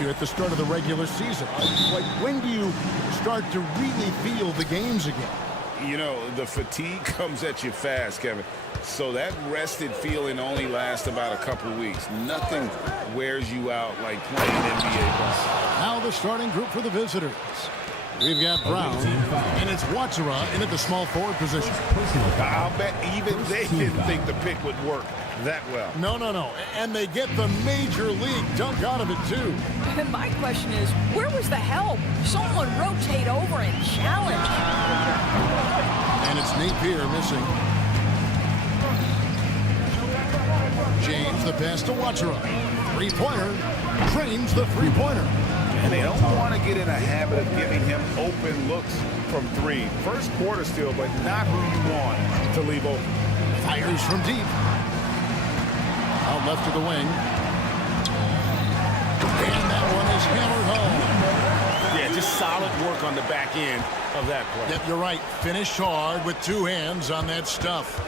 you at the start of the regular season. Like, when do you start to really feel the games again? You know, the fatigue comes at you fast, Kevin. So that rested feeling only lasts about a couple weeks. Nothing wears you out like playing NBA basketball. Now the starting group for the visitors. We've got Brown, and it's Watsara in at the small forward position. I'll bet even they didn't think the pick would work that well. No. And they get the major league dunk out of it, too. My question is, where was the help? Someone rotate over and challenge. And it's Napier missing. James, the pass to Watsara. Three-pointer. Trains the three-pointer. And they don't want to get in a habit of giving him open looks from three. First quarter still, but not who you want to leave open. Fires from deep. Out left to the wing. And that one is hammered home. Yeah, just solid work on the back end of that play. Yep, you're right. Finished hard with two hands on that stuff.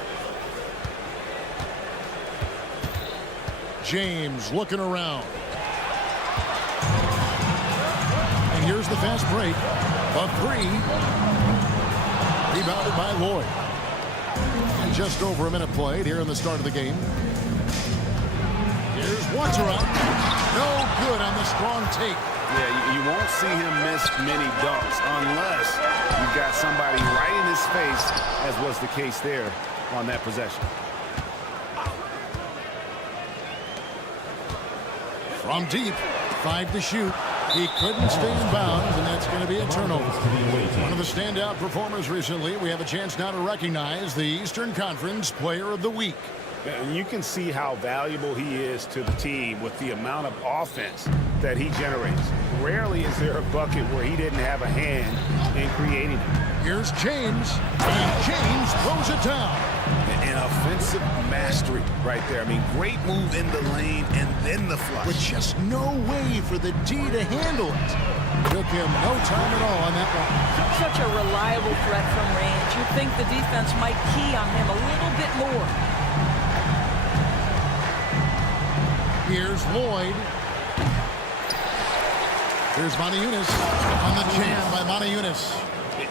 James looking around. And here's the fast break. A three. Rebounded by Lloyd. And just over a minute played here in the start of the game. Here's Watsara. No good on the strong take. Yeah, you won't see him miss many dunks unless you've got somebody right in his face, as was the case there on that possession. From deep, 5 to shoot. He couldn't stay in bounds, and that's going to be a turnover. One of the standout performers recently. We have a chance now to recognize the Eastern Conference Player of the Week. And you can see how valuable he is to the team with the amount of offense that he generates. Rarely is there a bucket where he didn't have a hand in creating it. Here's James, and James throws it down. An offensive mastery right there. I mean, great move in the lane and then the flush. With just no way for the D to handle it. Took him no time at all on that one. Such a reliable threat from range. You'd think the defense might key on him a little bit more. Here's Lloyd. Here's Monaco on the jam by Monaco.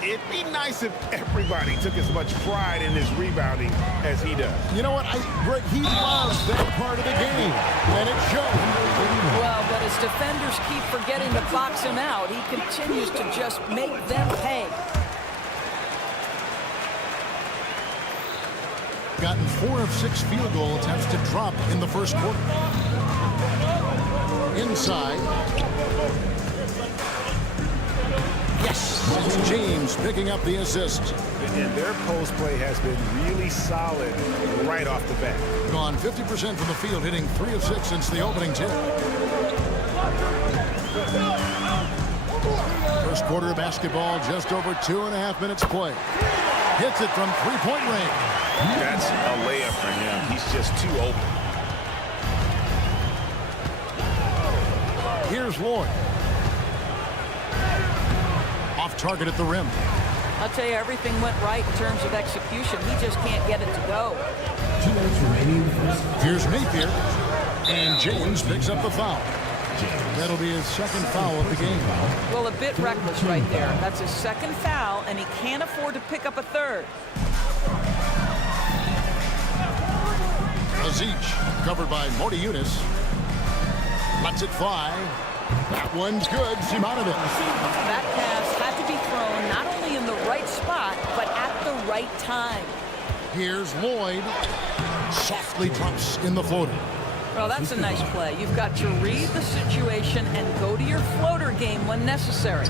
It'd be nice if everybody took as much pride in his rebounding as he does. You know what? Greg, he loves that part of the game, and it shows. Well, but as defenders keep forgetting to box him out, he continues to just make them pay. Gotten 4 of 6 field goal attempts to drop in the first quarter. Inside. Yes, it's James picking up the assist. And their post play has been really solid right off the bat. Gone 50% from the field, hitting 3 of 6 since the opening tip. First quarter of basketball, just over 2.5 minutes play. Hits it from three-point range. That's a layup for him. He's just too open. Here's Lloyd. Off target at the rim. I'll tell you, everything went right in terms of execution. He just can't get it to go. Here's Napier. And James picks up the foul. That'll be his second foul of the game. Well, a bit reckless right there. That's his second foul, and he can't afford to pick up a third. Aziz, covered by Monaco. Lets it fly. That one's good. Simonovic. That pass had to be thrown not only in the right spot, but at the right time. Here's Lloyd. Softly drops in the floater. Well, that's a nice play. You've got to read the situation and go to your floater game when necessary.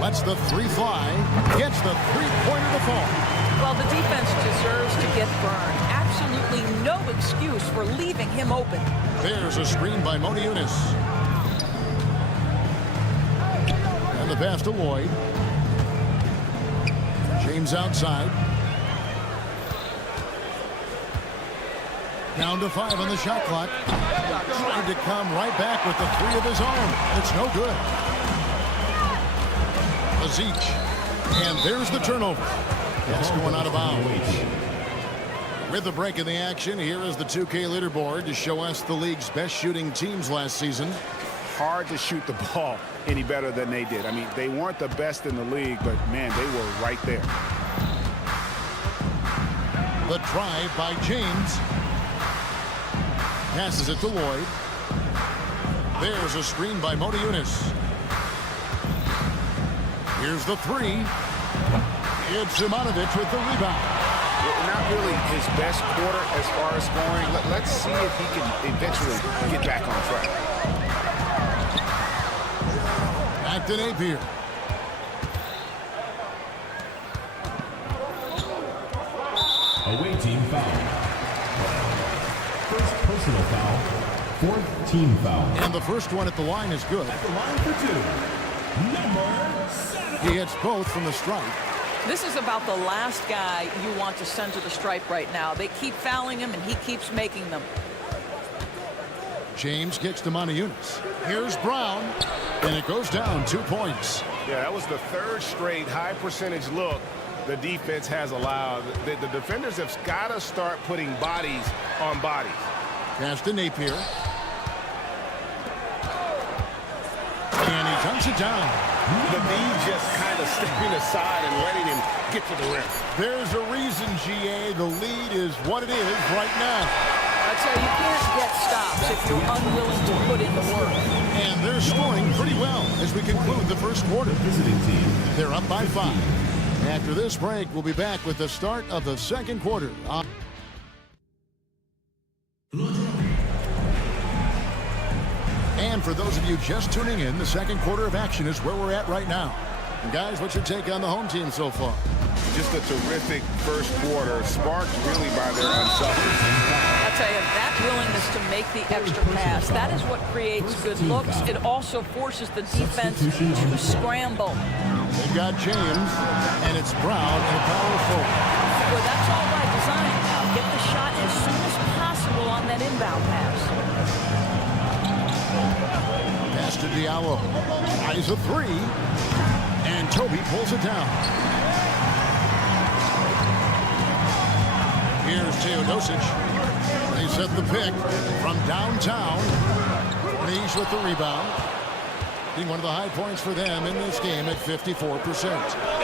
Lets the three fly. Gets the three-pointer to fall. Well, the defense deserves to get burned. Absolutely no excuse for leaving him open. There's a screen by Monaco. And the pass to Lloyd. James outside. Down to 5 on the shot clock. Tried to come right back with the 3 of his own. It's no good. Aziz. And there's the turnover. That's going out of bounds. With the break in the action, here is the 2K leaderboard to show us the league's best shooting teams last season. Hard to shoot the ball any better than they did. I mean, they weren't the best in the league, but, man, they were right there. The drive by James. Passes it to Lloyd. There's a screen by Modiunas. Here's the three. It's Ivanovic with the rebound. Not really his best quarter as far as scoring. Let's see if he can eventually get back on track. Back to Napier. Away team foul. First personal foul. Fourth team foul. And the first one at the line is good. At the line for two. Number 7. He hits both from the stripe. This is about the last guy you want to send to the stripe right now. They keep fouling him, and he keeps making them. James kicks to Modiunas. Here's Brown, and it goes down 2 points. Yeah, that was the third straight high percentage look the defense has allowed. The defenders have got to start putting bodies on bodies. Pass to Napier. And he dunks it down. The lead just kind of stepping aside and letting him get to the rim. There's a reason, GA. The lead is what it is right now. I tell you, you can't get stops if you're unwilling to put in the work. And they're scoring pretty well as we conclude the first quarter. Visiting team. They're up by 5. After this break, we'll be back with the start of the second quarter. And for those of you just tuning in, the second quarter of action is where we're at right now. And guys, what's your take on the home team so far? Just a terrific first quarter, sparked really by their unselfish. I tell you, that willingness to make the extra pass, that is what creates good looks. It also forces the defense to scramble. They've got James, and it's Brown and power forward. Well, that's all by design now. Get the shot as soon as possible on that inbound pass. Pass to Diallo. Eyes a three. And Toby pulls it down. Here's Teodosic. They set the pick from downtown. He's with the rebound. Being one of the high points for them in this game at 54%.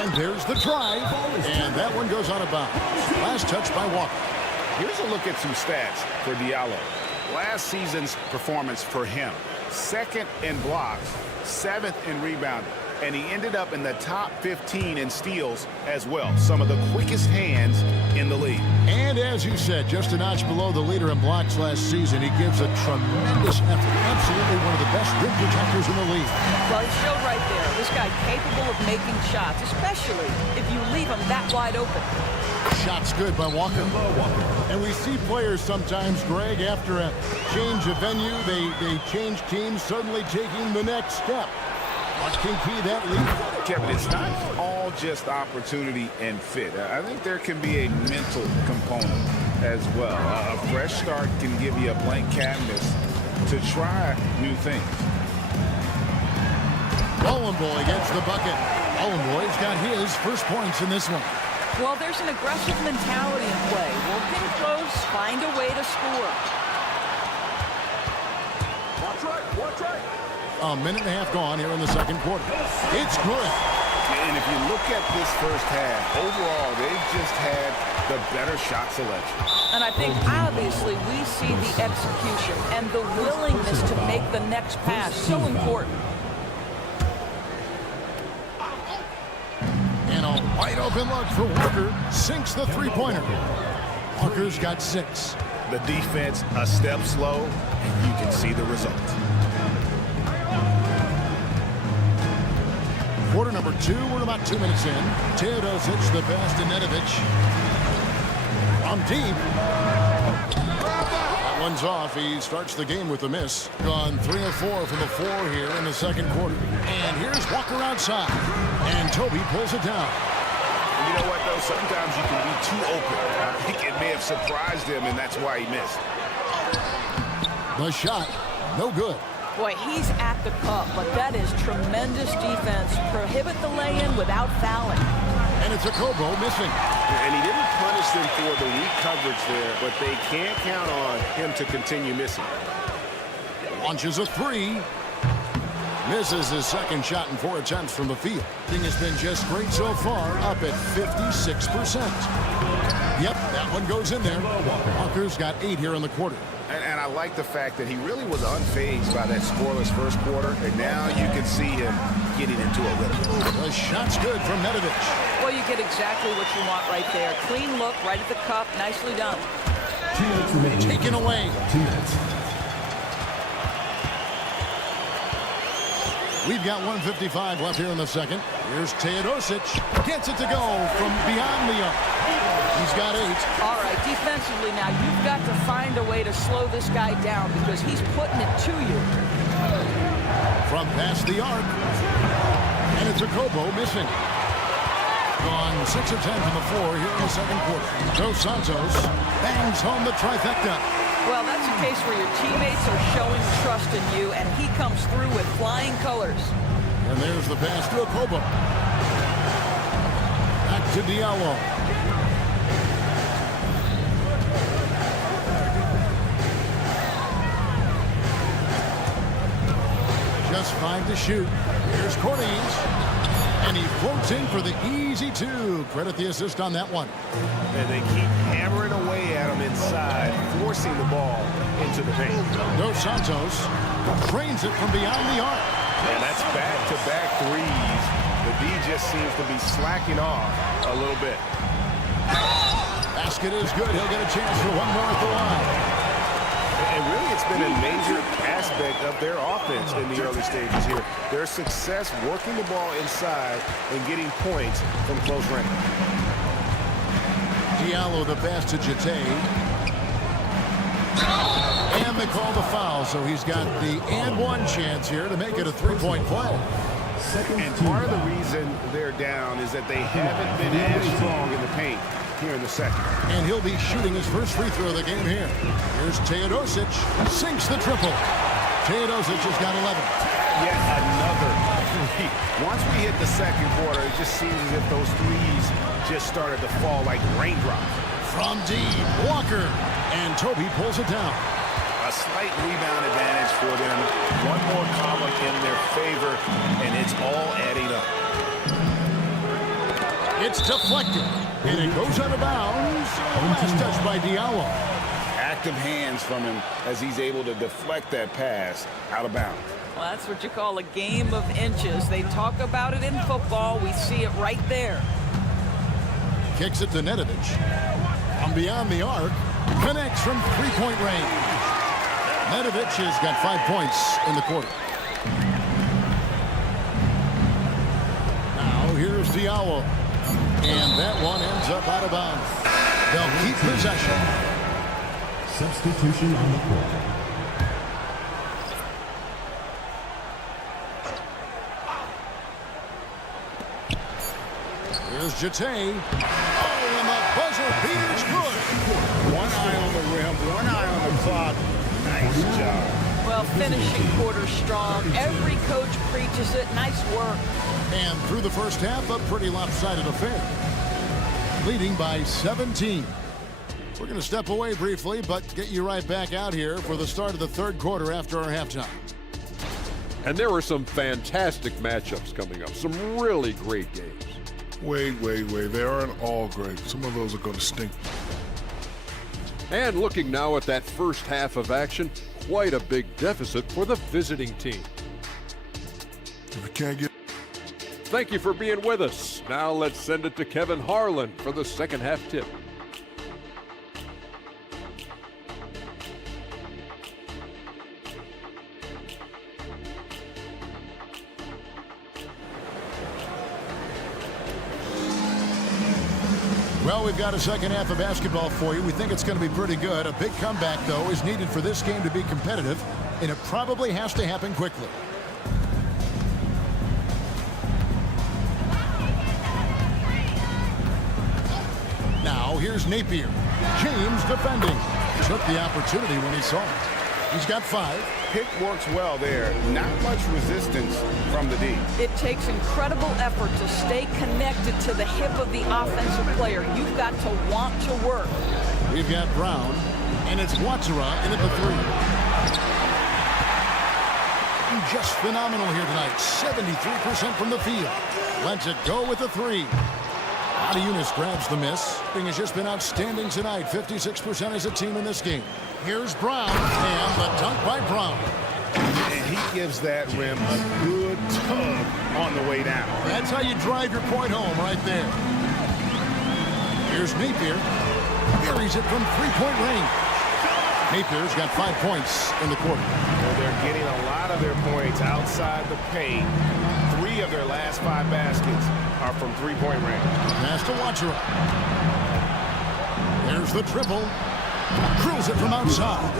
And there's the drive. And that one goes on a bounce. Last touch by Walker. Here's a look at some stats for Diallo. Last season's performance for him. 2nd in blocks, 7th in rebounding. And he ended up in the top 15 in steals as well. Some of the quickest hands in the league. And as you said, just a notch below the leader in blocks last season. He gives a tremendous effort. Absolutely one of the best rim protectors in the league. Well, he showed right there. This guy capable of making shots, especially if you leave him that wide open. Shots good by Walker. And we see players sometimes, Greg, after a change of venue, they change teams, suddenly taking the next step. What can key that lead? Kevin, it's not all just opportunity and fit. I think there can be a mental component as well. A fresh start can give you a blank canvas to try new things. Boy gets the bucket. Boy's got his first points in this one. Well, there's an aggressive mentality in play. Work in close, find a way to score. Watch right. A minute and a half gone here in the second quarter. It's good. And if you look at this first half, overall, they've just had the better shot selection. And I think, obviously, we see the execution and the willingness to make the next pass so important. And a wide open look for Walker. Sinks the three-pointer. Walker's got 6. The defense a step slow, and you can see the result. Quarter number 2, we're about 2 minutes in. Teodosic, the pass to Nedovic. From deep. That one's off. He starts the game with a miss. Gone 3 of 4 from the floor here in the second quarter. And here's Walker outside. And Toby pulls it down. You know what, though? Sometimes you can be too open. I think it may have surprised him, and that's why he missed. The shot, no good. Boy, he's at the cup, but that is tremendous defense. Prohibit the lay-in without fouling. And it's a Kobo missing. And he didn't punish them for the weak coverage there, but they can't count on him to continue missing. Launches a three. Misses his second shot in 4 attempts from the field. Thing has been just great so far, up at 56%. Yep, that one goes in there. Walker's got 8 here in the quarter. And I like the fact that he really was unfazed by that scoreless first quarter, and now you can see him getting into a rhythm. The shot's good from Nedovic. Well, you get exactly what you want right there. Clean look, right at the cup, nicely done. 2 minutes remaining. Taken away. 2 minutes. We've got 1:55 left here in the second. Here's Teodosic. Gets it to go from beyond the arc. He's got 8. All right, defensively now, you've got to find a way to slow this guy down because he's putting it to you. From past the arc. And it's a Kobo missing. Gone 6 of 10 from the floor here in the second quarter. Dos Santos bangs home the trifecta. Well, that's a case where your teammates are showing trust in you, and he comes through with flying colors. And there's the pass to a Kobo. Back to Diallo. Just 5 to shoot. Here's Cornelius. And he floats in for the easy 2. Credit the assist on that one. And they keep hammering away at him inside, forcing the ball into the paint. Dos Santos trains it from beyond the arc. And that's back-to-back threes. The D just seems to be slacking off a little bit. Basket is good. He'll get a chance for one more at the line. And really, it's been a major aspect of their offense in the early stages here. Their success working the ball inside and getting points from close range. Diallo the pass to Jete. And they call the foul, so he's got the and one chance here to make it a 3-point play. And part of the reason they're down is that they haven't been as strong in the paint here in the second. And he'll be shooting his first free throw of the game here. Here's Teodosic. Sinks the triple. Teodosic has got 11. Yet another three. Once we hit the second quarter, it just seems as if those threes just started to fall like raindrops. From deep, Walker. And Toby pulls it down. A slight rebound advantage for them. One more column in their favor, and it's all adding up. It's deflected. And it goes out of bounds. Last touch by Diallo. Active hands from him as he's able to deflect that pass out of bounds. Well, that's what you call a game of inches. They talk about it in football. We see it right there. Kicks it to Nedovic. From beyond the arc. Connects from 3-point range. Nedovic has got 5 points in the quarter. Now here's Diallo. And that one ends up out of bounds. They'll keep possession. Substitution on the court. Here's Jete. Oh, and the buzzer beater's good. One eye on the rim, one eye on the clock. Nice job. Well, finishing quarter strong. Every coach preaches it. Nice work. And through the first half, a pretty lopsided affair. Leading by 17. We're going to step away briefly, but get you right back out here for the start of the third quarter after our halftime. And there are some fantastic matchups coming up. Some really great games. Wait. They aren't all great. Some of those are going to stink. And looking now at that first half of action, quite a big deficit for the visiting team. If you can't get... Thank you for being with us. Now let's send it to Kevin Harlan for the second half tip. Well, we've got a second half of basketball for you. We think it's going to be pretty good. A big comeback, though, is needed for this game to be competitive, and it probably has to happen quickly. Now, here's Napier. James defending. Took the opportunity when he saw it. He's got 5. Pick works well there. Not much resistance from the D. It takes incredible effort to stay connected to the hip of the offensive player. You've got to want to work. We've got Brown, and it's Watsura in at the three. Just phenomenal here tonight. 73% from the field. Lets it go with the three. Eunice grabs the miss. Thing has just been outstanding tonight. 56% as a team in this game. Here's Brown, and the dunk by Brown. And he gives that rim a good tug on the way down. That's how you drive your point home right there. Here's Napier. Buries it from three-point range. Napier's got 5 points in the quarter. Well, they're getting a lot of their points outside the paint. 3 of their last 5 baskets are from three-point range. Pass to Watsura. There's the triple. Drills it from outside.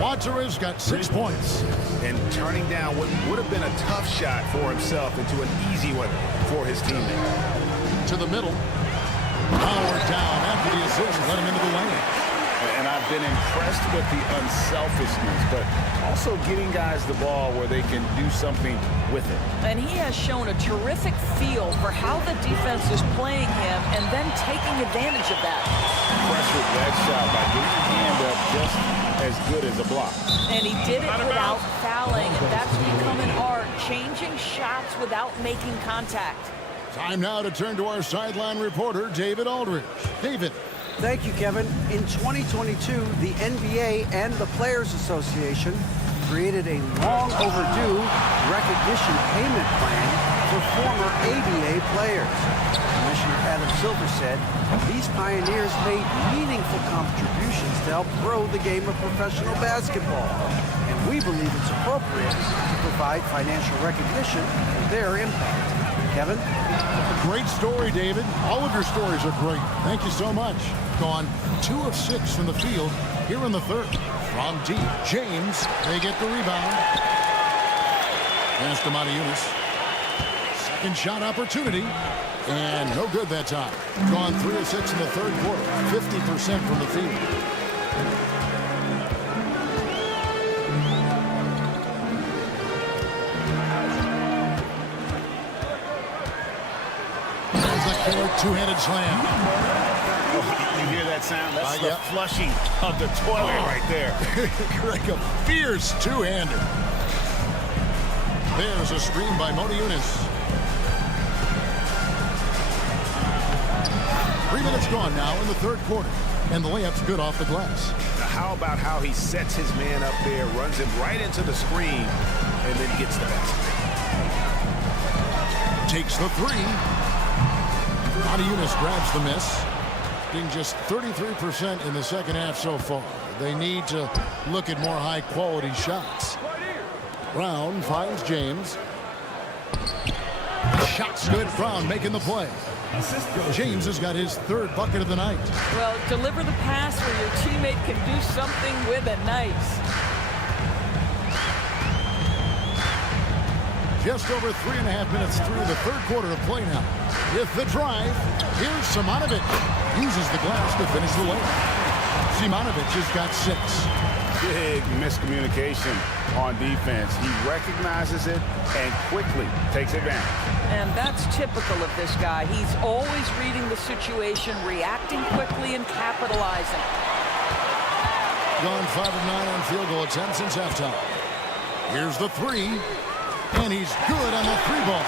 Watsura's got 6 points. And turning down what would have been a tough shot for himself into an easy one for his teammate. To the middle. Power down after the assist. Let him into the lane. And I've been impressed with the unselfishness, but also getting guys the ball where they can do something with it. And he has shown a terrific feel for how the defense is playing him and then taking advantage of that. Pressured that shot by getting his hand up just as good as a block. And he did it without fouling. That's become an art, changing shots without making contact. Time now to turn to our sideline reporter, David Aldridge. David. Thank you, Kevin. In 2022, the NBA and the Players Association created a long overdue recognition payment plan for former ABA players. Commissioner Adam Silver said these pioneers made meaningful contributions to help grow the game of professional basketball. And we believe it's appropriate to provide financial recognition for their impact. Kevin? Great story, David. All of your stories are great. Thank you so much. Gone 2 of 6 from the field here in the third. From deep, James, they get the rebound. Pass to Eunice. Second shot opportunity. And no good that time. Gone 3 of 6 in the third quarter. 50% from the field. Two-handed slam. Oh, you hear that sound? That's the flushing of the toilet right there. Like a fierce two-hander. There's a screen by Eunice. 3 minutes gone now in the third quarter. And the layup's good off the glass. Now how about how he sets his man up there, runs him right into the screen, and then gets the basket. Takes the three. Eunice grabs the miss. Being just 33% in the second half so far. They need to look at more high-quality shots. Brown finds James. Shot's good. Brown making the play. James has got his 3rd bucket of the night. Well, deliver the pass where your teammate can do something with it. Nice. Just over 3.5 minutes through the third quarter of play now. With the drive, here's Simonovic. Uses the glass to finish the layup. Simonovic has got 6. Big miscommunication on defense. He recognizes it and quickly takes advantage. And that's typical of this guy. He's always reading the situation, reacting quickly, and capitalizing. Gone 5 of 9 on field goal attempts since halftime. Here's the three. And he's good on the 3-ball.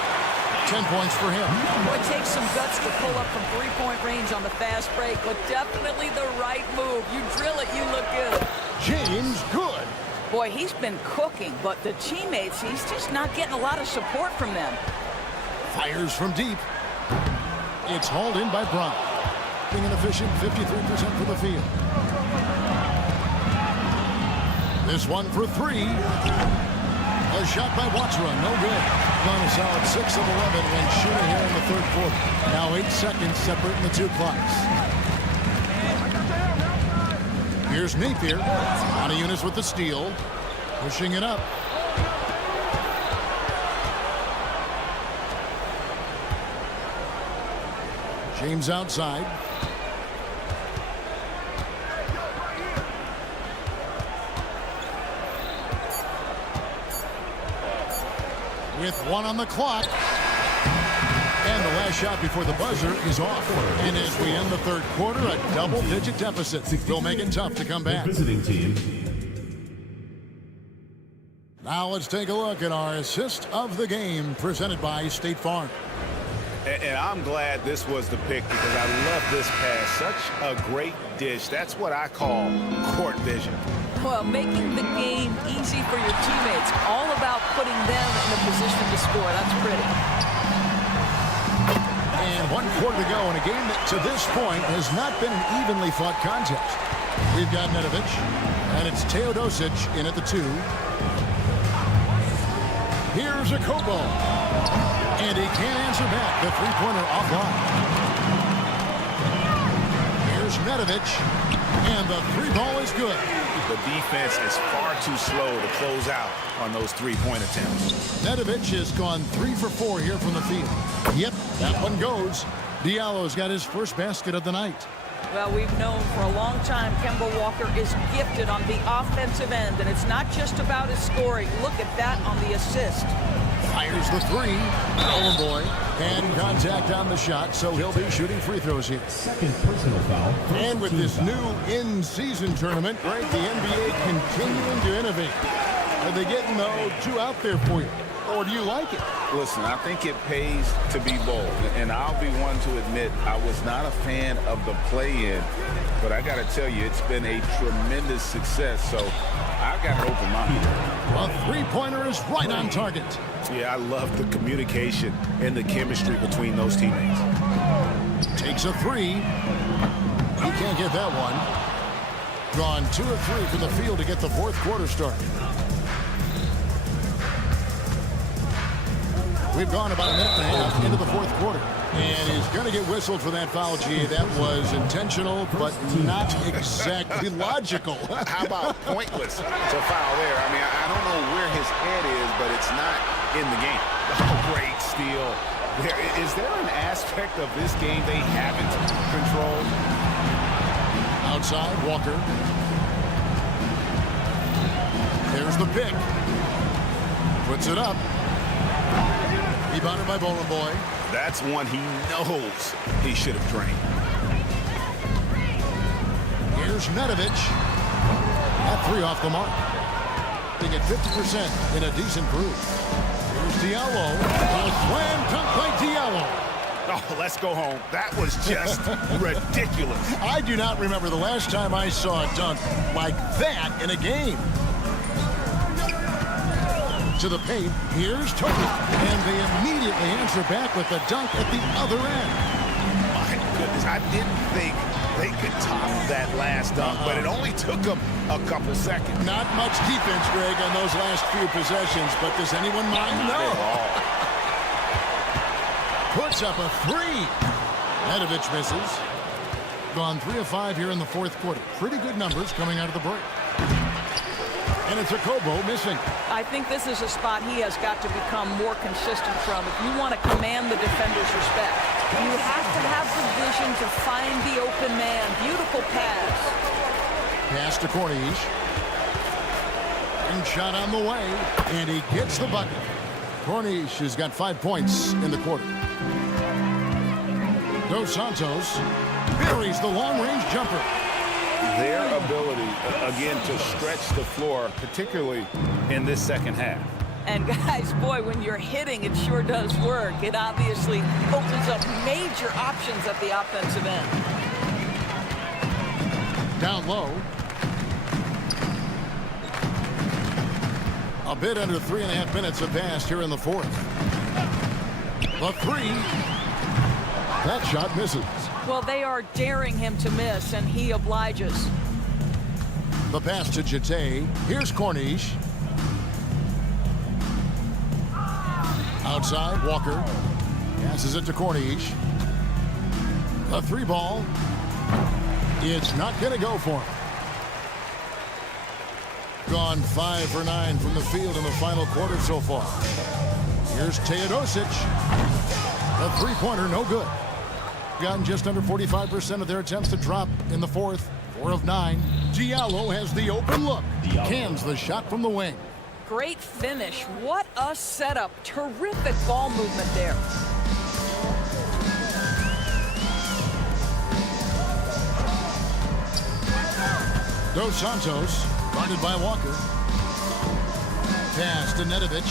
10 points for him. Well, it takes some guts to pull up from 3-point range on the fast break, but definitely the right move. You drill it, you look good. James, good. Boy, he's been cooking, but the teammates, he's just not getting a lot of support from them. Fires from deep. It's hauled in by Brown. Being an efficient 53% from the field. This one for 3. A shot by Watsura, no good. Gone a solid 6 of 11 when shooting here in the third quarter. Now 8 seconds separating the 2 clocks. Here's Napier. Eunice with the steal. Pushing it up. James outside. with 1 on the clock. And the last shot before the buzzer is off. And as we end the third quarter, a double-digit deficit will make it tough to come back. Visiting team. Now let's take a look at our assist of the game presented by State Farm. And I'm glad this was the pick because I love this pass. Such a great dish. That's what I call court vision. Well, making the game easy for your teammates. All about putting them in a position to score. That's pretty. And 1 quarter to go in a game that to this point has not been an evenly fought contest. We've got Nedovic, and it's Teodosic in at the 2. Here's a Kobo. And he can't answer back. The three-pointer offline. Here's Nedovic. And the 3 ball is good. The defense is far too slow to close out on those 3-point attempts. Nedovic has gone 3 for 4 here from the field. Yep, that one goes. Diallo's got his first basket of the night. Well, we've known for a long time Kemba Walker is gifted on the offensive end, and it's not just about his scoring. Look at that on the assist. Fires the 3. Golden Boy. And contact on the shot, so he'll be shooting free throws here. Second personal foul. And with this new in-season tournament, right, the NBA continuing to innovate. Are they getting, though, too out there for you? Or do you like it? Listen, I think it pays to be bold. And I'll be one to admit I was not a fan of the play-in. But I got to tell you, it's been a tremendous success. So I've got an open mind. A three-pointer is right on target. Yeah, I love the communication and the chemistry between those teammates. Takes a 3. He can't get that one. Gone 2 of 3 from the field to get the fourth quarter started. We've gone about a minute and a half into the fourth quarter. And he's going to get whistled for that foul, G. That was intentional, but not exactly logical. How about pointless to foul there? I mean, I don't know where his head is, but it's not in the game. Oh, great steal. Is there an aspect of this game they haven't controlled? Outside, Walker. There's the pick. Puts it up. Rebounded by Golden Boy. That's one he knows he should have drained. Here's Nedovic. That 3 off the mark. They get 50% in a decent groove. Here's Diallo. A slam dunk by Diallo. Oh, let's go home. That was just ridiculous. I do not remember the last time I saw a dunk like that in a game. To the paint, here's Toby. And they immediately answer back with the dunk at the other end. My goodness, I didn't think they could top that last dunk, but it only took them a couple seconds. Not much defense, Greg, on those last few possessions, but does anyone mind? Not at all. Puts up a 3. Nedovic misses. Gone 3 of 5 here in the fourth quarter. Pretty good numbers coming out of the break. And it's a Kobo missing. I think this is a spot he has got to become more consistent from. If you want to command the defender's respect, you have to have the vision to find the open man. Beautiful pass. Pass to Corniche. And shot on the way. And he gets the bucket. Corniche has got 5 points in the quarter. Dos Santos buries the long-range jumper. Their ability, again, to stretch the floor, particularly in this second half. And guys, boy, when you're hitting, it sure does work. It obviously opens up major options at the offensive end. Down low. A bit under 3.5 minutes have passed here in the fourth. The 3. That shot misses. Well, they are daring him to miss, and he obliges. The pass to Jete. Here's Corniche. Outside, Walker. Passes it to Corniche. The 3 ball. It's not going to go for him. Gone 5 for 9 from the field in the final quarter so far. Here's Teodosic. The 3-pointer, no good. Gotten just under 45% of their attempts to drop in the fourth. 4 of 9. Diallo has the open look. Cans the shot from the wing. Great finish. What a setup. Terrific ball movement there. Dos Santos, guarded by Walker. Pass to Nedovic.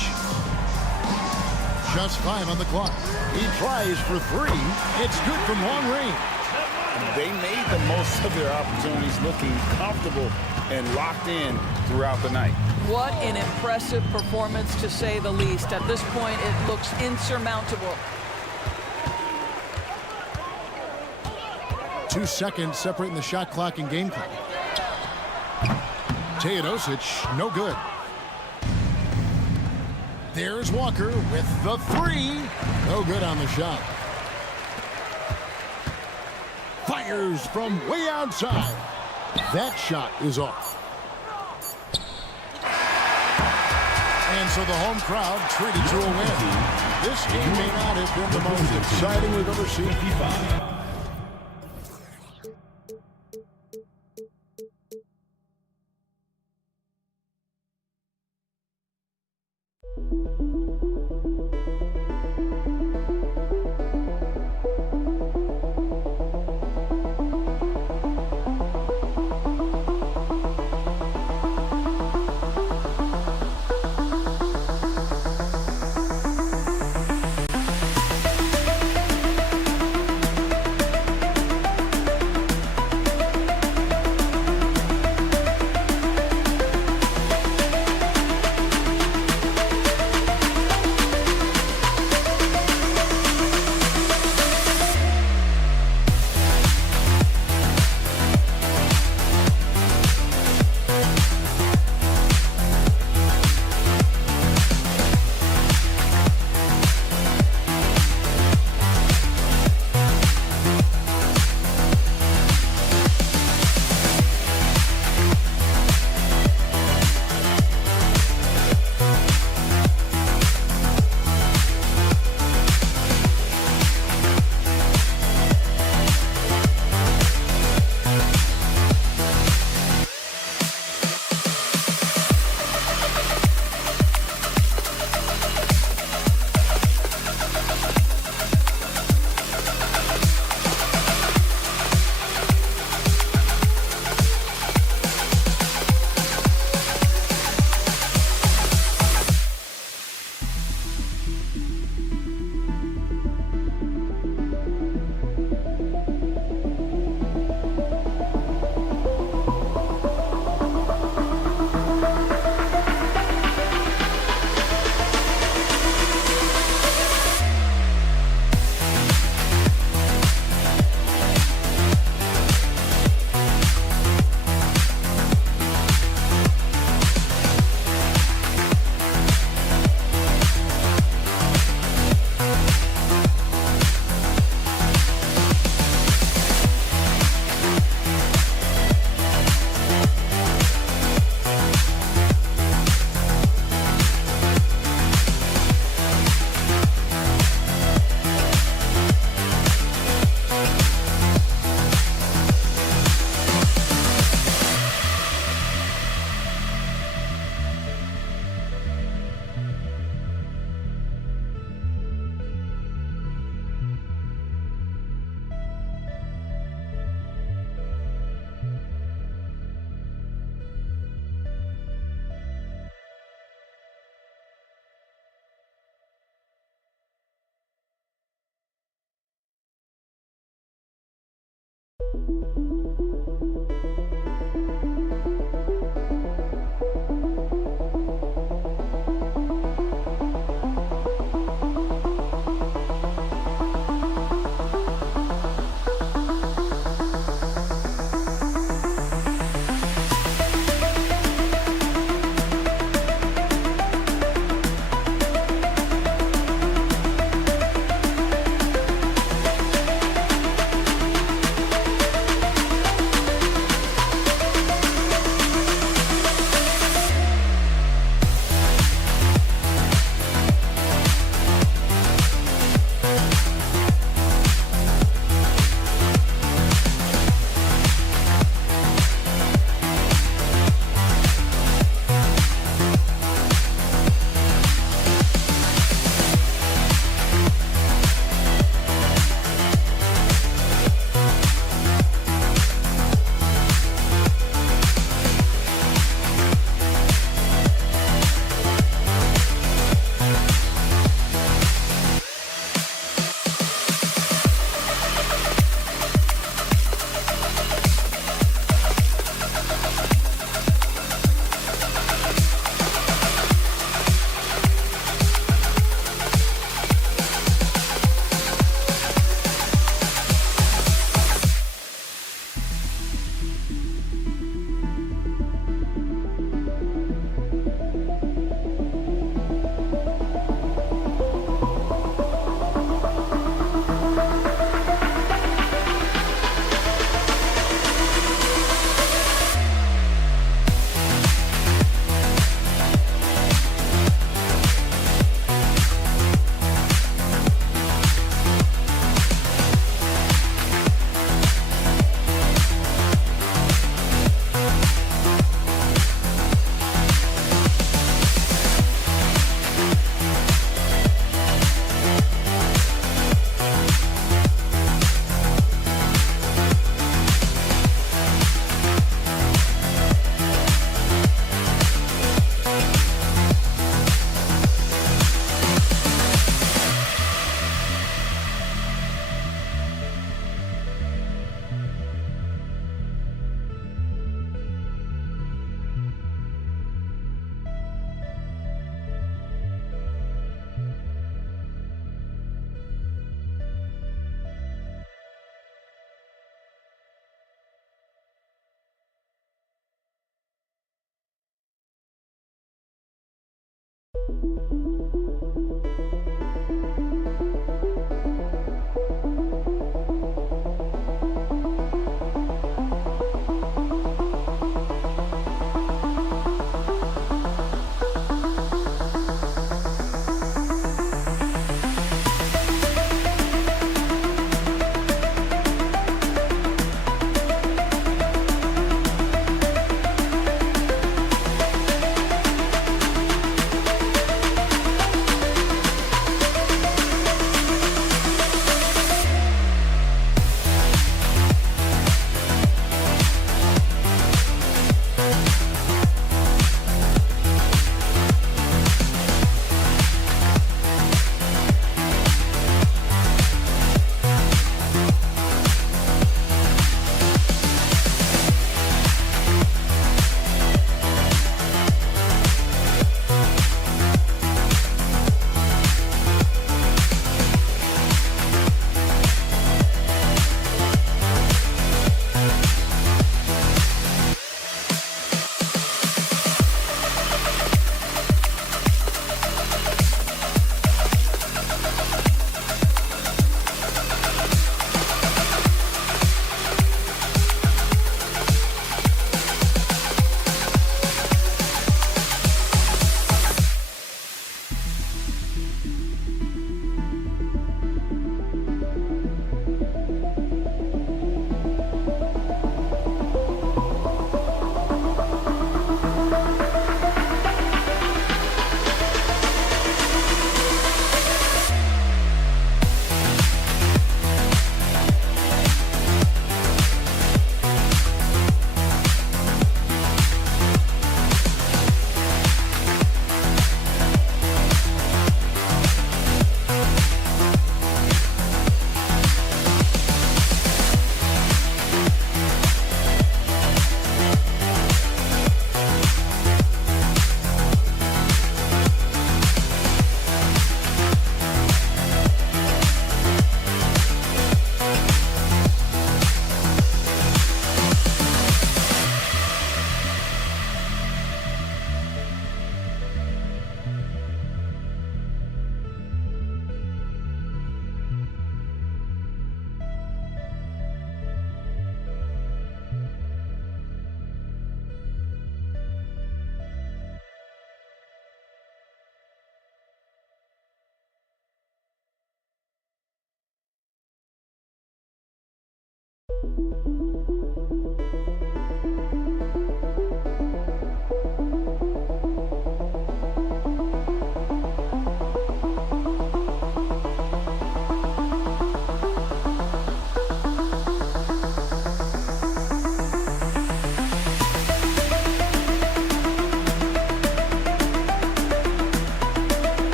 Just 5 on the clock. He tries for 3. It's good from long range. They made the most of their opportunities, looking comfortable and locked in throughout the night. What an impressive performance, to say the least. At this point, it looks insurmountable. 2 seconds separating the shot clock and game clock. Teodosic, no good. There's Walker with the 3. No good on the shot. Fires from way outside. That shot is off. And so the home crowd treated to a win. This game may not have been the most exciting we've ever seen.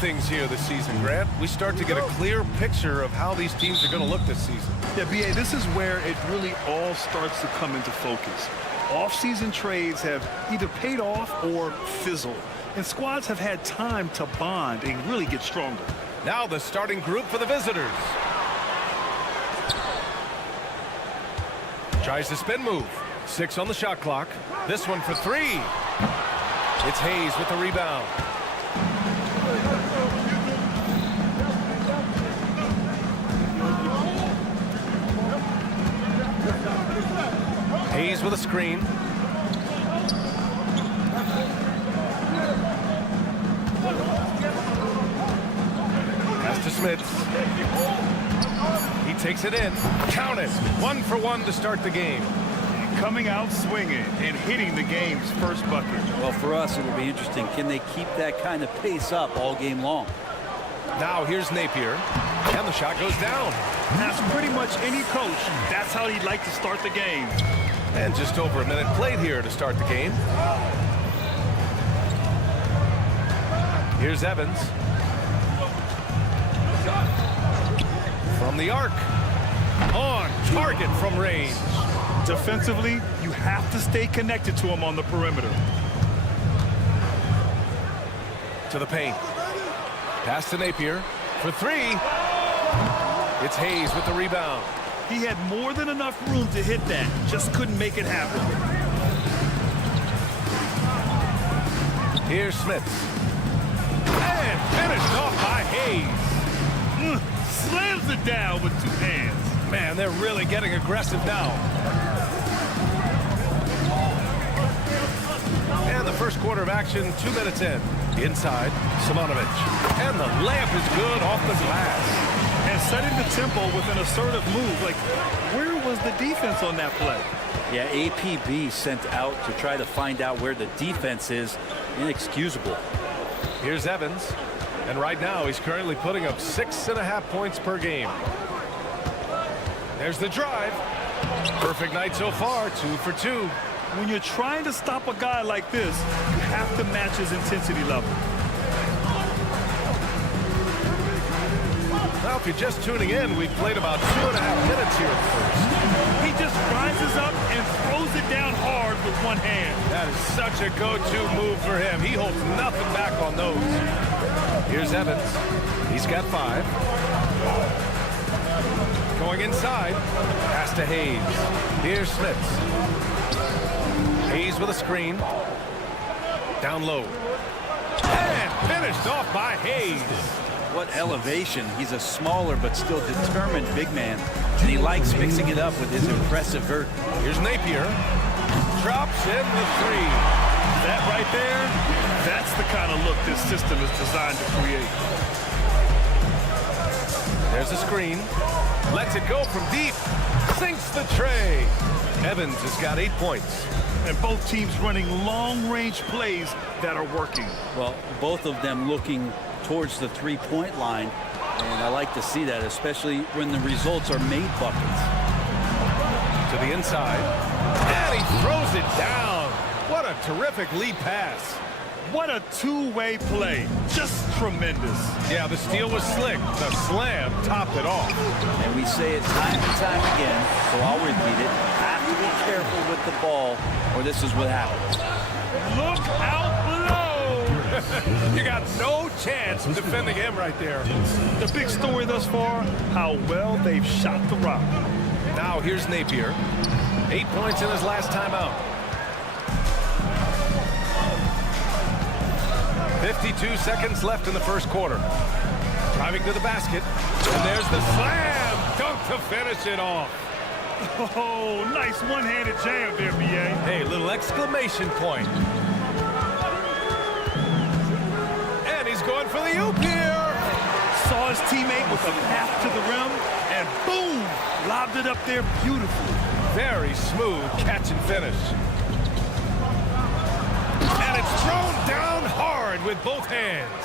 Things here this season, Grant. We start to get a clear picture of how these teams are going to look this season. Yeah, BA, this is where it really all starts to come into focus. Off-season trades have either paid off or fizzled, and squads have had time to bond and really get stronger. Now the starting group for the visitors. Tries the spin move. 6 on the shot clock. This one for 3. It's Hayes with the rebound. Hayes with a screen. Pass to Smith. He takes it in. Count it. 1 for 1 to start the game. Coming out swinging and hitting the game's first bucket. Well, for us, it will be interesting. Can they keep that kind of pace up all game long? Now here's Napier. And the shot goes down. That's pretty much any coach. That's how he'd like to start the game. And just over a minute played here to start the game. Here's Evans. From the arc. On target from range. Defensively, you have to stay connected to him on the perimeter. To the paint. Pass to Napier for 3. It's Hayes with the rebound. He had more than enough room to hit that. Just couldn't make it happen. Here's Smith. And finished off by Hayes. Slams it down with 2 hands. Man, they're really getting aggressive now. And the first quarter of action, 2 minutes in. Inside, Simonovic. And the layup is good off the glass. And setting the tempo with an assertive move. Like, where was the defense on that play? Yeah, APB sent out to try to find out where the defense is. Inexcusable. Here's Evans. And right now, he's currently putting up 6.5 points per game. There's the drive. Perfect night so far, 2 for 2. When you're trying to stop a guy like this, you have to match his intensity level. Now, if you're just tuning in, we've played about 2.5 minutes here at first. He just rises up and throws it down hard with 1 hand. That is such a go-to move for him. He holds nothing back on those. Here's Evans. He's got 5. Going inside. Pass to Hayes. Here's Smith. Hayes with a screen. Down low. And finished off by Hayes. What elevation. He's a smaller but still determined big man. And he likes mixing it up with his impressive vert. Here's Napier. Drops in the 3. That right there, that's the kind of look this system is designed to create. There's a screen. Lets it go from deep. Sinks the tray. Evans has got 8 points. And both teams running long-range plays that are working. Well, both of them looking towards the three-point line. And I like to see that, especially when the results are made buckets. To the inside. And he throws it down. What a terrific lead pass. What a two-way play. Just tremendous. Yeah, the steal was slick. The slam topped it off. And we say it time and time again, so I'll repeat it. Have to be careful with the ball, or this is what happens. Look out below. You got no chance of defending him right there. The big story thus far, how well they've shot the rock. Now here's Napier. 8 points in his last timeout. 52 seconds left in the first quarter. Driving to the basket. And there's the slam. Dunk to finish it off. Oh, nice one-handed jam there, B.A. Hey, little exclamation point. And he's going for the oop here. Saw his teammate with a path to the rim, and boom, lobbed it up there beautifully. Very smooth catch and finish. And it's thrown down hard with both hands.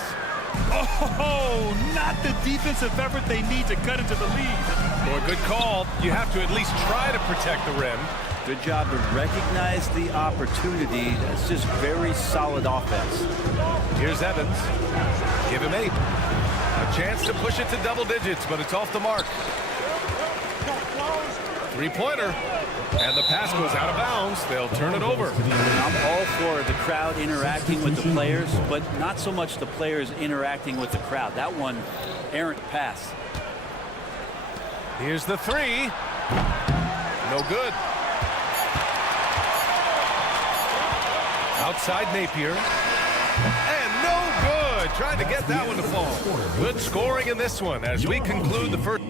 Oh, not the defensive effort they need to cut into the lead. Well, good call. You have to at least try to protect the rim. Good job to recognize the opportunity. That's just very solid offense. Here's Evans. Give him 8. A chance to push it to double digits, but it's off the mark. Three-pointer. And the pass goes out of bounds. They'll turn it over. I'm all for the crowd interacting with the players, but not so much the players interacting with the crowd. That one, errant pass. Here's the 3. No good. Outside Napier. And no good. Trying to get that one to fall. Good scoring in this one as we conclude the first.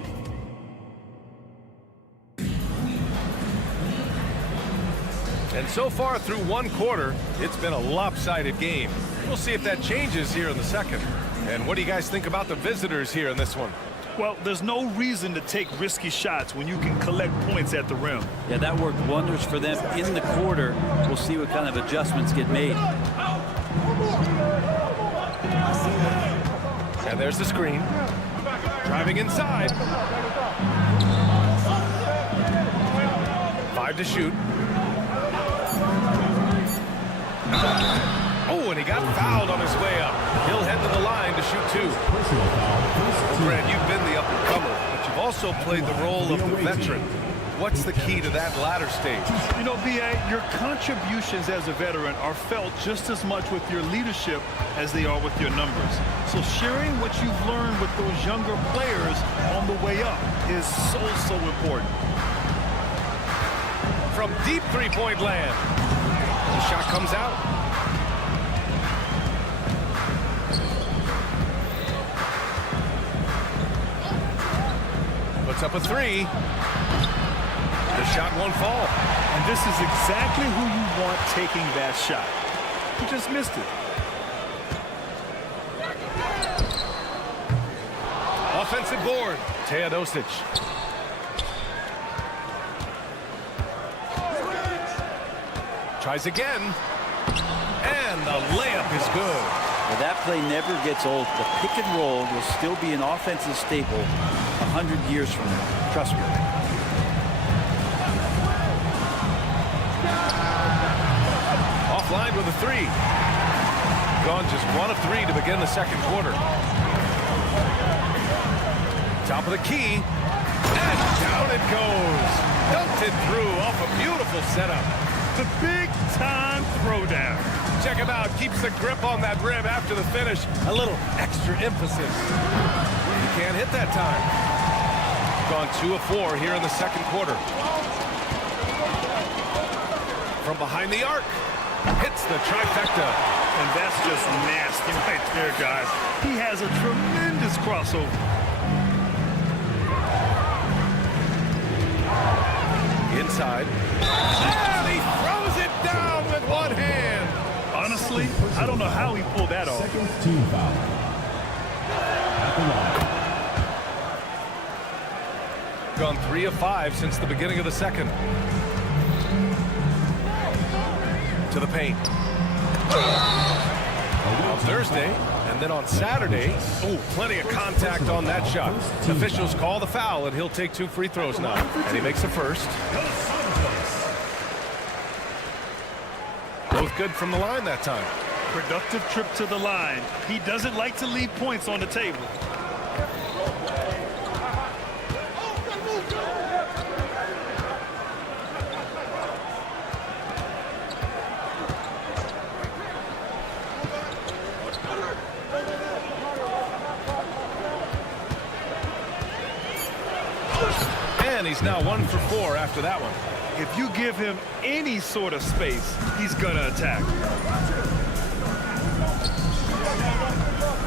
And so far through one quarter, it's been a lopsided game. We'll see if that changes here in the second. And what do you guys think about the visitors here in this one? Well, there's no reason to take risky shots when you can collect points at the rim. Yeah, that worked wonders for them in the quarter. We'll see what kind of adjustments get made. And there's the screen. Driving inside. 5 to shoot. Oh, and he got fouled on his way up. He'll head to the line to shoot 2. Brad, you've been the up-and-comer, but you've also played the role of the veteran. What's the key to that latter stage? You know, B.A., your contributions as a veteran are felt just as much with your leadership as they are with your numbers. So sharing what you've learned with those younger players on the way up is so important. From deep three-point land. The shot comes out. Puts up a 3. The shot won't fall. And this is exactly who you want taking that shot. You just missed it. Offensive board. Teodosic. Tries again. And the layup is good. Well, that play never gets old. The pick and roll will still be an offensive staple 100 years from now. Trust me. Offline with a 3. Gone just 1 of 3 to begin the second quarter. Top of the key. And down it goes. Dunked it through off a beautiful setup. The big-time throwdown. Check him out. Keeps the grip on that rim after the finish. A little extra emphasis. He can't hit that time. Gone 2 of 4 here in the second quarter. From behind the arc. Hits the trifecta. And that's just nasty right there, guys. He has a tremendous crossover. Inside. And he throws it down with one hand. team foul. At the line. Gone 3 of 5 since the beginning of the second. To the paint. On Thursday, and then on Saturday, plenty of contact on that shot. Officials call the foul, and he'll take 2 free throws now. And he makes the first. Both good from the line that time. Productive trip to the line. He doesn't like to leave points on the table. And he's now 1 for 4 after that one. If you give him any sort of space, he's gonna attack.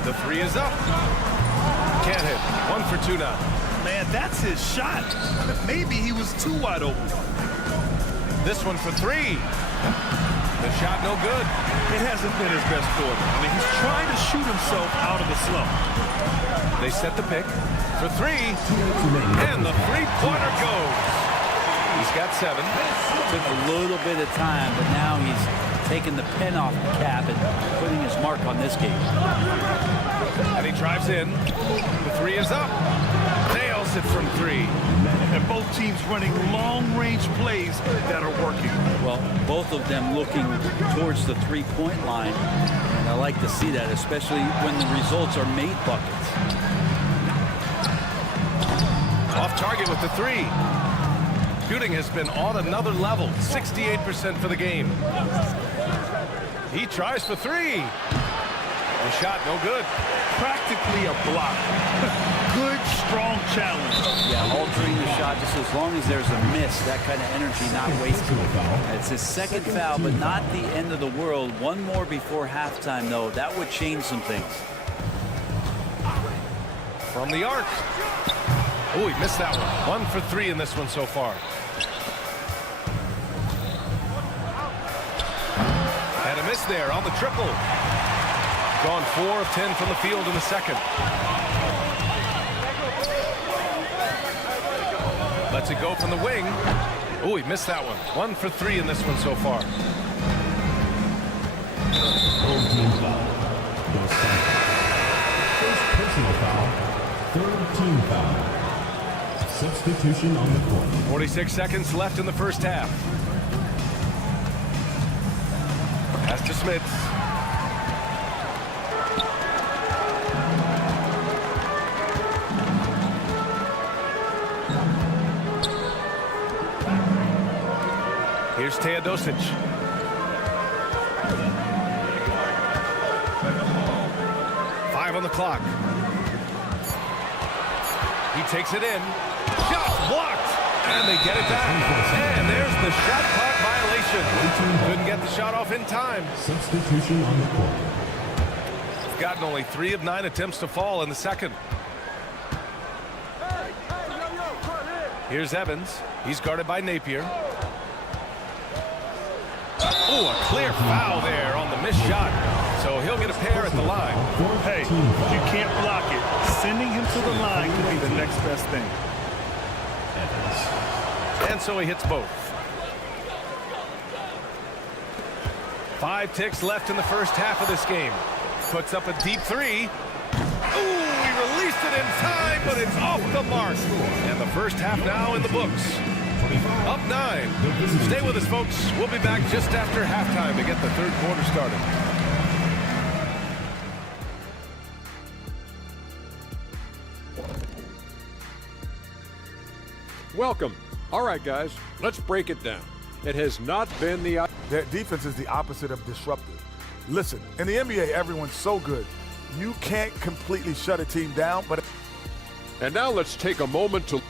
The 3 is up. Can't hit. 1 for 2 now. Man, that's his shot. Maybe he was too wide open. This one for 3. The shot no good. It hasn't been his best quarter. I mean, he's trying to shoot himself out of the slump. They set the pick for 3. And the three-pointer goes. He's got 7. Took a little bit of time, but now he's taking the pen off the cap and putting his mark on this game. And he drives in. The 3 is up. Nails it from 3. And both teams running long-range plays that are working. Well, both of them looking towards the three-point line. And I like to see that, especially when the results are made buckets. Off target with the 3. Shooting has been on another level. 68% for the game. He tries for 3. The shot no good. Practically a block. Good, strong challenge. Yeah, altering the shot just as long as there's a miss. That kind of energy not wasted. It's his second foul, but not the end of the world. One more before halftime, though. That would change some things. From the arc. Oh, he missed that one. 1 for 3 in this one so far. And a miss there on the triple. Gone 4 of 10 from the field in the second. Lets it go from the wing. Oh, he missed that one. 1 for 3 in this one so far. Third team foul. First personal foul. Third team foul. Substitution on the court. 46 seconds left in the first half. Pass to Smith. Here's Teodosic. Five on the clock. He takes it in. Shot blocked. And they get it back. And there's the shot clock violation. Couldn't get the shot off in time. Substitution on the court. Gotten only 3 of 9 attempts to fall in the second. Here's Evans. He's guarded by Napier. Oh, a clear foul there on the missed shot. So he'll get a pair at the line. Hey, you can't block it. Sending him to the line could be the next best thing. And so he hits both. 5 ticks left in the first half of this game. Puts up a deep 3. Ooh, he released it in time, but it's off the mark. And the first half now in the books. Up 9. Stay with us, folks. We'll be back just after halftime to get the third quarter started. Welcome. All right, guys, let's break it down. It has not been the... Their defense is the opposite of disruptive. Listen, in the NBA, everyone's so good. You can't completely shut a team down, but... And now let's take a moment to...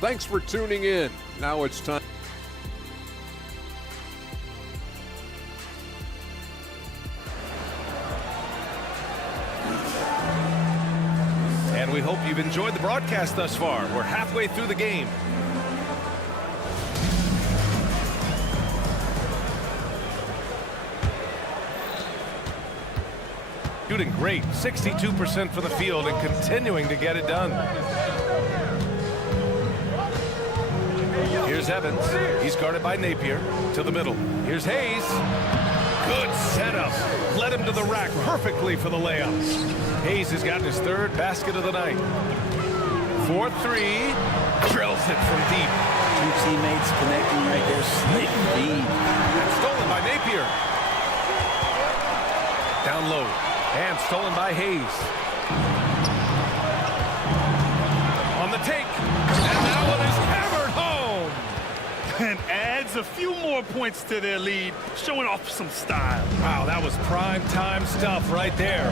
Thanks for tuning in. Now it's time... And we hope you've enjoyed the broadcast thus far. We're halfway through the game. shooting great. 62% from the field and continuing to get it done. Here's Evans. He's guarded by Napier. To the middle. Here's Hayes. Good setup. Led him to the rack perfectly for the layup. Hayes has gotten his third basket of the night. 4-3. Drills it from deep. Two teammates connecting right there. Slick feed. And stolen by Napier. Down low. And stolen by Hayes. On the take. And that one is hammered home. And adds a few more points to their lead, showing off some style. Wow, that was prime time stuff right there.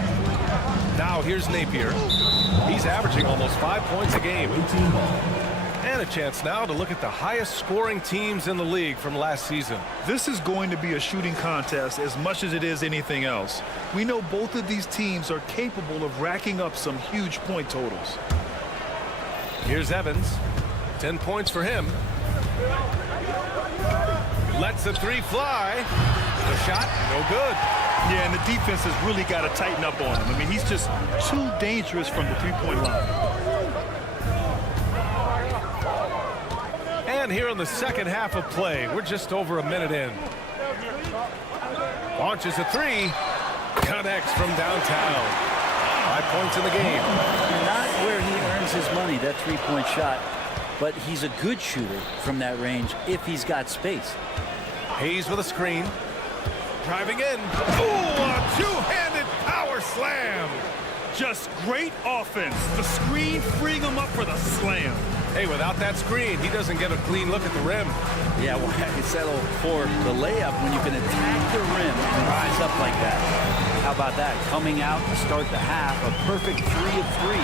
Now here's Napier. He's averaging almost 5 points a game. And a chance now to look at the highest scoring teams in the league from last season. This is going to be a shooting contest as much as it is anything else. We know both of these teams are capable of racking up some huge point totals. Here's Evans. 10 points for him. Lets the three fly. The shot, no good. Yeah, and the defense has really got to tighten up on him. I mean, he's just too dangerous from the three-point line. And here in the second half of play, we're just over a minute in. Launches a three. Connects from downtown. 5 points in the game. Not where he earns his money, that three-point shot. But he's a good shooter from that range if he's got space. Hayes with a screen. Driving in. Ooh, a two-handed power slam. Just great offense. The screen freeing him up for the slam. Hey, without that screen, he doesn't get a clean look at the rim. Yeah, well, you settle for the layup when you can attack the rim and rise up like that. How about that? Coming out to start the half, a perfect 3 of 3.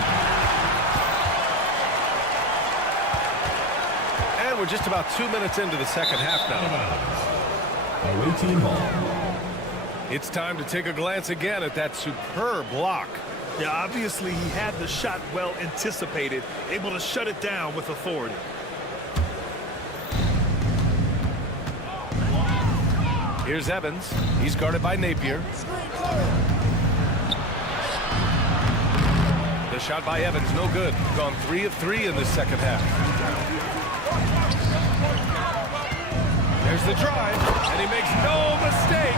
And we're just about 2 minutes into the second half now. Away team ball. It's time to take a glance again at that superb block. Yeah, obviously he had the shot well anticipated, able to shut it down with authority. Here's Evans. He's guarded by Napier. The shot by Evans, no good. Gone 3 of 3 in the second half. There's the drive, and he makes no mistake.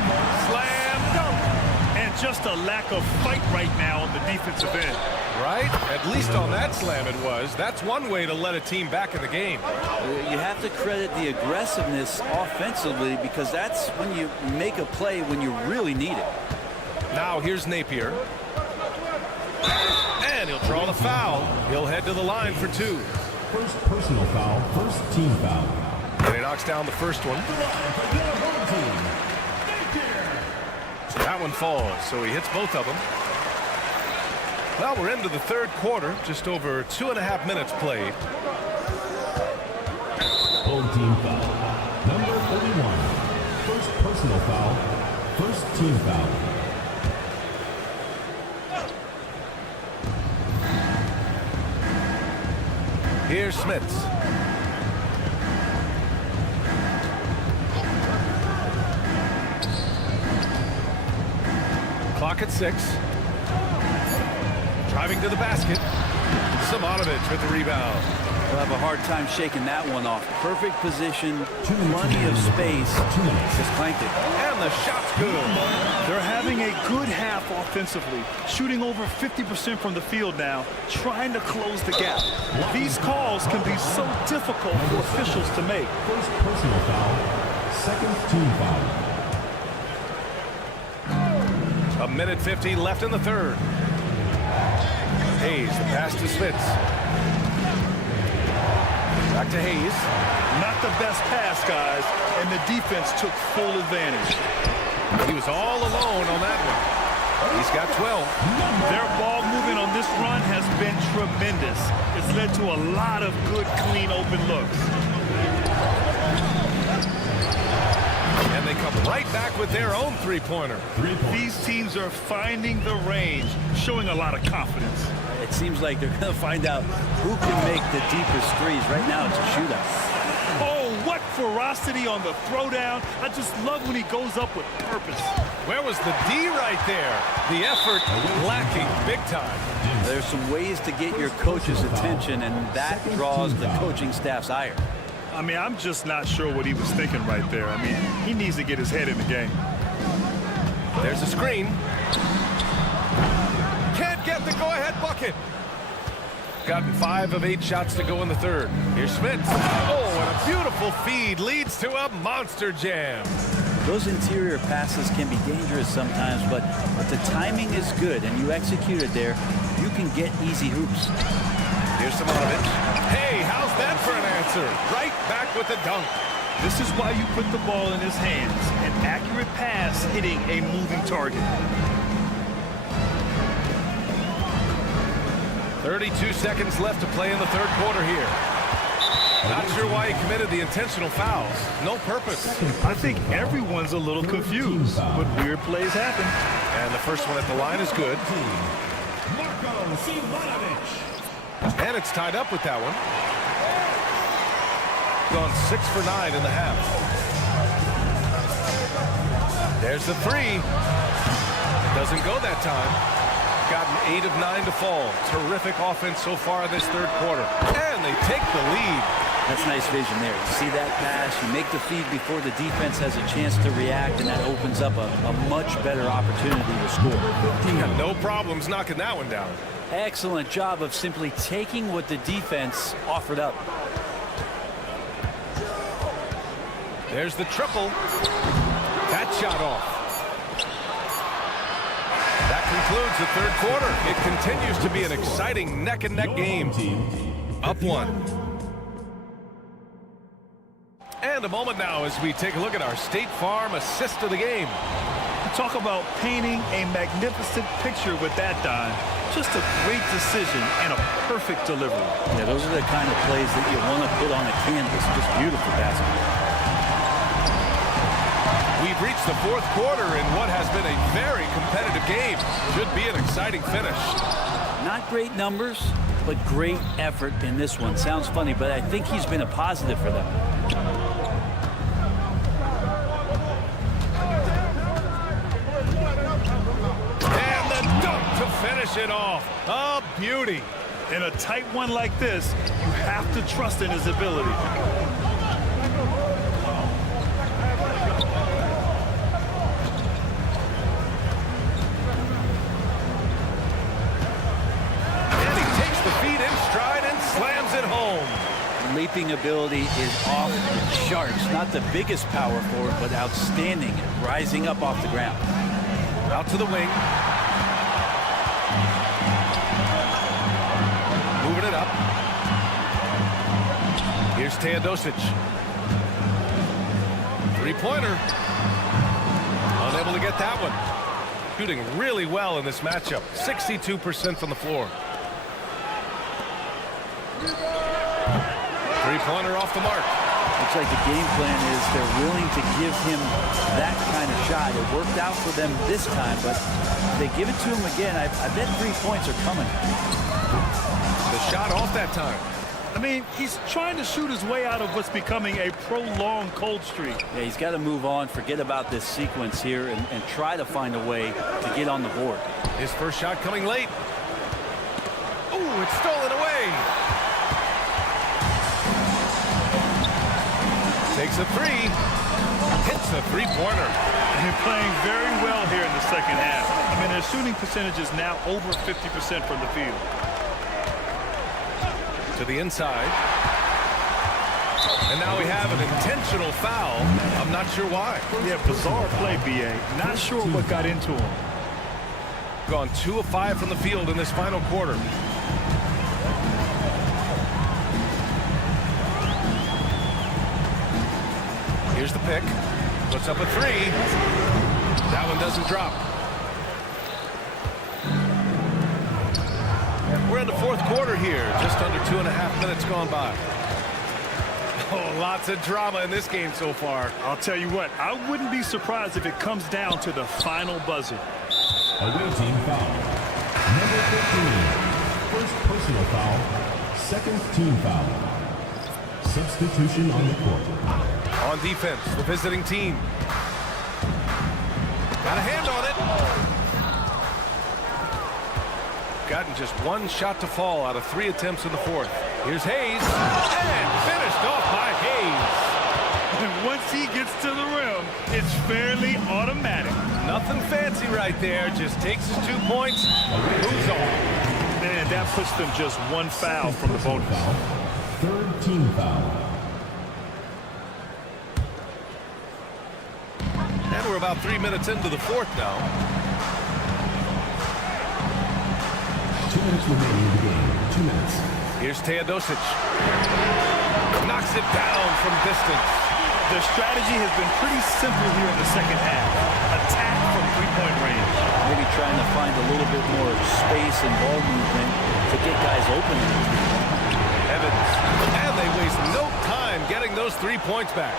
Slam dunk. And just a lack of fight right now on the defensive end. Right? At least on that slam it was. That's one way to let a team back in the game. You have to credit the aggressiveness offensively because that's when you make a play when you really need it. Now here's Napier. And he'll draw the foul. He'll head to the line for 2. First personal foul, first team foul. And he knocks down the first one. That one falls, so he hits both of them. Well, we're into the third quarter, just over 2.5 minutes played. Home team foul. Number 31. First personal foul, first team foul. Here's Smits. Clock at 6. Driving to the basket. Simonovic with the rebound. We'll have a hard time shaking that one off. Perfect position, plenty of space. Just clanked it. And the shot's good. They're having a good half offensively, shooting over 50% from the field now, trying to close the gap. These calls can be so difficult for officials to make. First personal foul, second team foul. A minute 50 left in the third. Hayes, the pass to Smits. Back to Hayes. Not the best pass, guys, and the defense took full advantage. He was all alone on that one. He's got 12. Their ball movement on this run has been tremendous. It's led to a lot of good, clean, open looks. And they come right back with their own three-pointer. These teams are finding the range, showing a lot of confidence. It seems like they're going to find out who can make the deepest threes. Right now, it's a shootout. Oh, what ferocity on the throwdown. I just love when he goes up with purpose. Where was the D right there? The effort lacking big time. There's some ways to get your coach's attention, and that draws the coaching staff's ire. I mean, I'm just not sure what he was thinking right there. I mean, he needs to get his head in the game. There's a screen. Can't get the go-ahead bucket. Gotten 5 of 8 shots to go in the third. Here's Smith. Oh, and a beautiful feed leads to a monster jam. Those interior passes can be dangerous sometimes, but if the timing is good and you execute it there, you can get easy hoops. Here's some of it. Hey, how's that for an answer? Right back with the dunk. This is why you put the ball in his hands. An accurate pass hitting a moving target. 32 seconds left to play in the third quarter here. Not sure why he committed the intentional fouls. No purpose. I think everyone's a little confused, but weird plays happen. And the first one at the line is good. And it's tied up with that one. Gone 6 for 9 in the half. There's the three. Doesn't go that time. Gotten 8 of 9 to fall. Terrific offense so far this third quarter. And they take the lead. That's nice vision there. You see that pass, you make the feed before the defense has a chance to react, and that opens up a much better opportunity to score. Yeah, no problems knocking that one down. Excellent job of simply taking what the defense offered up. There's the triple. That shot off. That concludes the third quarter. It continues to be an exciting neck-and-neck game. Up 1. And a moment now as we take a look at our State Farm assist of the game. Talk about painting a magnificent picture with that dime. Just a great decision and a perfect delivery. Yeah, those are the kind of plays that you want to put on a canvas. Just beautiful basketball. We've reached the fourth quarter in what has been a very competitive game. Should be an exciting finish. Not great numbers, but great effort in this one. Sounds funny, but I think he's been a positive for them. And the dunk to finish it off. A beauty. In a tight one like this, you have to trust in his ability. Leaping ability is off the charts. Not the biggest power forward, but outstanding at rising up off the ground. Out to the wing. Moving it up. Here's Teodosic. Three-pointer. Unable to get that one. Shooting really well in this matchup. 62% from the floor. Three-pointer off the mark. Looks like the game plan is they're willing to give him that kind of shot. It worked out for them this time, but if they give it to him again, I bet 3 points are coming. The shot off that time. I mean, he's trying to shoot his way out of what's becoming a prolonged cold streak. Yeah, he's got to move on, forget about this sequence here, and try to find a way to get on the board. His first shot coming late. Oh, it's stolen away. Takes a three. Hits a three-pointer. They're playing very well here in the second half. I mean, their shooting percentage is now over 50% from the field. To the inside. And now we have an intentional foul. I'm not sure why. Yeah, bizarre play, B.A. Not sure what got into him. Gone 2 of 5 from the field in this final quarter. Here's the pick. Puts up a three. That one doesn't drop. We're in the fourth quarter here. Just under 2.5 minutes gone by. Oh, lots of drama in this game so far. I'll tell you what, I wouldn't be surprised if it comes down to the final buzzer. Away team foul. Number 15. First personal foul. Second team foul. Substitution on the court. On defense, the visiting team. Got a hand on it. Gotten just one shot to fall out of 3 attempts in the fourth. Here's Hayes. And finished off by Hayes. And once he gets to the rim, it's fairly automatic. Nothing fancy right there. Just takes his 2 points, moves on. Man, that puts them just one foul from the bonus. Third team foul. And we're about 3 minutes into the fourth now. 2 minutes remaining in the game. 2 minutes. Here's Teodosic. Knocks it down from distance. The strategy has been pretty simple here in the second half. Attack from three-point range. Maybe trying to find a little bit more space and ball movement to get guys open. Evans. And they waste no time getting those 3 points back.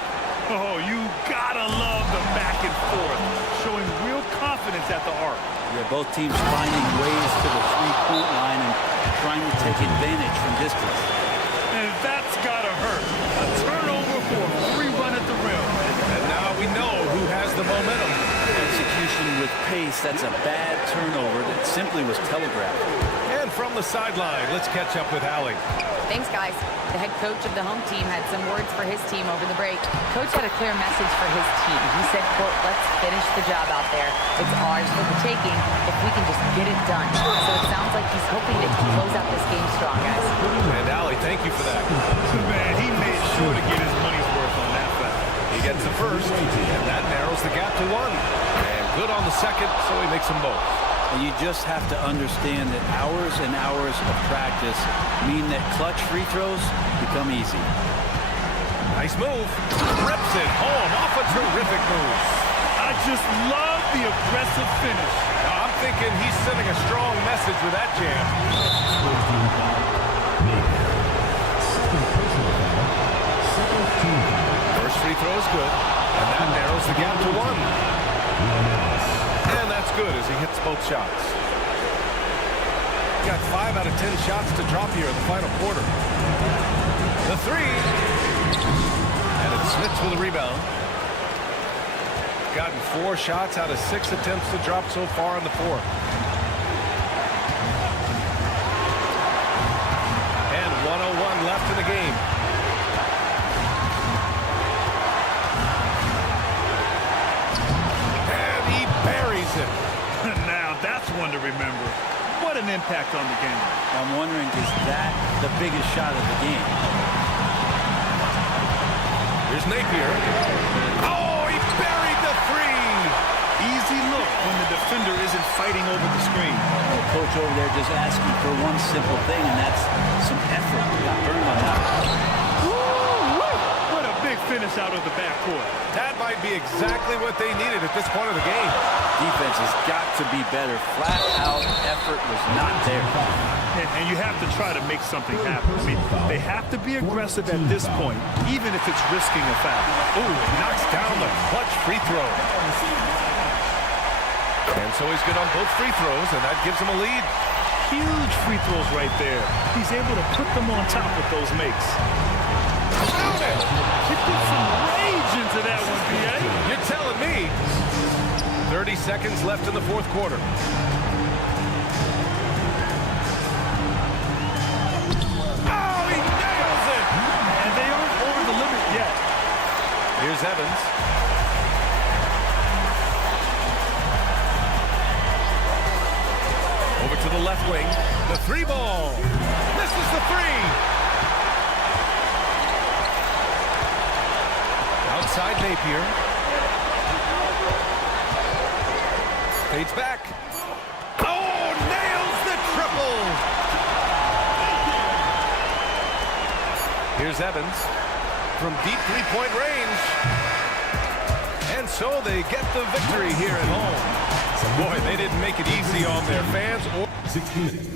Oh, you gotta love the back and forth. Showing real confidence at the arc. Yeah, both teams finding ways to the three-point line and trying to take advantage from distance. And that's gotta hurt. A turnover for a free run at the rim. And now we know who has the momentum. Execution with pace, that's a bad turnover that simply was telegraphed. And from the sideline, let's catch up with Allie. Thanks, guys. The head coach of the home team had some words for his team over the break. Coach had a clear message for his team. He said, quote, let's finish the job out there. It's ours for the taking if we can just get it done. So it sounds like he's hoping to close out this game strong, guys. And Allie, thank you for that. Man, he made sure to get his money's worth on that foul. He gets the first, and that narrows the gap to 1. And good on the second, so he makes them both. And you just have to understand that hours and hours of practice mean that clutch free throws become easy. Nice move. Rips it home off a terrific move. I just love the aggressive finish. Now, I'm thinking he's sending a strong message with that jam. First free throw is good, and that narrows the gap to 1. And that's good as he hits both shots. Got 5 out of 10 shots to drop here in the final quarter. The 3. And it's Smith with a rebound. Gotten 4 shots out of 6 attempts to drop so far in the fourth. And 1:01 left in the game. Now that's one to remember. What an impact on the game. I'm wondering, is that the biggest shot of the game? Here's Napier. Oh, he buried the 3. Easy look when the defender isn't fighting over the screen. The coach over there just asking for one simple thing, and that's some effort. Got burned on that. What a big finish out of the backcourt. That might be exactly what they needed at this point of the game. Defense has got to be better. Flat out effort was not there. And you have to try to make something happen. I mean, they have to be aggressive at this point, even if it's risking a foul. Ooh, knocks down the clutch free throw. And so he's good on both free throws, and that gives him a lead. Huge free throws right there. He's able to put them on top with those makes. He put some rage into that one, B.A. You're telling me. 30 seconds left in the fourth quarter. Oh, he nails it! And they aren't over the limit yet. Here's Evans. Over to the left wing. The 3 ball. Misses the 3. Outside Napier. Fades back. Oh, nails the triple. Here's Evans from deep three-point range. And so they get the victory here at home. Boy, they didn't make it easy on their fans or 60 minutes.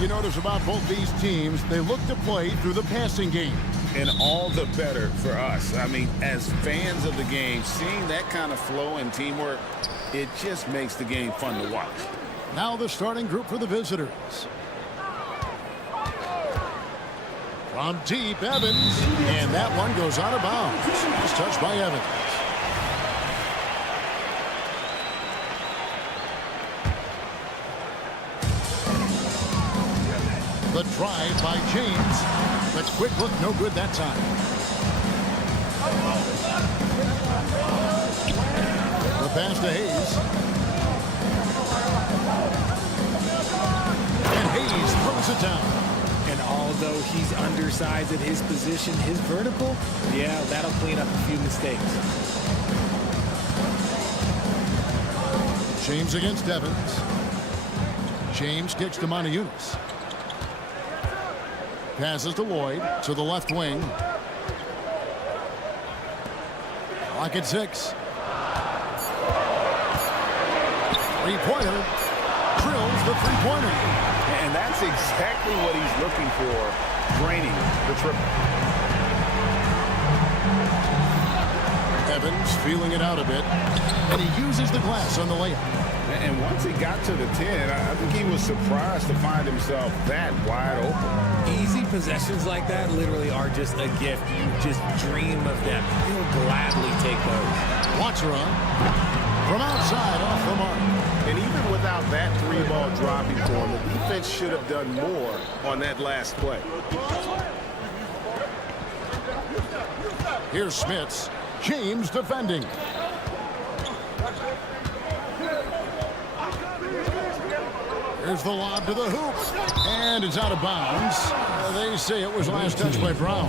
You notice about both these teams, they look to play through the passing game. And all the better for us. I mean, as fans of the game, seeing that kind of flow and teamwork, it just makes the game fun to watch. Now the starting group for the visitors. From deep, Evans. And that one goes out of bounds. Nice touch by Evans. The drive by James. The quick look, no good that time. The pass to Hayes. And Hayes throws it down. And although he's undersized at his position, his vertical, yeah, that'll clean up a few mistakes. James against Evans. James kicks to Monaco. Passes to Lloyd to the left wing. Clock at 6. Three-pointer. Drills the three-pointer. And that's exactly what he's looking for, draining the triple. Evans feeling it out a bit. And he uses the glass on the layup. And once he got to the 10, I think he was surprised to find himself that wide open. Easy possessions like that literally are just a gift. You just dream of them. He'll gladly take those. Watcher from outside off the mark. And even without that three-ball dropping for him, the defense should have done more on that last play. Here's Smits. James defending. Here's the lob to the hoop. And it's out of bounds. They say it was last touched by Brown.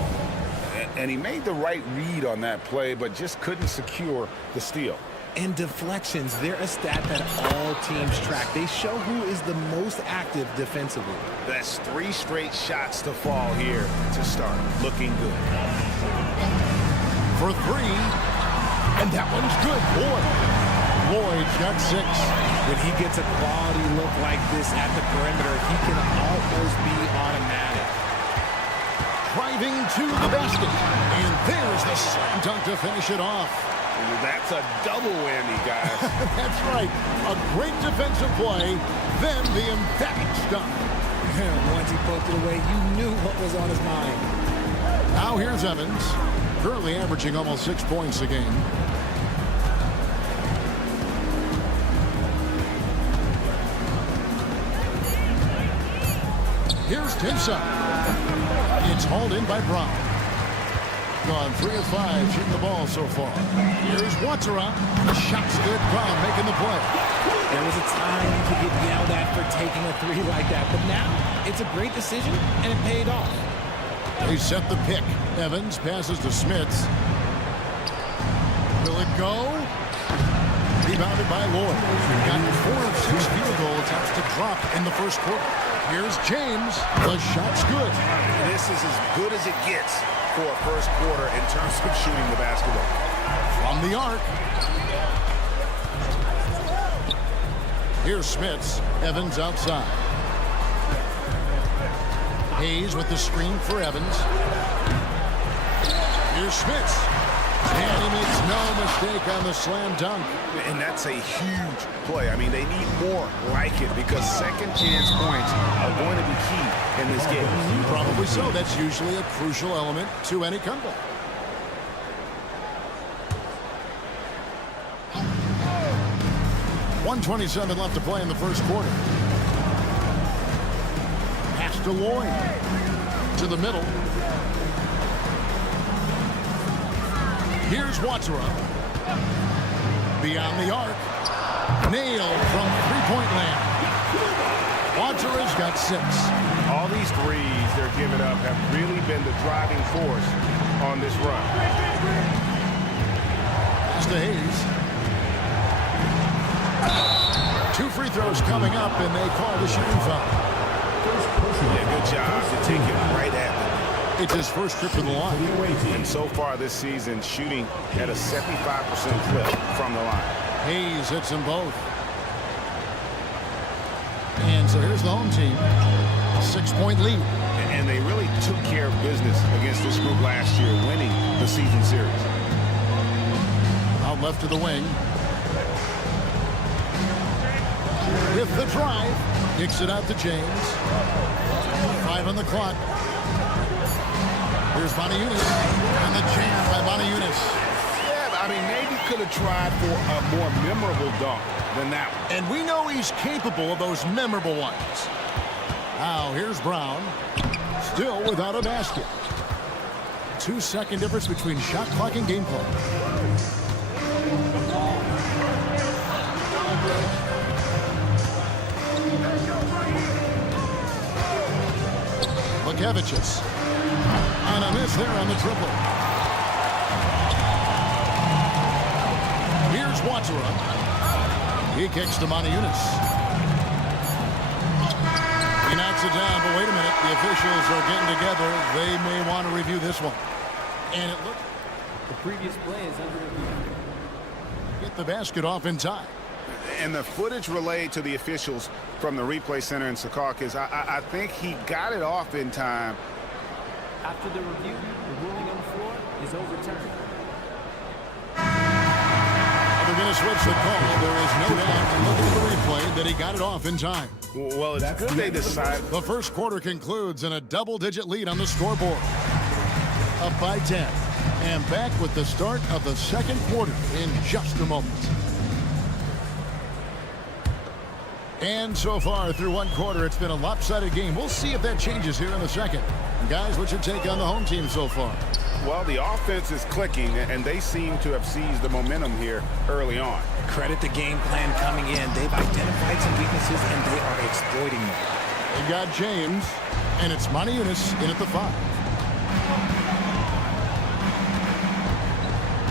And he made the right read on that play, but just couldn't secure the steal. And deflections, they're a stat that all teams track. They show who is the most active defensively. That's 3 straight shots to fall here to start. Looking good. For 3. And that one's good. Boy. Lloyd's got 6. When he gets a quality look like this at the perimeter, he can almost be automatic. Driving to the basket. And there's the slam dunk to finish it off. That's a double whammy, guys. That's right. A great defensive play, then the emphatic dunk. Once he poked it away, you knew what was on his mind. Now here's Evans, currently averaging almost 6 points a game. Here's Tinsa. It's hauled in by Brown. Gone 3 of 5 shooting the ball so far. Here's Watsara. The shot's good. Brown making the play. There was a time you could get yelled at for taking a three like that, but now it's a great decision, and it paid off. They set the pick. Evans passes to Smits. Will it go? Rebounded by Lloyd. Got 4 of 6 field goal attempts to drop in the first quarter. Here's James. The shot's good. This is as good as it gets for a first quarter in terms of shooting the basketball. From the arc. Here's Smits. Evans outside. Hayes with the screen for Evans. Here's Smits. And he makes no mistake on the slam dunk. And that's a huge play. I mean, they need more like it because second chance points are going to be key in this game. Probably so. That's usually a crucial element to any comeback. .127 left to play in the first quarter. Pass to Lloyd. To the middle. Here's Watsara. Beyond the arc. Nailed from three-point land. Watsara's got 6. All these threes they're giving up have really been the driving force on this run. Pass to Hayes. 2 free throws coming up, and they call the shooting foul. Yeah, good job to take it right at them. It's his first trip to the line. And so far this season, shooting at a 75% clip from the line. Hayes hits them both. And so here's the home team. A 6-point lead. And they really took care of business against this group last year, winning the season series. Out left to the wing. With the drive. Kicks it out to James. 5 on the clock. Here's Bonayunas. And the jam by Bonayunas. Yeah, I mean, maybe could have tried for a more memorable dunk than that one. And we know he's capable of those memorable ones. Now, here's Brown. Still without a basket. 2-second difference between shot clock and game clock. Lukevicius. And a miss there on the triple. Here's Watsara. He kicks to Bonayunas. He knocks it down, but wait a minute. The officials are getting together. They may want to review this one. And it looks... The previous play is under review. Get the basket off in time. And the footage relayed to the officials from the replay center in Secaucus, I think he got it off in time. After the review, the ruling on the floor is overturned. They're going to switch the call. There is no doubt, looking at the replay, that he got it off in time. Well, it's good they decided. The first quarter concludes in a double-digit lead on the scoreboard. Up by 10. And back with the start of the second quarter in just a moment. And so far through one quarter, it's been a lopsided game. We'll see if that changes here in a second. Guys, what's your take on the home team so far? Well, the offense is clicking, and they seem to have seized the momentum here early on. Credit the game plan coming in. They've identified some weaknesses, and they are exploiting them. They've got James, and it's Bonayunas in at the 5.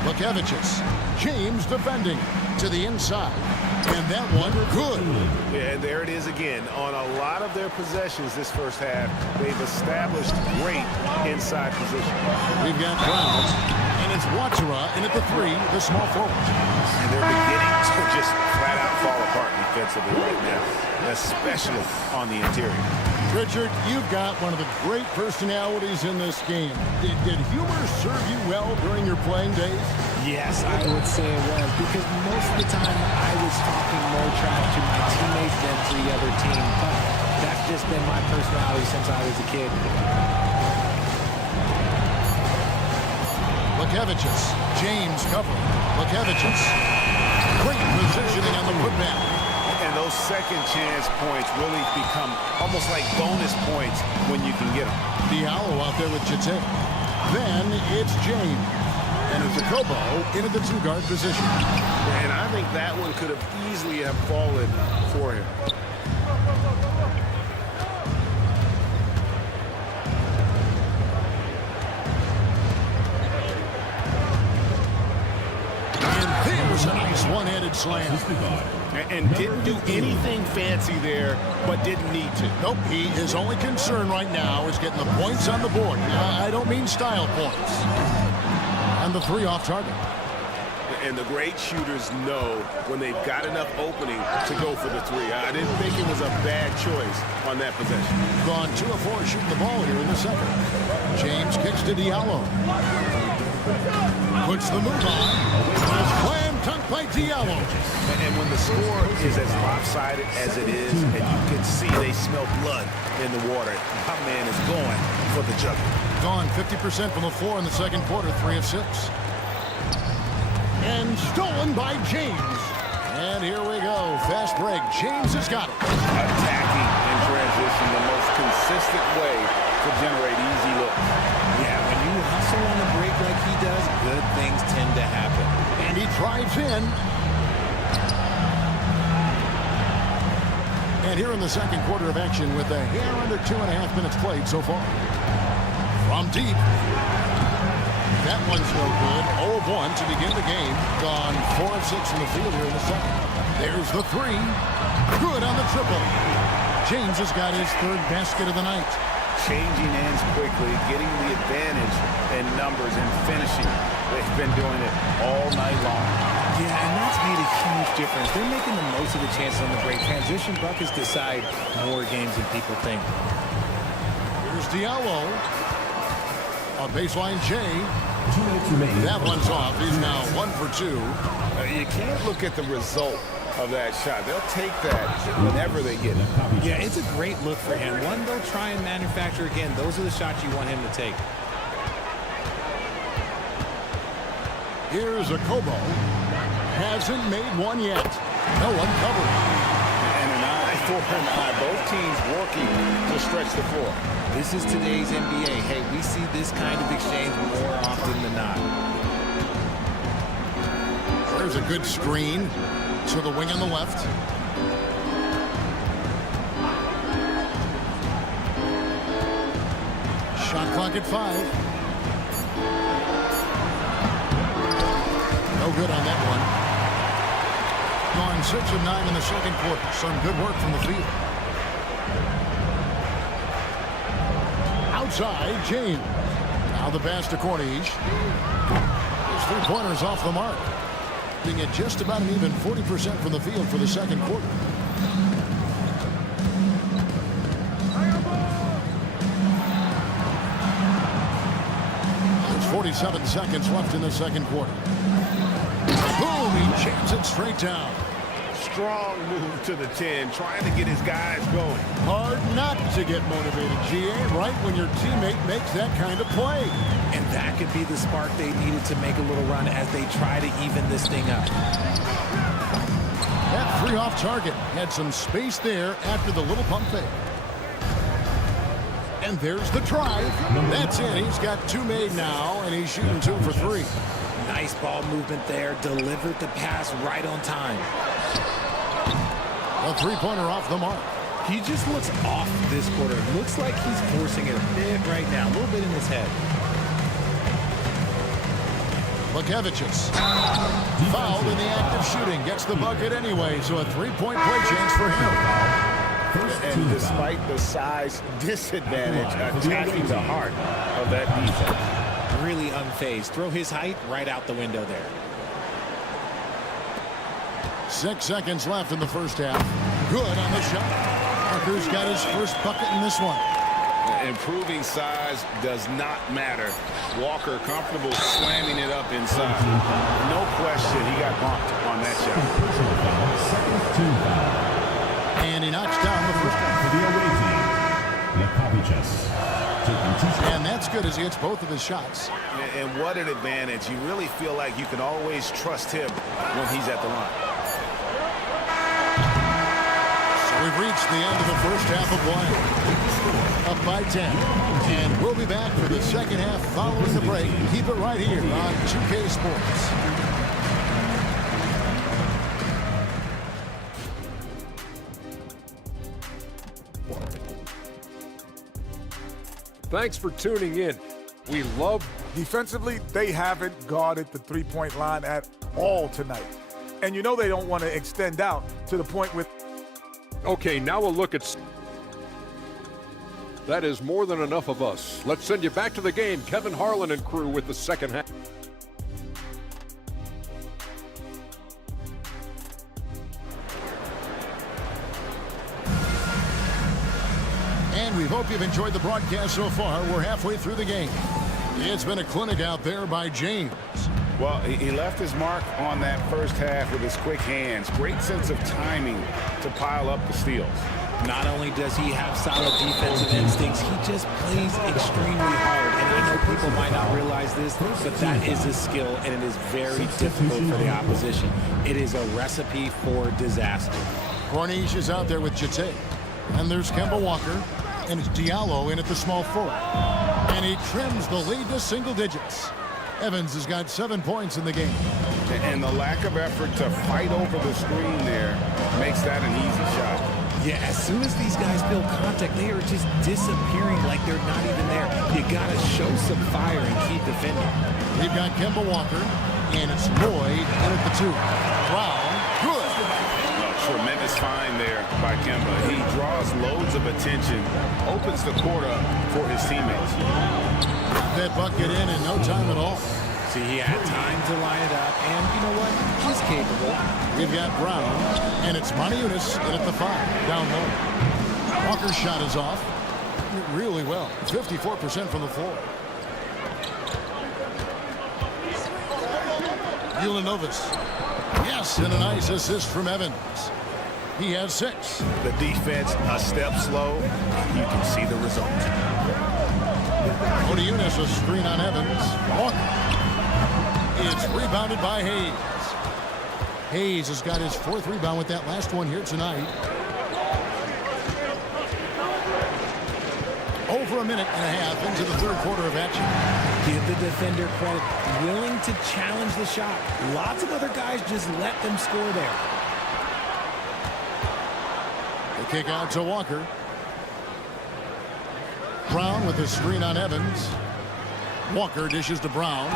Lukevicius. James defending to the inside. And that one, good. Yeah, there it is again. On a lot of their possessions this first half, they've established great inside position. We've got Brown, and it's Watsara in at the 3, the small forward. And they're beginning to just flat out fall apart defensively right now, especially on the interior. Richard, you've got one of the great personalities in this game. Did humor serve you well during your playing days? Yes, I would say it was, because most of the time I was talking more trash to my teammates than to the other team. But that just been my personality since I was a kid. Lukevicius. James covering. Lukevicius. Great positioning on the putback. And those second chance points really become almost like bonus points when you can get them. Diallo out there with Chite. Then it's James. And it's Jacobo into the two-guard position. And I think that one could have easily have fallen for him. And there's a nice one-handed slam. And didn't do anything fancy there, but didn't need to. Nope, his only concern right now is getting the points on the board. I don't mean style points. And the three off target. And the great shooters know when they've got enough opening to go for the three. I didn't think it was a bad choice on that possession. Gone 2 of 4 shooting the ball here in the second. James kicks to Diallo. Puts the move on. Slam dunk by Diallo. And when the score is as lopsided as it is, and you can see they smell blood in the water, my man is going for the jugular. Gone 50% from the floor in the second quarter, 3 of 6. And stolen by James. And here we go. Fast break. James has got it. Attacking in transition, the most consistent way to generate easy looks. Yeah, when you hustle on the break like he does, good things tend to happen. And he drives in. And here in the second quarter of action with a hair under 2.5 minutes played so far. From deep. That one's no good. 0 of 1 to begin the game. Gone 4 of 6 from the field here in the second. There's the three. Good on the triple. James has got his third basket of the night. Changing ends quickly, getting the advantage in numbers and finishing. They've been doing it all night long. Yeah, and that's made a huge difference. They're making the most of the chances on the break. Transition buckets decide more games than people think. Here's Diallo. A baseline J. That one's off. He's now 1 for 2. You can't look at the result of that shot. They'll take that whenever they get it. Yeah, it's a great look for him. One they'll try and manufacture again. Those are the shots you want him to take. Here's Jacobo. Hasn't made one yet. No one covering. And an eye for an eye. Both teams working to stretch the floor. This is today's NBA. Hey, we see this kind of exchange more often than not. There's a good screen to the wing on the left. Shot clock at 5. No good on that one. Gone 6 of 9 in the second quarter. Some good work from the field. Outside, James. Now the pass to Cornish. His three-pointers off the mark. Being at just about an even 40% from the field for the second quarter. There's 47 seconds left in the second quarter. Boom! He jams it straight down. Strong move to the 10, trying to get his guys going. Hard not to get motivated, GA, right when your teammate makes that kind of play. And that could be the spark they needed to make a little run as they try to even this thing up. That three off target had some space there after the little pump fake. And there's the try. That's it. He's got 2 made now, and he's shooting 2 for 3. Nice ball movement there. Delivered the pass right on time. A three-pointer off the mark. He just looks off this quarter. Looks like he's forcing it a bit right now. A little bit in his head. Lukevicius. Fouled in the act of shooting. Gets the bucket anyway, so a 3-point play chance for him. And despite the size disadvantage, attacking the heart of that defense. Really unfazed. Throw his height right out the window there. 6 seconds left in the first half. Good on the shot. Parker's got his first bucket in this one. Improving size does not matter. Walker comfortable slamming it up inside. No question he got bumped on that shot. And he knocks down the first one for the away team. And that's good as he hits both of his shots. And what an advantage. You really feel like you can always trust him when he's at the line. So we've reached the end of the first half of play. Up by 10. And we'll be back for the second half following the break. Keep it right here on 2K Sports. Thanks for tuning in. We love... Defensively, they haven't guarded the three-point line at all tonight. And you know they don't want to extend out to the point with... Okay, now we'll look at... That is more than enough of us. Let's send you back to the game. Kevin Harlan and crew with the second half. And we hope you've enjoyed the broadcast so far. We're halfway through the game. It's been a clinic out there by James. Well, he left his mark on that first half with his quick hands. Great sense of timing to pile up the steals. Not only does he have solid defensive instincts, he just plays extremely hard. And I know people might not realize this, but that is a skill, and it is very difficult for the opposition. It is a recipe for disaster. Corniche is out there with Jete. And there's Kemba Walker. And it's Diallo in at the small forward. And he trims the lead to single digits. Evans has got 7 points in the game. And the lack of effort to fight over the screen there makes that an easy shot. Yeah, as soon as these guys feel contact, they are just disappearing like they're not even there. You got to show some fire and keep defending. We've got Kemba Walker, and it's Lloyd in at the 2. Brown, good. Tremendous find there by Kemba. He draws loads of attention, opens the court up for his teammates. That bucket in no time at all. See, he had time to line it up, and you know what? He's capable. We've got Brown, and it's Maniunas in at the 5, down low. Walker's shot is off. Really well. 54% from the floor. Ulanovas. Yes, and a nice assist from Evans. He has 6. The defense a step slow. You can see the result. Odiunas, a screen on Evans. Walker. It's rebounded by Hayes. Hayes has got his 4th rebound with that last one here tonight. Over a minute and a half into the third quarter of action. Give the defender credit. Willing to challenge the shot. Lots of other guys just let them score there. The kick out to Walker. Brown with a screen on Evans. Walker dishes to Brown,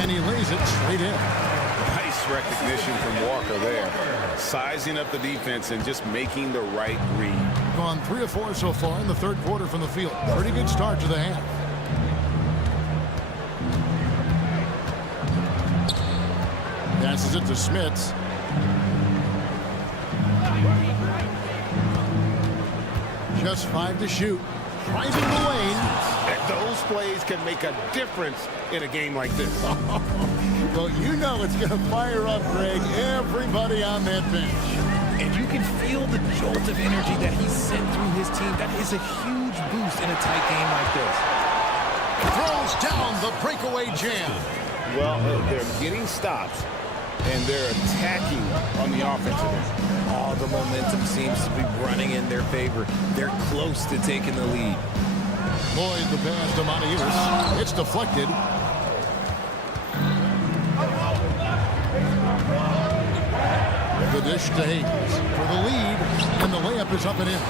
and he lays it straight in. Nice recognition from Walker there. Sizing up the defense and just making the right read. Gone 3 of 4 so far in the third quarter from the field. Pretty good start to the half. Passes it to Smits. Just 5 to shoot. Driving the lane. And those plays can make a difference in a game like this. Well, you know it's going to fire up, Greg, everybody on that bench. And you can feel the jolt of energy that he sent through his team. That is a huge boost in a tight game like this. Throws down the breakaway jam. Well, they're getting stops, and they're attacking on the offensive end. All the momentum seems to be running in their favor. They're close to taking the lead. Lloyd the pass to Maniunas. It's deflected. The dish to Hayes for the lead, and the layup is up and in.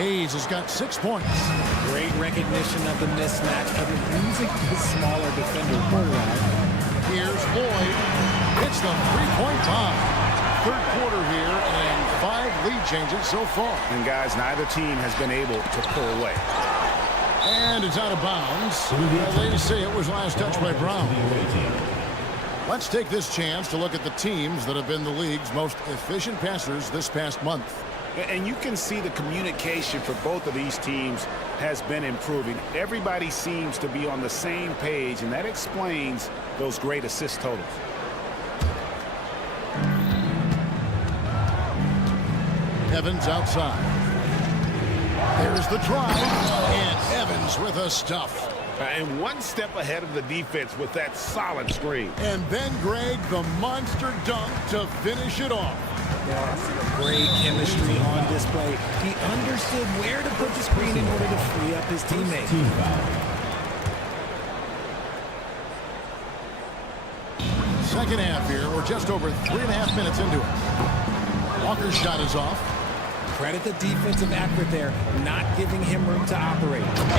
Hayes has got 6 points. Great recognition of the mismatch of losing the smaller defender. Here's Lloyd. It's the 3-point bomb. Third quarter here, and 5 lead changes so far. And guys, neither team has been able to pull away. And it's out of bounds. Well, they say it was last touched by Brown. Let's take this chance to look at the teams that have been the league's most efficient passers this past month. And you can see the communication for both of these teams has been improving. Everybody seems to be on the same page, and that explains those great assist totals. Evans outside. There's the drive, and Evans with a stuff. And one step ahead of the defense with that solid screen. And then, Greg, the monster dunk to finish it off. Yeah, great chemistry on display. He understood where to put the screen in order to free up his teammate. Team foul. Second half here. We're just over 3.5 minutes into it. Walker's shot is off. Credit the defensive effort there, not giving him room to operate. And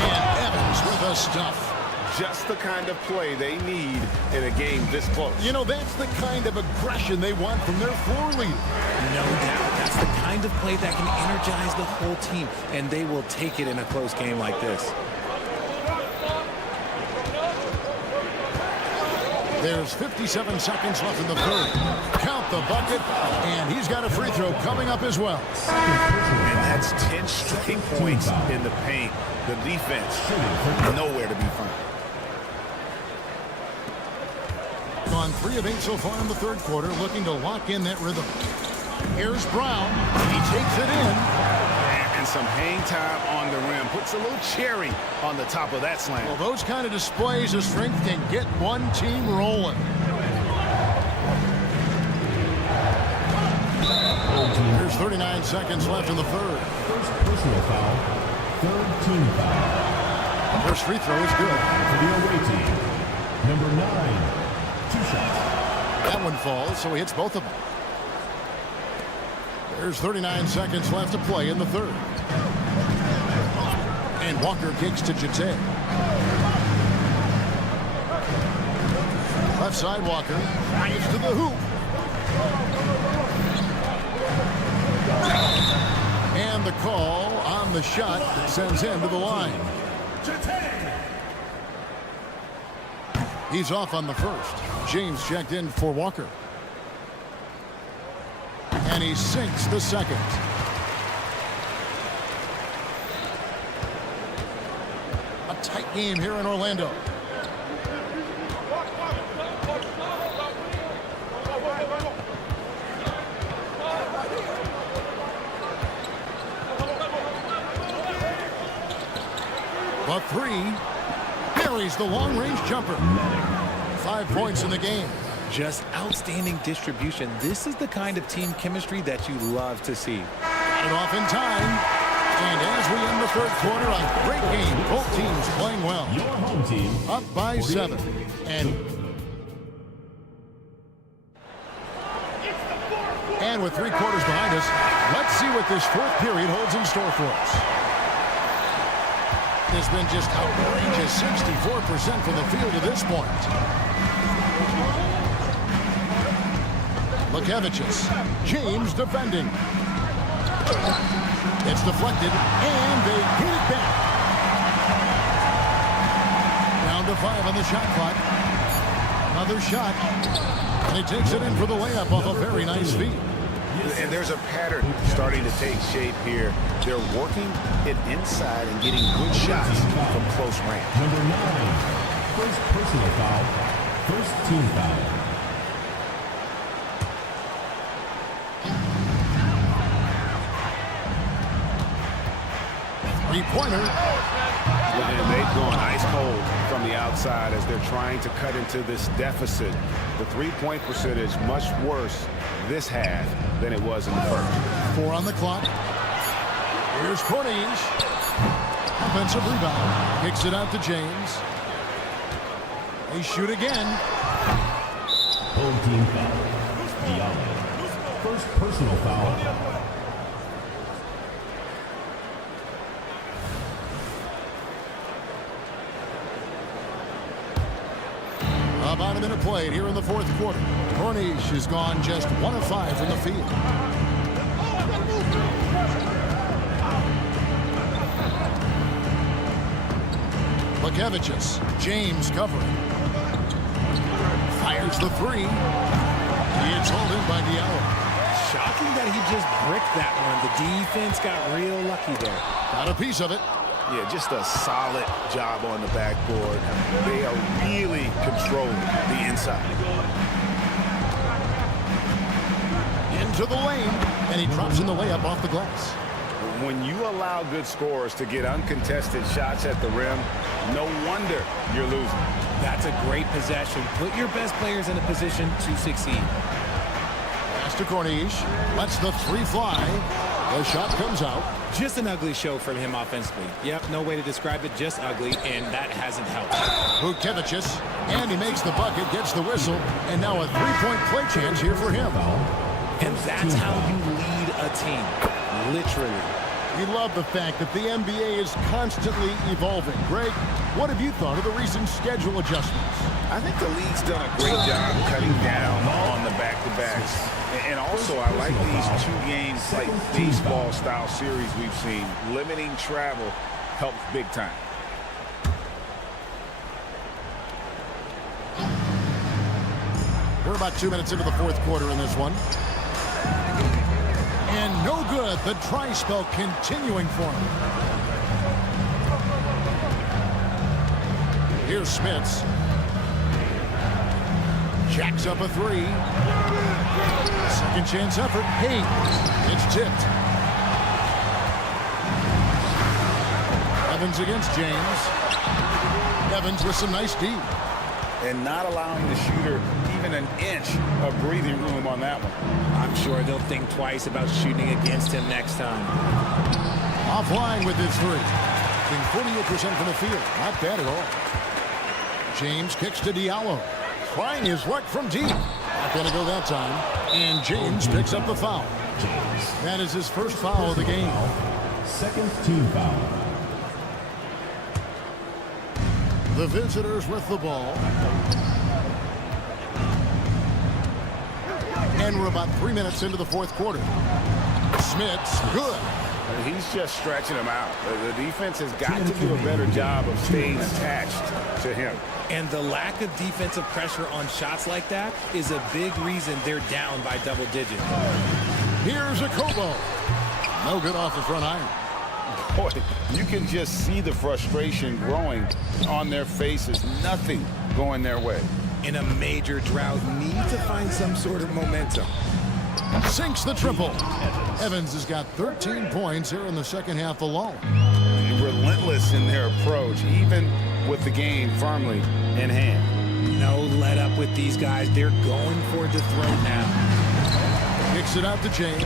Evans with a stuff. Just the kind of play they need in a game this close. You know, that's the kind of aggression they want from their floor leader. No doubt. That's the kind of play that can energize the whole team, and they will take it in a close game like this. There's 57 seconds left in the third. Count the bucket, and he's got a free throw coming up as well. And that's 10 straight points in the paint. The defense nowhere to be found. On 3 of 8 so far in the third quarter, looking to lock in that rhythm. Here's Brown. He takes it in. And some hang time on the rim. Puts a little cherry on the top of that slam. Well, those kind of displays of strength can get one team rolling. There's 39 seconds left in the third. First personal foul. Third team foul. First free throw is good. For the away team. Number 9. 2 shots. That one falls, so he hits both of them. There's 39 seconds left to play in the third. And Walker kicks to Jete. Left side Walker. Drives to the hoop. And the call on the shot that sends him to the line. He's off on the first. James checked in for Walker. And he sinks the second. A tight game here in Orlando. The three buries the long-range jumper. 5 points in the game. Just outstanding distribution. This is the kind of team chemistry that you love to see. Got it off in time. And as we end the third quarter, a great game. Both teams playing well. Your home team up by 7. And with 3 quarters behind us, let's see what this fourth period holds in store for us. It's been just outrageous 64% from the field to this point. Lukevicius. James defending. It's deflected, and they get it back. Down to 5 on the shot clock. Another shot. And he takes it in for the layup off a very nice feed. And there's a pattern starting to take shape here. They're working it inside and getting good shots from close range. Number 9. First personal foul. First team foul. Three-pointer. And they've gone ice cold from the outside as they're trying to cut into this deficit. The three-point percentage much worse this half than it was in the first. 4 on the clock. Here's Cornish. Offensive rebound. Kicks it out to James. They shoot again. Home team foul. Diallo. First personal foul. About a minute played here in the fourth quarter. Cornish has gone just 1 of 5 from the field. Lukevicius. James covering. Fires the 3. It's hauled in by Diallo. Shocking that he just bricked that one. The defense got real lucky there. Got a piece of it. Yeah, just a solid job on the backboard. They are really controlling the inside. Into the lane, and he drops in the layup off the glass. When you allow good scorers to get uncontested shots at the rim, no wonder you're losing. That's a great possession. Put your best players in a position to succeed. Pass to Corniche. Lets the three fly. The shot comes out. Just an ugly show from him offensively. Yep, no way to describe it, just ugly, and that hasn't helped. Vukevicius, and he makes the bucket, gets the whistle, and now a three-point play chance here for him. And that's how you lead a team, literally. We love the fact that the NBA is constantly evolving. Greg, what have you thought of the recent schedule adjustments? I think the league's done a great job cutting down on the back-to-backs. And also, I like these two-game, like baseball-style series we've seen. Limiting travel helps big time. We're about 2 minutes into the fourth quarter in this one. And no good. The dry spell continuing for him. Here's Smits. Jacks up a three. Second chance effort. Hayes. It's tipped. Evans against James. Evans with some nice D. And not allowing the shooter even an inch of breathing room on that one. I'm sure they'll think twice about shooting against him next time. Offline with his three. Shooting 48% from the field. Not bad at all. James kicks to Diallo. Trying his luck from deep. Not going to go that time. And James picks up the foul. That is his first foul of the game. Second team foul. The visitors with the ball. And we're about 3 minutes into the fourth quarter. Smits, good. He's just stretching him out. The defense has got to do a better job of staying attached to him. And the lack of defensive pressure on shots like that is a big reason they're down by double digits. Here's a Kobo. No good off the front iron. Boy, you can just see the frustration growing on their faces. Nothing going their way. In a major drought, need to find some sort of momentum. Sinks the triple. Evans has got 13 points here in the second half alone. Relentless in their approach, even with the game firmly in hand. No let up with these guys. They're going for the throat now. Kicks it out to James.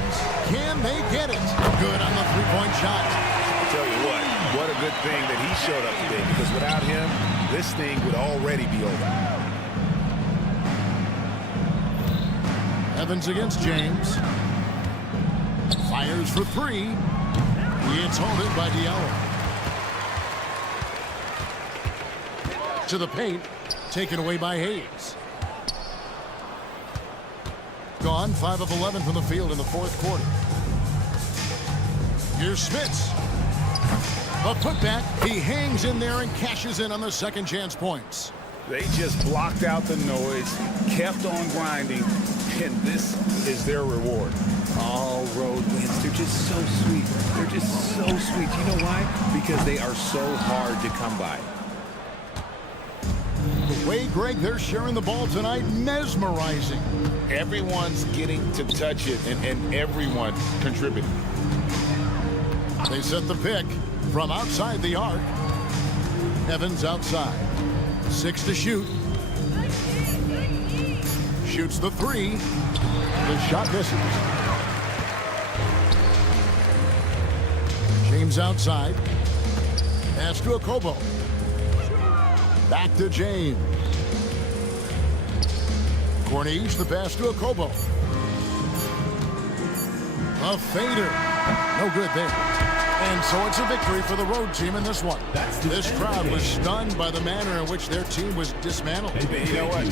Can they get it? Good on the three-point shot. I'll tell you what a good thing that he showed up today, because without him, this thing would already be over. Evans against James. Fires for three. It's hauled in by Diallo. To the paint. Taken away by Hayes. Gone 5 of 11 from the field in the fourth quarter. Here's Smits. A putback. He hangs in there and cashes in on the second chance points. They just blocked out the noise, kept on grinding, and this is their reward. All road wins. They're just so sweet. They're just so sweet. You know why? Because they are so hard to come by. The way, Greg, they're sharing the ball tonight, mesmerizing. Everyone's getting to touch it, and everyone contributing. They set the pick from outside the arc. Evans outside. 6 to shoot. Shoots the three. The shot misses. James outside. Pass to Okobo. Back to James. Corniche, the pass to Okobo. A fader. No good there. And so it's a victory for the road team in this one. This crowd was stunned by the manner in which their team was dismantled. You know what?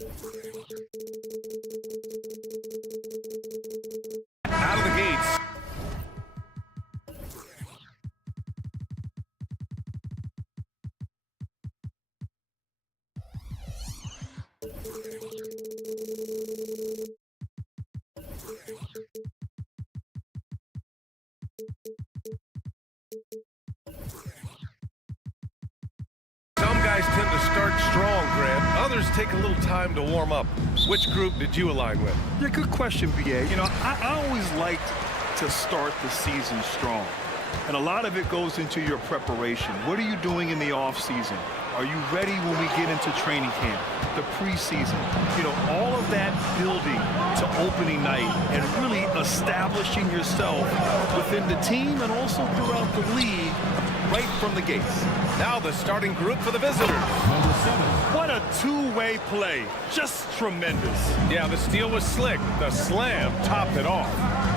Out of the gates. Some guys tend to start strong, Grant. Others take a little time to warm up. Which group did you align with? Yeah, good question, BA. You know, I always liked to start the season strong. And a lot of it goes into your preparation. What are you doing in the off season? Are you ready when we get into training camp, the preseason? You know, all of that building to opening night and really establishing yourself within the team and also throughout the league right from the gates. Now the starting group for the visitors. What a two-way play. Just tremendous. Yeah, the steal was slick. The slam topped it off.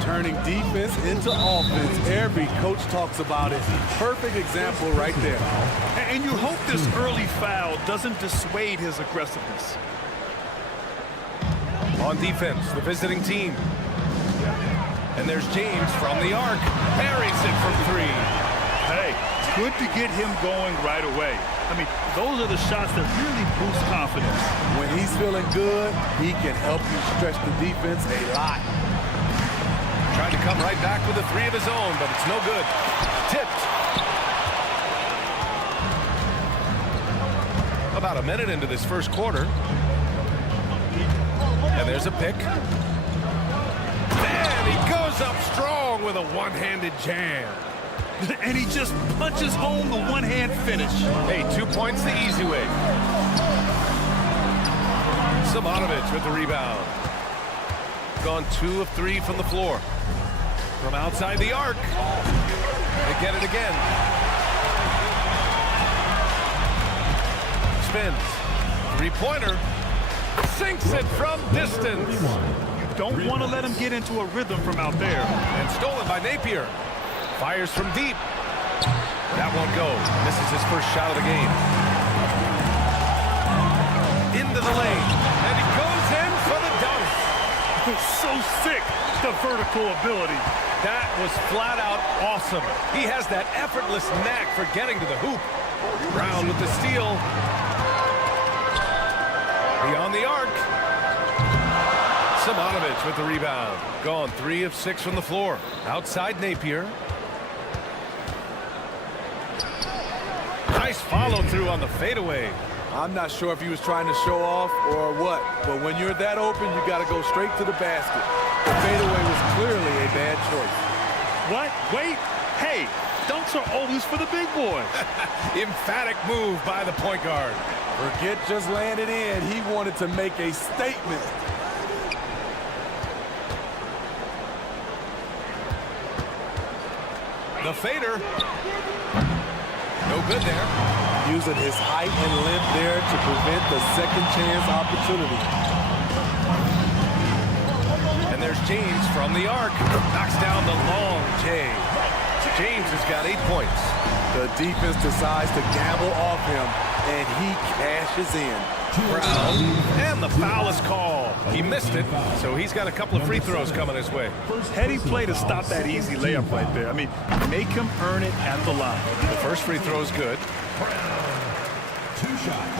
Turning defense into offense. Every coach talks about it. Perfect example right there. And you hope this early foul doesn't dissuade his aggressiveness. On defense, the visiting team. And there's James from the arc. Buries it from three. Hey, good to get him going right away. I mean, those are the shots that really boost confidence. When he's feeling good, he can help you stretch the defense a lot. Tried to come right back with a three of his own, but it's no good. Tipped. About a minute into this first quarter. And there's a pick. And he goes up strong with a one-handed jam. And he just punches home the one-hand finish. Hey, 2 points the easy way. Simonovic with the rebound. Gone 2 of 3 from the floor. From outside the arc. They get it again. Spins. Three-pointer. Sinks it from distance. You don't want to let him get into a rhythm from out there. And stolen by Napier. Fires from deep. That won't go. Misses his first shot of the game. Into the lane. And he goes in for the dunk. So sick, the vertical ability. That was flat out awesome. He has that effortless knack for getting to the hoop. Brown with the steal. Beyond the arc. Simonovic with the rebound. Gone 3 of 6 from the floor. Outside Napier. Nice follow through on the fadeaway. I'm not sure if he was trying to show off or what, but when you're that open, you got to go straight to the basket. The fadeaway was clearly a bad choice. What? Wait. Hey, dunks are always for the big boy. Emphatic move by the point guard. Forget just landed in. He wanted to make a statement. The fader. No good there. Using his height and length there to prevent the second chance opportunity. And there's James from the arc. Knocks down the long J. James has got 8 points. The defense decides to gamble off him, and he cashes in. Brown. And the foul is called. He missed it, so he's got a couple of free throws coming his way. Heady play to stop that easy layup right there. I mean, make him earn it at the line. The first free throw is good.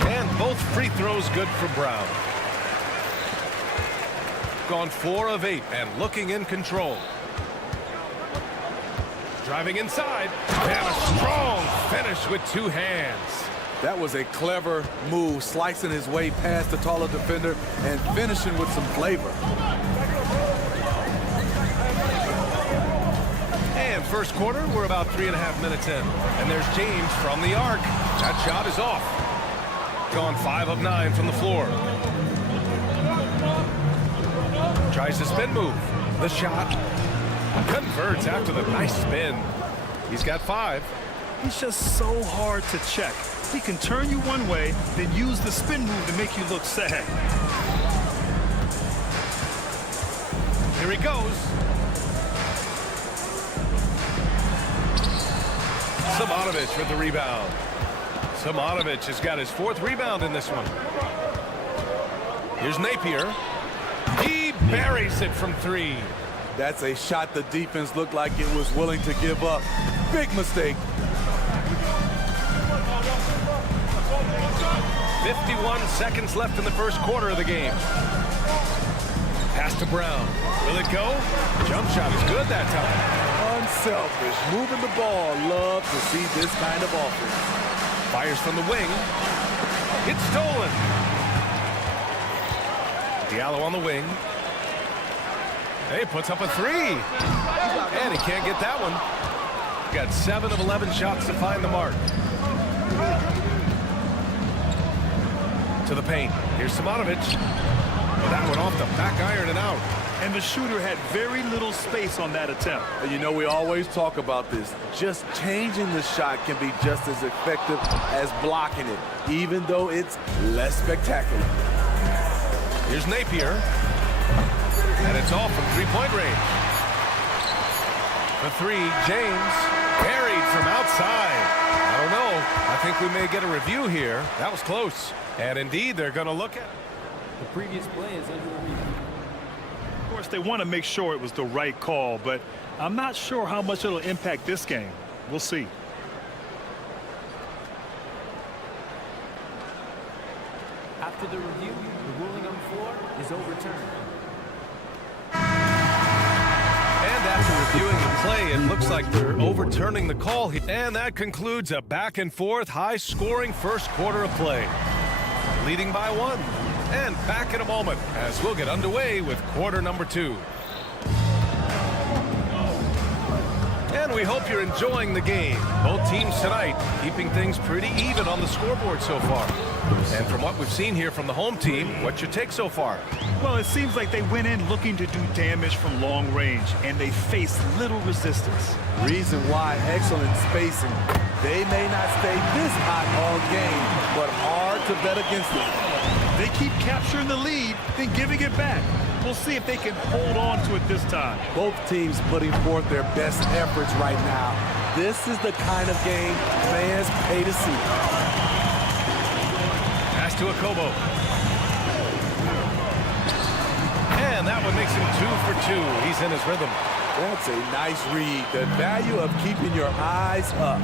And both free throws good for Brown. Gone 4 of 8 and looking in control. Driving inside. And a strong finish with 2 hands. That was a clever move, slicing his way past the taller defender and finishing with some flavor. And first quarter, we're about 3.5 minutes in. And there's James from the arc. That shot is off. Gone 5 of 9 from the floor. Tries the spin move. The shot. Converts after the nice spin. He's got 5. He's just so hard to check. He can turn you one way, then use the spin move to make you look sad. Here he goes. Simonovic with the rebound. Simonovic has got his 4th rebound in this one. Here's Napier. He buries it from 3. That's a shot the defense looked like it was willing to give up. Big mistake. 51 seconds left in the first quarter of the game. Pass to Brown. Will it go? Jump shot is good that time. Unselfish. Moving the ball. Love to see this kind of offense. Fires from the wing. It's stolen. Diallo on the wing. He puts up a 3. And he can't get that one. Got 7 of 11 shots to find the mark. To the paint. Here's Simonovic. Well, that one off the back iron and out. And the shooter had very little space on that attempt. You know, we always talk about this. Just changing the shot can be just as effective as blocking it, even though it's less spectacular. Here's Napier. And it's off from three-point range. The 3, James. Buried from outside. I don't know. I think we may get a review here. That was close. And indeed, they're going to look at the previous play is under review. Of course, they want to make sure it was the right call, but I'm not sure how much it'll impact this game. We'll see. After the review, the ruling on the floor is overturned. And after reviewing the play, it looks like they're overturning the call here. And that concludes a back-and-forth, high-scoring first quarter of play. Leading by 1. And back in a moment as we'll get underway with quarter number 2. And we hope you're enjoying the game. Both teams tonight keeping things pretty even on the scoreboard so far. And from what we've seen here from the home team, what's your take so far? Well, it seems like they went in looking to do damage from long range, and they faced little resistance. Reason why, excellent spacing. They may not stay this hot all game, but hard to bet against them. They keep capturing the lead, then giving it back. We'll see if they can hold on to it this time. Both teams putting forth their best efforts right now. This is the kind of game fans pay to see. Pass to Akobo. And that one makes him 2 for 2. He's in his rhythm. That's a nice read. The value of keeping your eyes up.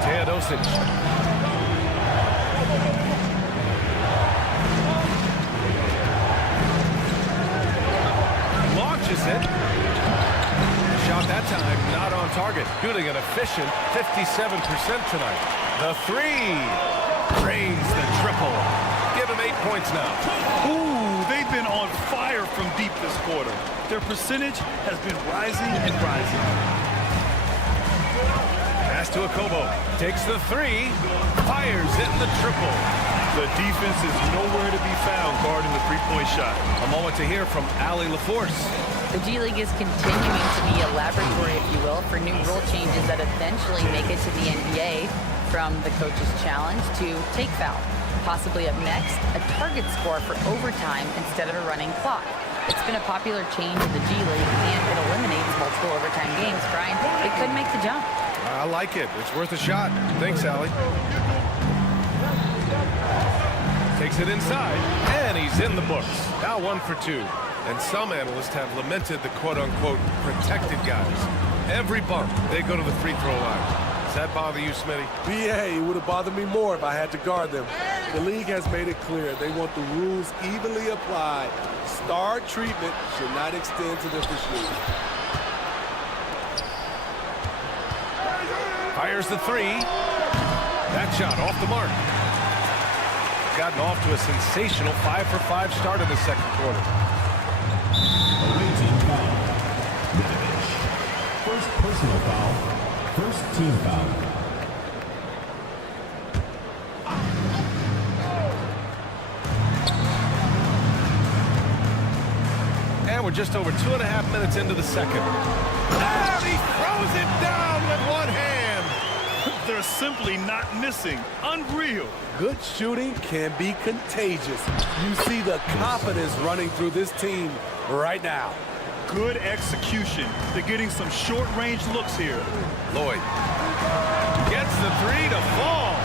Teodosic. Launches it. Shot that time, not on target. Shooting an efficient 57% tonight. The 3. Drains the triple. Give him 8 points now. Ooh, they've been on fire from deep this quarter. Their percentage has been rising and rising. Pass to Akobo. Takes the 3. Fires it in the triple. The defense is nowhere to be found guarding the three-point shot. A moment to hear from Ali LaForce. The G League is continuing to be a laboratory, if you will, for new rule changes that eventually make it to the NBA. From the coach's challenge to take foul. Possibly up next, a target score for overtime instead of a running clock. It's been a popular change in the G League, and it eliminates multiple overtime games. Brian, it could make the jump. I like it. It's worth a shot. Thanks, Allie. Takes it inside, and he's in the books. Now 1 for 2. And some analysts have lamented the quote-unquote protected guys. Every bump, they go to the free throw line. Does that bother you, Smitty? BA, it would have bothered me more if I had to guard them. The league has made it clear they want the rules evenly applied. Star treatment should not extend to the officiating. Fires the 3. That shot off the mark. Gotten off to a sensational 5 for 5 start in the second quarter. First personal foul. First team foul. And we're just over 2.5 minutes into the second. And he throws it down with one hand. They're simply not missing. Unreal. Good shooting can be contagious. You see the confidence running through this team right now. Good execution. They're getting some short-range looks here. Lloyd gets the 3 to fall.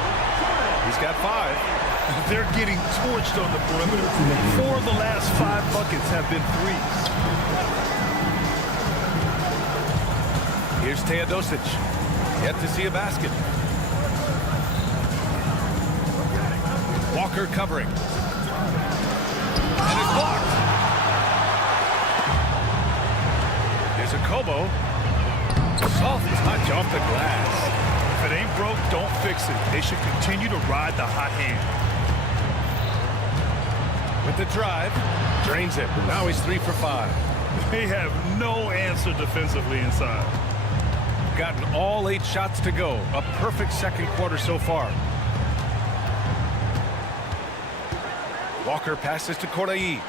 He's got 5. They're getting torched on the perimeter. 4 of the last 5 buckets have been threes. Here's Teodosic. Yet to see a basket. Walker covering. And it's blocked. There's a Kobo. Soft touch off the glass. If it ain't broke, don't fix it. They should continue to ride the hot hand. With the drive, drains it. Now he's 3 for 5. They have no answer defensively inside. Gotten all 8 shots to go. A perfect second quarter so far. Walker passes to Corday.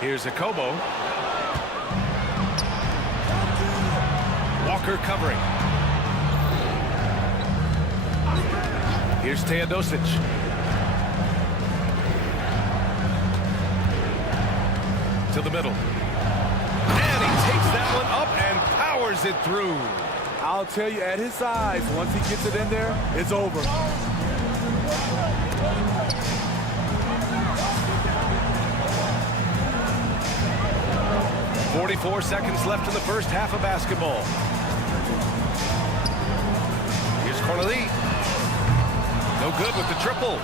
Here's a Kobo. Walker covering. Here's Teodosic. To the middle. And he takes that one up and powers it through. I'll tell you, at his size, once he gets it in there, it's over. 44 seconds left in the first half of basketball. Here's Corneli. No good with the triple.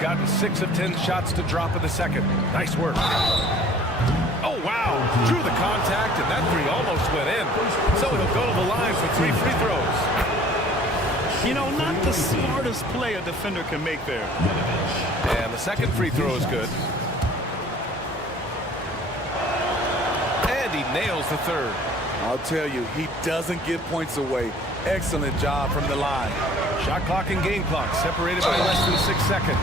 Gotten 6 of 10 shots to drop in the second. Nice work. Oh, wow. Drew the contact, and that 3 almost went in. So he'll go to the line for 3 free throws. You know, not the smartest play a defender can make there. And the second free throw is good. And he nails the third. I'll tell you, he doesn't give points away. Excellent job from the line. Shot clock and game clock separated by less than 6 seconds.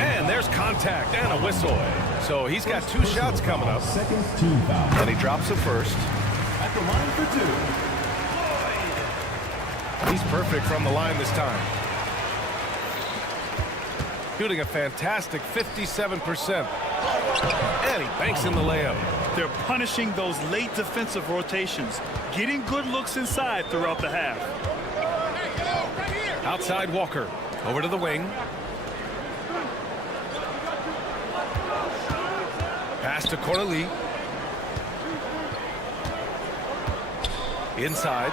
And there's contact and a whistle. So he's got 2 shots coming up. And he drops the first. At the line for 2. He's perfect from the line this time. Shooting a fantastic 57%. And he banks in the layup. They're punishing those late defensive rotations, getting good looks inside throughout the half. Outside Walker. Over to the wing. Pass to Corneli. Inside.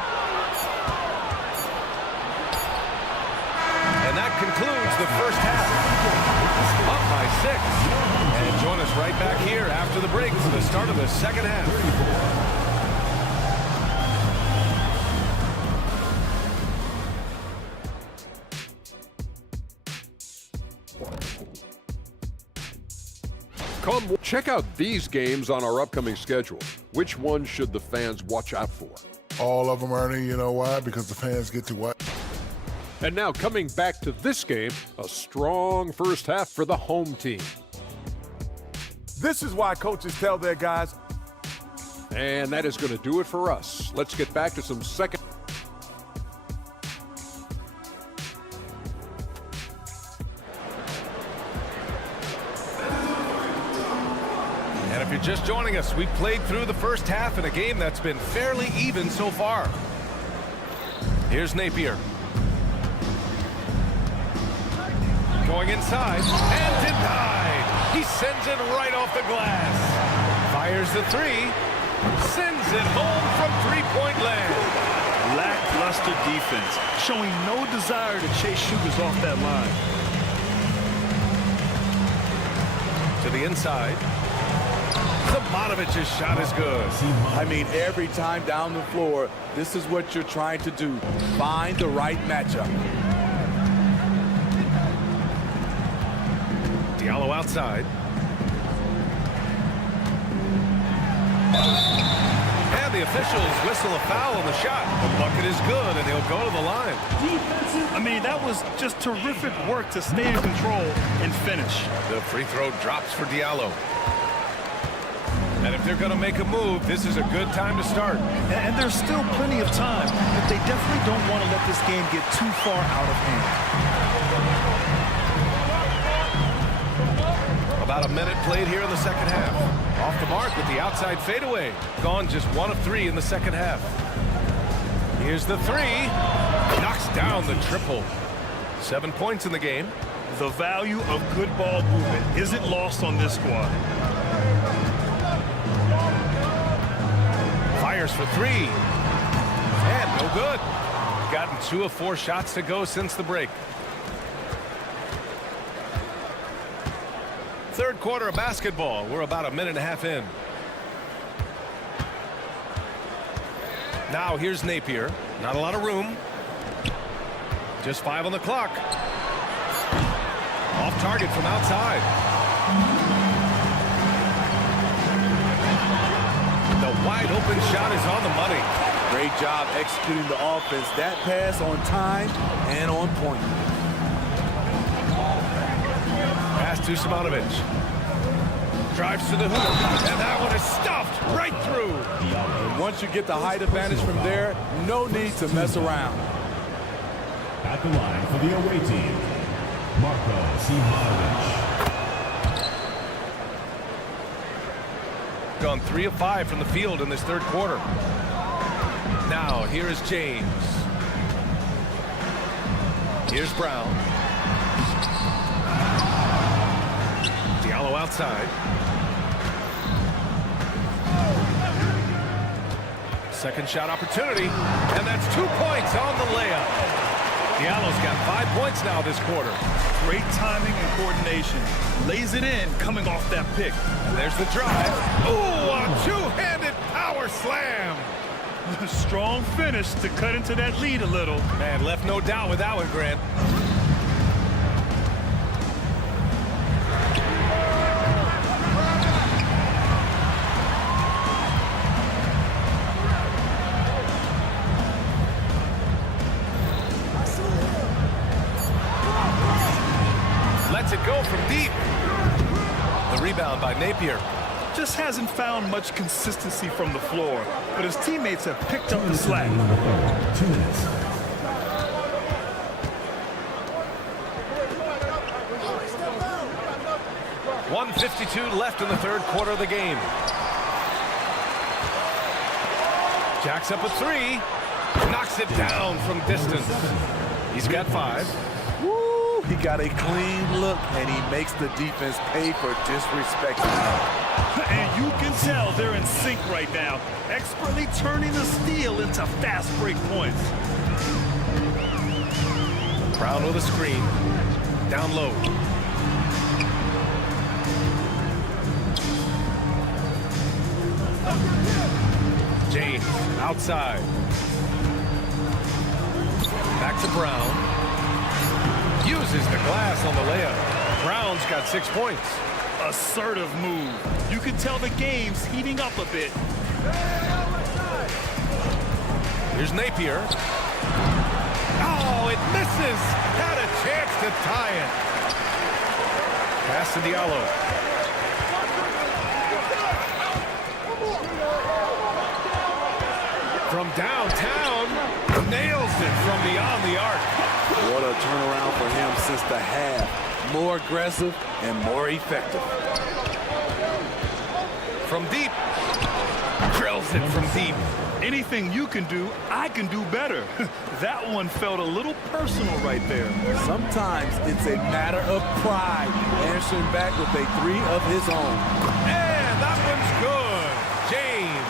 And that concludes the first half. Up by 6. And join us right back here after the break for the start of the second half. Come check out these games on our upcoming schedule. Which ones should the fans watch out for? All of them, Ernie. You know why? Because the fans get to watch. And now coming back to this game, a strong first half for the home team. This is why coaches tell their guys. And that is going to do it for us. Let's get back to some second. And if you're just joining us, we played through the first half in a game that's been fairly even so far. Here's Napier. Going inside and denied. He sends it right off the glass. Fires the 3. Sends it home from three-point land. Lackluster defense, showing no desire to chase shooters off that line. To the inside. Zamanovic's shot is good. I mean, every time down the floor, this is what you're trying to do. Find the right matchup. Diallo outside. And the officials whistle a foul on the shot. The bucket is good, and he'll go to the line. I mean, that was just terrific work to stay in control and finish. The free throw drops for Diallo. And if they're going to make a move, this is a good time to start. And there's still plenty of time, but they definitely don't want to let this game get too far out of hand. About a minute played here in the second half. Off the mark with the outside fadeaway. Gone just 1 of 3 in the second half. Here's the 3. Knocks down the triple. 7 points in the game. The value of good ball movement isn't lost on this squad. Fires for three. And no good. Gotten 2 of 4 shots to go since the break. Third quarter of basketball. We're about a minute and a half in. Now here's Napier. Not a lot of room. Just 5 on the clock. Off target from outside. The wide open shot is on the money. Great job executing the offense. That pass on time and on point. Pass to Simonovic. Drives to the hoop, and that one is stuffed right through. And once you get the height advantage from there, no need to mess around. At the line for the away team, Marko Simonovic. Gone 3 of 5 from the field in this third quarter. Now here is James. Here's Brown. Diallo outside. Second shot opportunity, and that's 2 points on the layup. Diallo's got 5 points now this quarter. Great timing and coordination. Lays it in coming off that pick. And there's the drive. Ooh, a two-handed power slam. Strong finish to cut into that lead a little. Man, left no doubt with that one, Grant. Lets it go from deep. The rebound by Napier. Just hasn't found much consistency from the floor, but his teammates have picked up the slack. 2 minutes. .152 left in the third quarter of the game. Jacks up a 3. Knocks it down from distance. He's got 5. Woo! He got a clean look, and he makes the defense pay for disrespecting him. And you can tell they're in sync right now, expertly turning the steal into fast break points. Brown with a screen. Down low. James outside. Back to Brown. Uses the glass on the layup. Brown's got 6 points. Assertive move. You can tell the game's heating up a bit. Here's Napier. Oh, it misses. Had a chance to tie it. Pass to Diallo. From downtown, nails it from beyond the arc. What a turnaround for him since the half. More aggressive and more effective. From deep. Drills it from deep. Anything you can do, I can do better. That one felt a little personal right there. Sometimes it's a matter of pride, answering back with a 3 of his own. And that one's good. James.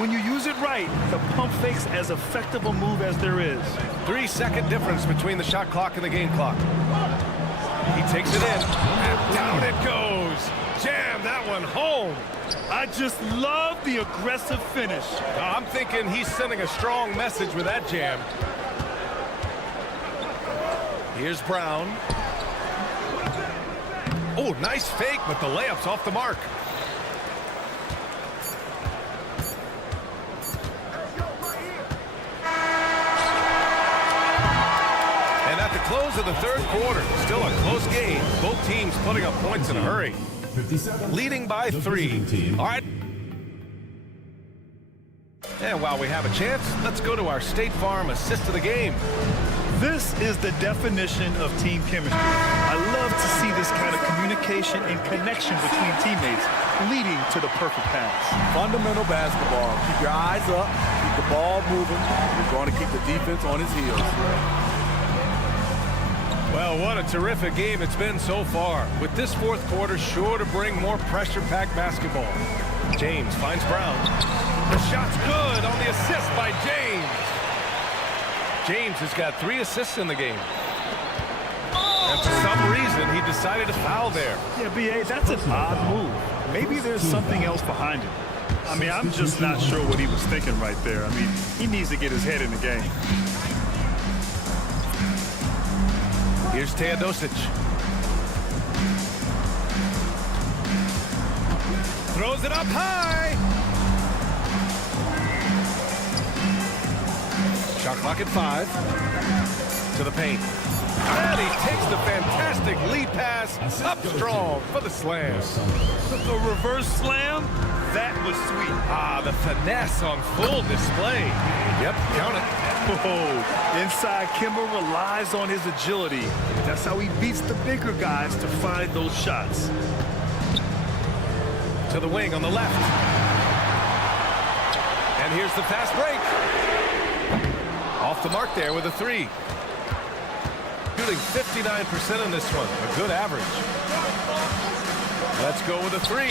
When you use it right, the pump fake's as effective a move as there is. 3-second difference between the shot clock and the game clock. He takes it in, and down it goes. Jam that one home. I just love the aggressive finish. I'm thinking he's sending a strong message with that jam. Here's Brown. Oh, nice fake, but the layup's off the mark. And at the close of the third quarter, still a close game. Both teams putting up points in a hurry. Leading by 3. All right. And while we have a chance, let's go to our State Farm assist of the game. This is the definition of team chemistry. I love to see this kind of communication and connection between teammates leading to the perfect pass. Fundamental basketball. Keep your eyes up, keep the ball moving. You're going to keep the defense on his heels. Well, what a terrific game it's been so far. With this fourth quarter sure to bring more pressure-packed basketball. James finds Brown. The shot's good on the assist by James. James has got 3 assists in the game. And for some reason, he decided to foul there. Yeah, B.A., that's an odd move. Maybe there's something else behind it. I mean, I'm just not sure what he was thinking right there. I mean, he needs to get his head in the game. Here's Teodosic. Throws it up high. Shot clock at 5. To the paint. And he takes the fantastic lead pass up strong for the slam. The reverse slam, that was sweet. Ah, the finesse on full display. Yep, count it. Oh, inside Kimber relies on his agility. That's how he beats the bigger guys to find those shots. To the wing on the left. And here's the fast break. Off the mark there with a 3. Shooting 59% in this one. A good average. Let's go with a 3.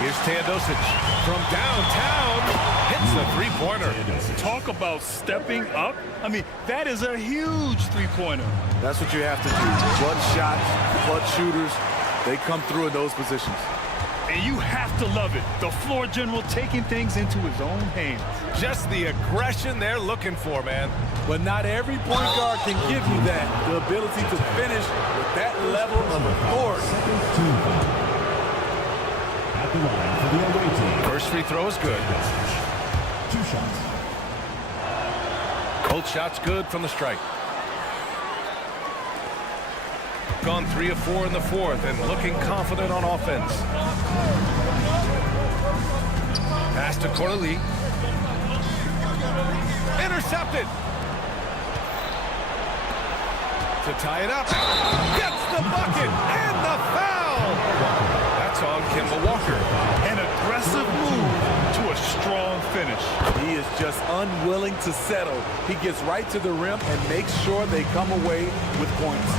Here's Teodosic from downtown. Hits the three-pointer. Talk about stepping up. I mean, that is a huge three-pointer. That's what you have to do. Clutch shots, clutch shooters, they come through in those positions. And you have to love it. The floor general taking things into his own hands. Just the aggression they're looking for, man. But not every point guard can give you that. The ability to finish with that level of authority. At the line for the away team. First free throw is good. 2 shots. Both shots good from the strike. Gone 3 of 4 in the fourth and looking confident on offense. Pass to Corley. Intercepted. To tie it up. Gets the bucket and the foul. That's on Kemba Walker. An aggressive move to a strong finish. He is just unwilling to settle. He gets right to the rim and makes sure they come away with points.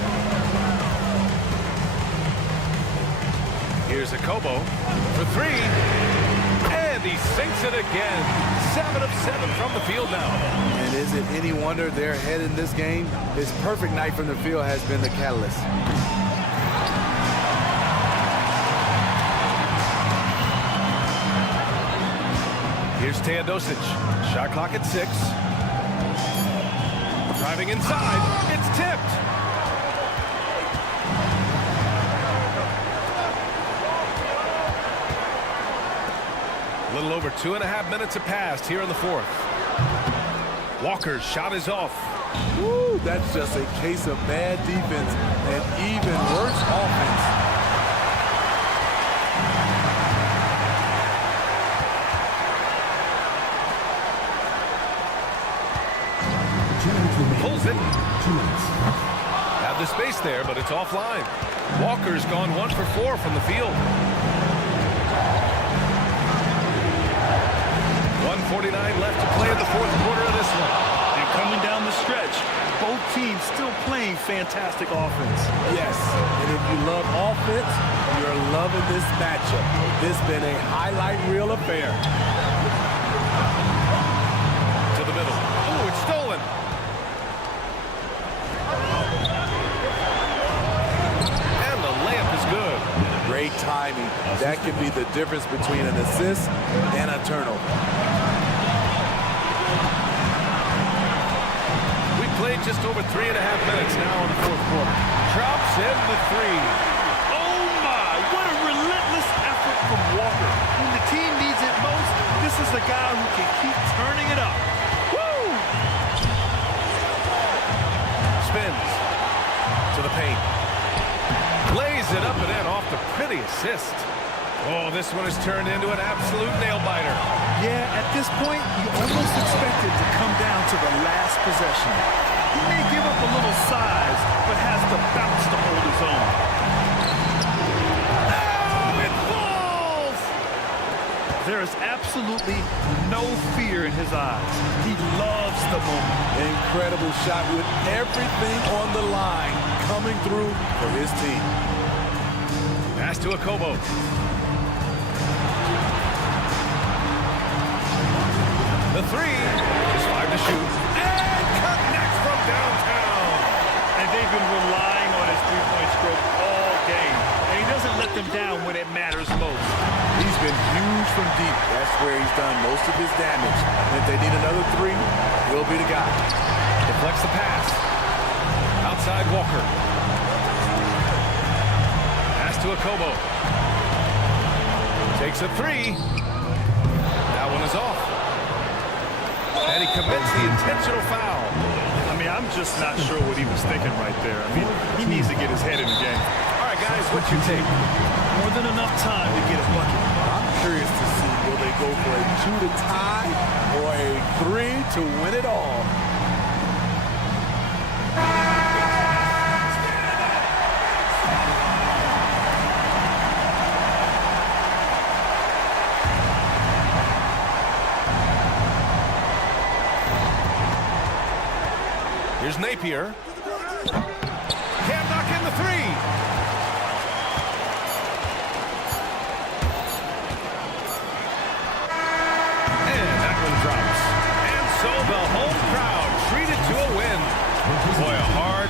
Here's a Kobo for 3. And he sinks it again. 7 of 7 from the field now. And is it any wonder they're ahead in this game? His perfect night from the field has been the catalyst. Here's Teodosic. Shot clock at 6. Driving inside. It's tipped. A little over 2.5 minutes have passed here in the fourth. Walker's shot is off. Woo, that's just a case of bad defense and even worse offense. Pulls it. Have the space there, but it's offline. Walker's gone 1 for 4 from the field. 1:49 left to play in the fourth quarter of this one. And coming down the stretch, both teams still playing fantastic offense. Yes, and if you love offense, you're loving this matchup. This has been a highlight reel affair. To the middle. Oh, it's stolen. And the layup is good. Great timing. That can be the difference between an assist and a turnover. Played just over 3.5 minutes now in the fourth quarter. Drops in the 3. Oh my, what a relentless effort from Walker. When the team needs it most, this is the guy who can keep turning it up. Woo! Spins to the paint. Lays it up and in off the pretty assist. Oh, this one has turned into an absolute nail-biter. Yeah, at this point, you almost expect it to come down to the last possession. He may give up a little size, but has the bounce to hold his own. Oh, it falls! There is absolutely no fear in his eyes. He loves the moment. Incredible shot with everything on the line coming through for his team. Pass to Akobo. The three, just 5 to shoot, and connects from downtown. And they've been relying on his three-point stroke all game, and he doesn't let them down when it matters most. He's been huge from deep. That's where he's done most of his damage. And if they need another three, he'll be the guy. Deflects the pass. Outside Walker. Pass to Akobo. Takes a three. That one is off. And he commits the intentional foul. I mean, I'm just not sure what he was thinking right there. I mean, he needs to get his head in the game. All right, guys, what's your take? More than enough time to get a bucket. I'm curious to see, will they go for a 2 to tie or a 3 to win it all? Here's Napier. Can't knock in the three. And that one drops. And so the home crowd treated to a win. Boy, a hard.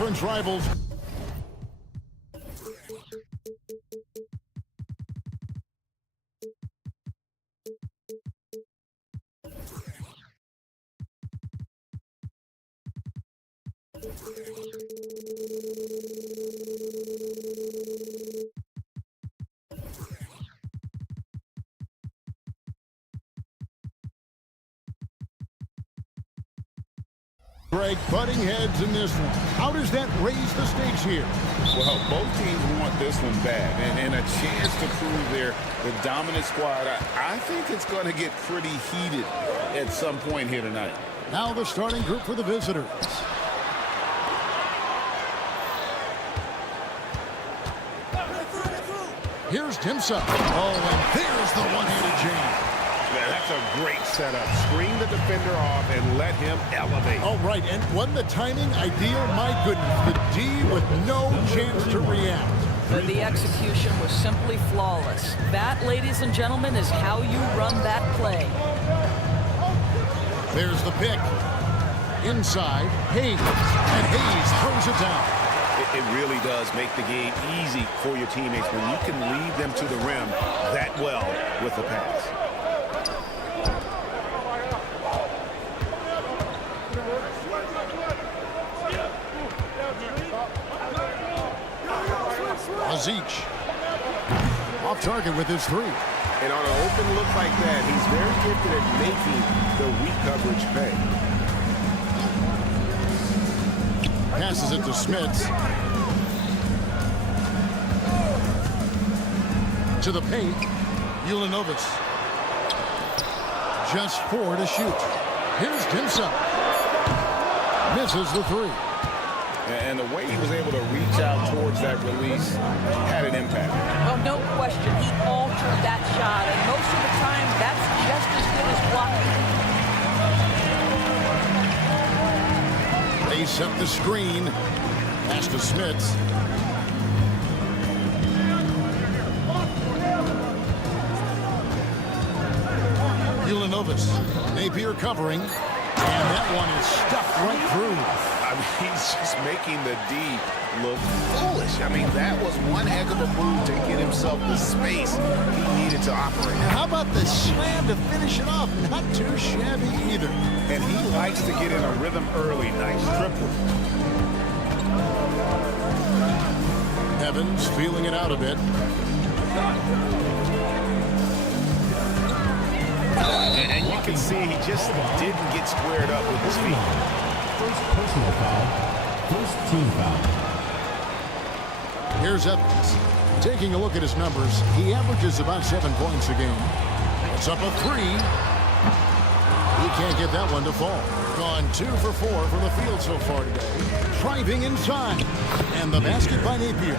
conference rivals. Greg, butting heads in this one. How does that raise the stakes here? Well, both teams want this one bad, and a chance to prove they're the dominant squad. I think it's going to get pretty heated at some point here tonight. Now the starting group for the visitors. Here's Dimsa. Oh, and there's the one-handed jam. Yeah, that's a great setup. Screen the defender off and let him elevate. Oh, right, and wasn't the timing ideal? My goodness, the D with no chance to react. But the execution was simply flawless. That, ladies and gentlemen, is how you run that play. There's the pick. Inside, Hayes. And Hayes throws it down. It really does make the game easy for your teammates when you can lead them to the rim that well with the pass. Aziz off target with his three. And on an open look like that, he's very gifted at making the weak coverage pay. Passes it to Smits. To the paint. Ulanovas. Just 4 to shoot. Here's Dimsa. Misses the three. And the way he was able to reach out towards that release had an impact. Oh, no question. He altered that shot, and most of the time, that's just as good as blocking. They set the screen. Pass to Smits. Ulanovas. Napier covering. And that one is stuffed right through. I mean, he's just making the D look foolish. I mean, that was one heck of a move to get himself the space he needed to operate. And how about the slam to finish it off? Not too shabby either. And he likes to get in a rhythm early. Nice triple. Evans feeling it out a bit. And you can see he just didn't get squared up with his feet. First personal foul. First team foul. Here's Evans. Taking a look at his numbers, he averages about 7 points a game. It's up a 3. He can't get that one to fall. Gone 2 for 4 from the field so far today. Driving inside. And the basket by Napier.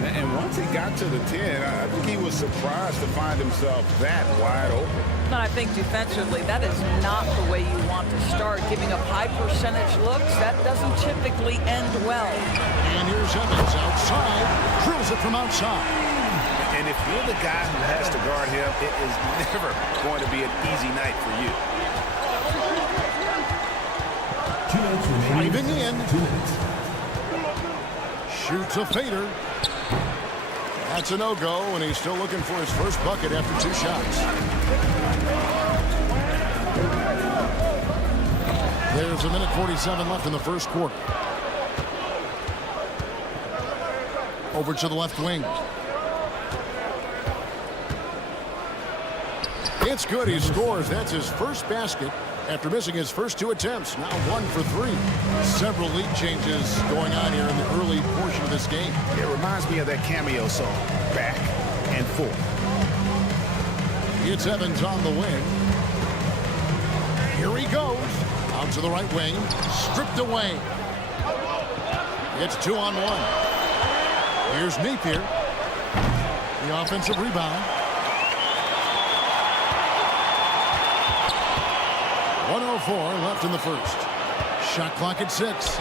And once he got to the 10, I think he was surprised to find himself that wide open. But I think defensively, that is not the way you want to start. Giving up high percentage looks, that doesn't typically end well. And here's Evans outside. Drills it from outside. And if you're the guy who has to guard him, it is never going to be an easy night for you. 2 minutes remaining. Driving in. 2 minutes. Shoots a fader. That's a no-go, and he's still looking for his first bucket after 2 shots. There's 1:47 left in the first quarter. Over to the left wing. It's good. He scores. That's his first basket after missing his first 2 attempts. Now 1 for 3. Several lead changes going on here in the early portion of this game. It reminds me of that cameo song, Back and Forth. It's Evans on the wing. Here he goes. Out to the right wing. Stripped away. It's 2-on-1. Here's Napier. The offensive rebound. 1:04 left in the first. Shot clock at 6.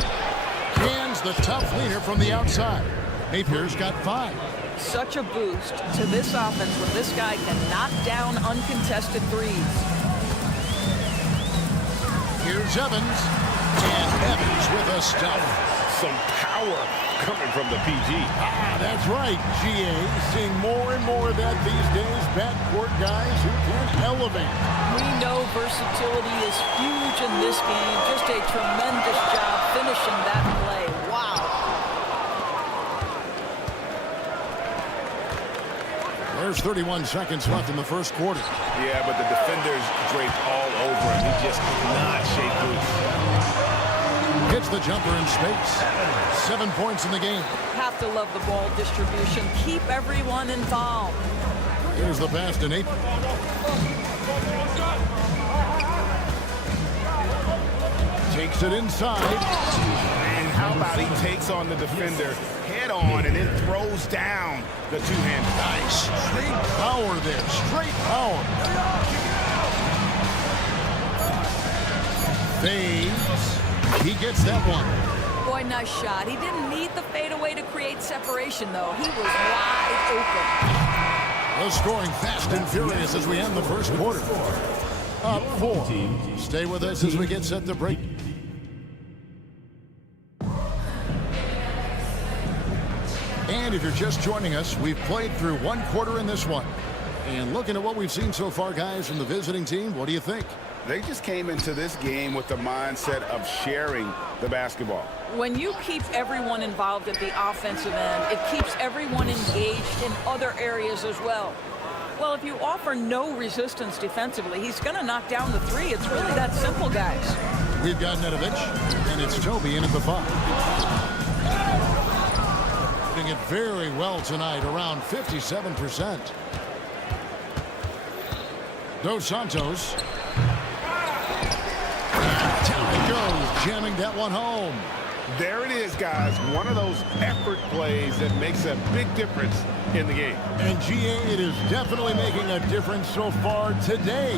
Hands the tough leaner from the outside. Napier's got 5. Such a boost to this offense when this guy can knock down uncontested threes. Here's Evans. And Evans with a stuff. Some power power coming from the PG. That's right, GA. Seeing more and more of that these days. Backcourt guys who can elevate. We know versatility is huge in this game. Just a tremendous job finishing that play. Wow. There's 31 seconds left in the first quarter. Yeah, but the defenders draped all over him. He just could not shake loose. Hits the jumper in space. 7 points in the game. Have to love the ball distribution. Keep everyone involved. Here's the pass to Nate. Takes it inside. And how about he takes on the defender head on and then throws down the two-handed. Nice. Straight power there. Straight power. Fades. He gets that one. Boy, nice shot. He didn't need the fadeaway to create separation, though. He was wide open. The scoring fast and furious as we end the first quarter. Up 4. Stay with us as we get set to break. And if you're just joining us, we've played through one quarter in this one. And looking at what we've seen so far, guys, from the visiting team, what do you think? They just came into this game with the mindset of sharing the basketball. When you keep everyone involved at the offensive end, it keeps everyone engaged in other areas as well. Well, if you offer no resistance defensively, he's going to knock down the three. It's really that simple, guys. We've got Nedovic, and it's Toby in at the 5. Doing it very well tonight, around 57%. Dos Santos. Down it goes, jamming that one home. There it is, guys. One of those effort plays that makes a big difference in the game. And GA, it is definitely making a difference so far today.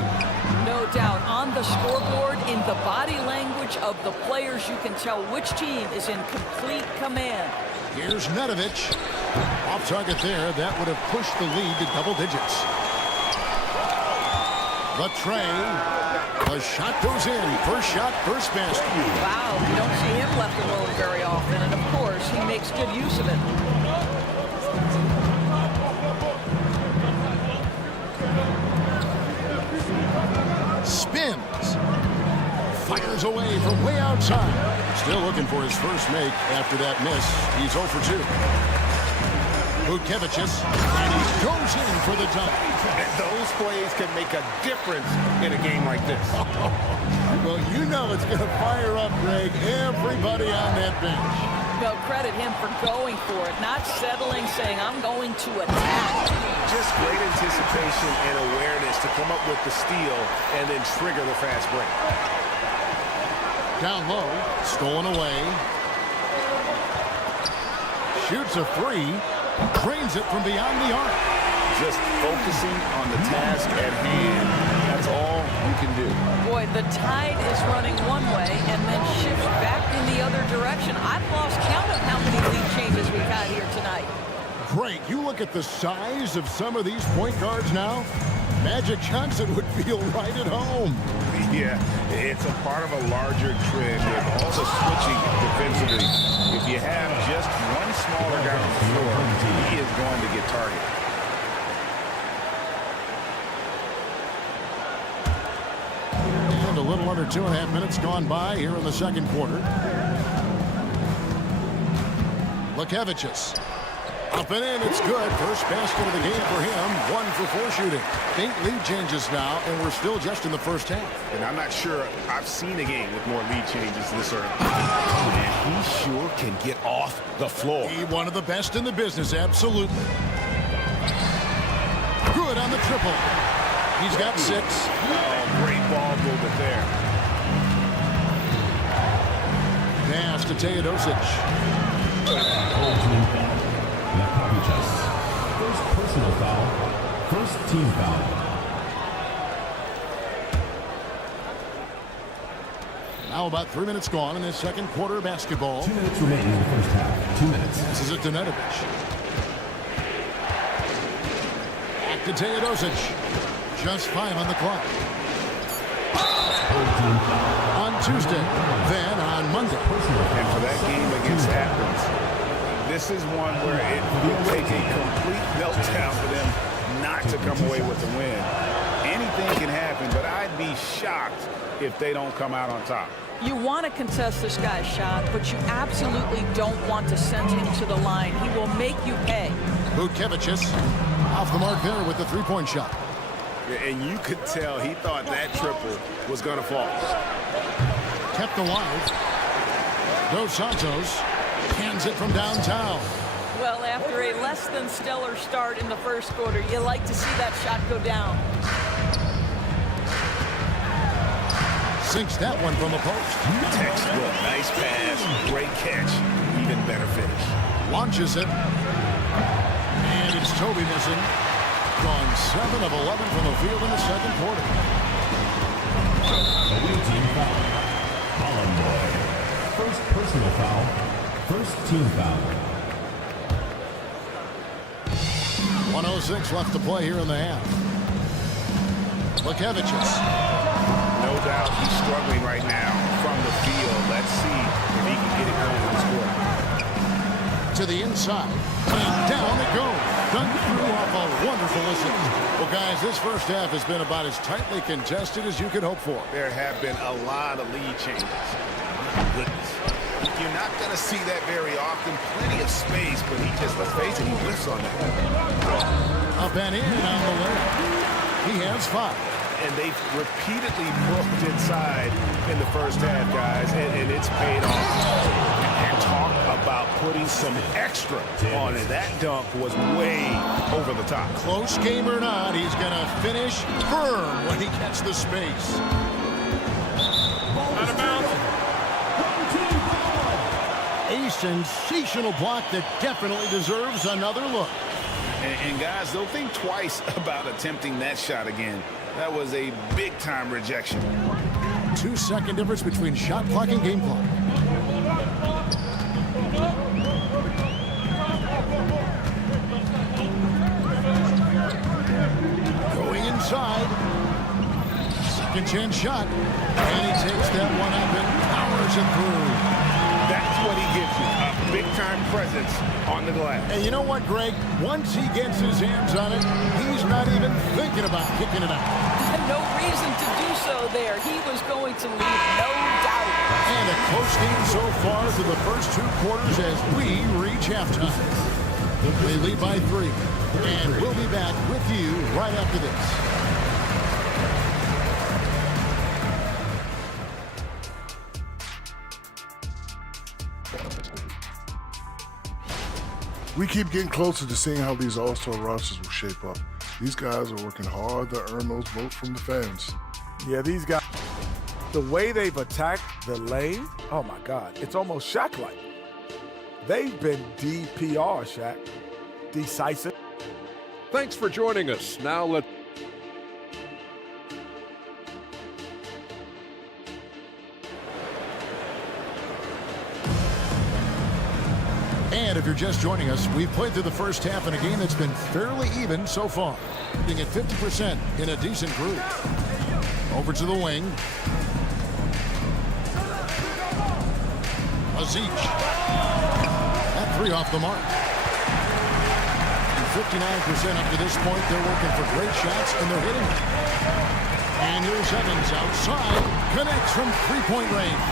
No doubt. On the scoreboard, in the body language of the players, you can tell which team is in complete command. Here's Nedovic. Off target there. That would have pushed the lead to double digits. The tray. The shot goes in. First shot, first basket. Wow, you don't see him left alone very often. And, of course, he makes good use of it. Spins. Fires away from way outside. Still looking for his first make after that miss. He's 0 for 2. Vukevicius, and he goes in for the dunk. Those plays can make a difference in a game like this. Well, you know it's going to fire up, Greg, everybody on that bench. Well, credit him for going for it, not settling, saying, I'm going to attack. Just great anticipation and awareness to come up with the steal and then trigger the fast break. Down low, stolen away. Shoots a 3. Drains it from beyond the arc. Just focusing on the task at hand. That's all you can do. Boy, the tide is running one way and then shifts back in the other direction. I've lost count of how many lead changes we've had here tonight. Great. You look at the size of some of these point guards now. Magic Johnson would feel right at home. Yeah, it's a part of a larger trend with all the switching defensively. If you have just one smaller guy on the floor, he is going to get targeted. And a little under 2.5 minutes gone by here in the second quarter. Vukevicius. Up and in, it's good. First basket of the game for him. 1 for 4 shooting. 8 lead changes now, and we're still just in the first half. And I'm not sure I've seen a game with more lead changes this early. And he sure can get off the floor. He one of the best in the business, absolutely. Good on the triple. He's got 6. Oh, great ball movement there. Pass to Teodosic. First personal foul. First team foul. Now about 3 minutes gone in this second quarter of basketball. 2 minutes remaining in the first half. 2 minutes. This is it to Nedovic. Back to Teodosic. Just 5 on the clock. On Tuesday. Then on Monday. And for that game against Athens, this is one where it will take a complete meltdown for them not to come away with the win. Anything can happen, but I'd be shocked if they don't come out on top. You want to contest this guy's shot, but you absolutely don't want to send him to the line. He will make you pay. Butkevicius off the mark there with the three-point shot. And you could tell he thought that triple was going to fall. Kept alive. Dos Santos hands it from downtown. Well, after a less than stellar start in the first quarter, you like to see that shot go down. Sinks that one from the post. Textbook, nice pass, great catch, even better finish. Launches it. And it's Toby missing. Gone 7 of 11 from the field in the second quarter. Away team foul. Holland Boy. First personal foul. First team foul. 1:06 left to play here in the half. Butkevicius. No doubt he's struggling right now from the field. Let's see if he can get it going this quarter. To the inside. And down it goes. Dunked through off a wonderful assist. Well, guys, this first half has been about as tightly contested as you could hope for. There have been a lot of lead changes. Goodness. You're not going to see that very often. Plenty of space, but he just, let's face it, he whiffs on that. Up and in on the layup. He has 5. And they've repeatedly broke inside in the first half, guys, and it's paid off. And talk about putting some extra on it. That dunk was way over the top. Close game or not, he's going to finish firm when he gets the space. Out of bounds. A sensational block that definitely deserves another look. And guys, they'll think twice about attempting that shot again. That was a big-time rejection. 2-second difference between shot clock and game clock. Going inside. Second chance shot. And he takes that one up and powers it through. That's what he gives you, a big-time presence on the glass. And you know what, Greg? Once he gets his hands on it, he's not even thinking about kicking it out. No reason to do so there. He was going to leave, no doubt. And a close game so far through the first 2 quarters as we reach halftime. They lead by 3. And we'll be back with you right after this. We keep getting closer to seeing how these all-star rosters will shape up. These guys are working hard to earn those votes from the fans. Yeah, these guys, the way they've attacked the lane, oh my God, it's almost Shaq-like. They've been DPR, Shaq. Decisive. Thanks for joining us. Now let's... And if you're just joining us, we've played through the first half in a game that's been fairly even so far. Being at 50% in a decent groove. Over to the wing. Aziz. That 3 off the mark. 59% up to this point. They're working for great shots, and they're hitting it. And here's Evans outside. Connects from three-point range.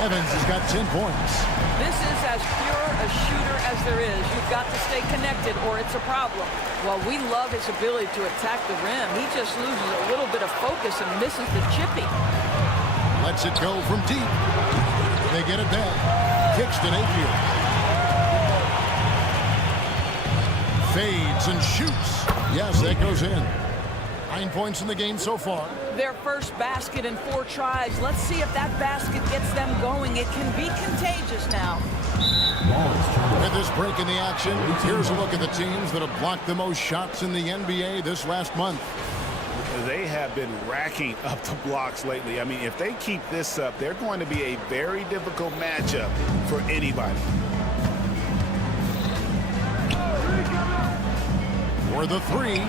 Evans has got 10 points. This is as pure a shooter as there is. You've got to stay connected or it's a problem. While we love his ability to attack the rim, he just loses a little bit of focus and misses the chippy. Lets it go from deep. They get it back. Kicks to Napier. Fades and shoots. Yes, that goes in. 9 points in the game so far. Their first basket in 4 tries. Let's see if that basket gets them going. It can be contagious now. With this break in the action, here's a look at the teams that have blocked the most shots in the NBA this last month. They have been racking up the blocks lately. I mean, if they keep this up, they're going to be a very difficult matchup for anybody. For the 3.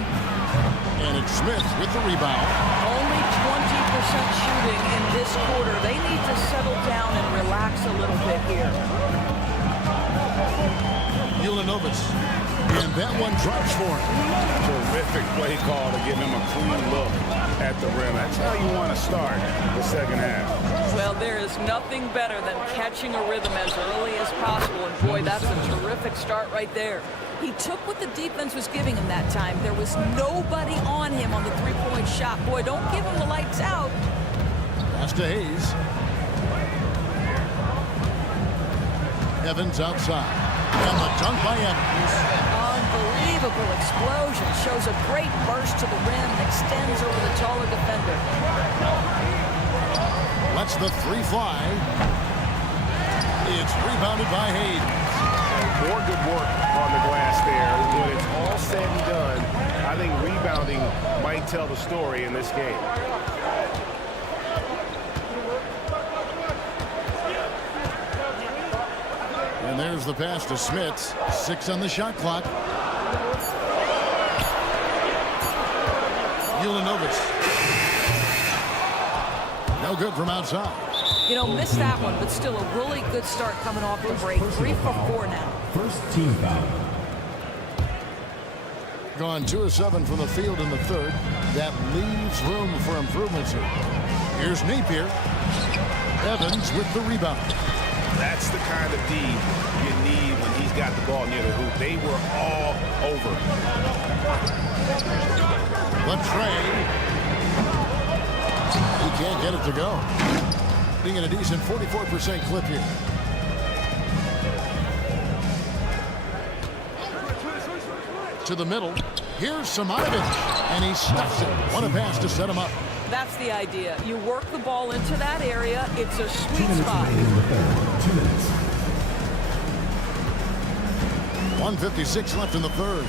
And it's Smith with the rebound. Only 20% shooting in this quarter. They need to settle down and relax a little bit here. Ulanovic. And that one drops for him. Terrific play call to give him a clean look at the rim. That's how you want to start the second half. Well, there is nothing better than catching a rhythm as early as possible. And boy, that's a terrific start right there. He took what the defense was giving him that time. There was nobody on him on the three-point shot. Boy, don't give him the lights out. Pass to Hayes. Evans outside. And the dunk by Evans. Unbelievable explosion. Shows a great burst to the rim. Extends over the taller defender. Lets the three fly. It's rebounded by Hayes. More good work on the glass there. When it's all said and done, I think rebounding might tell the story in this game. And there's the pass to Smits. 6 on the shot clock. Ulanovic. No good from outside. You know, missed that one, but still a really good start coming off the break. 3 for 4 now. First team foul. Gone 2 of 7 from the field in the third. That leaves room for improvements here. Here's Napier. Evans with the rebound. That's the kind of D you need when he's got the ball near the hoop. They were all over. The tray. He can't get it to go. Being at a decent 44% clip here. To the middle. Here's Simonovic. And he stuffs it. What a pass to set him up. That's the idea. You work the ball into that area. It's a sweet spot. 2 minutes. 1:56 left in the third.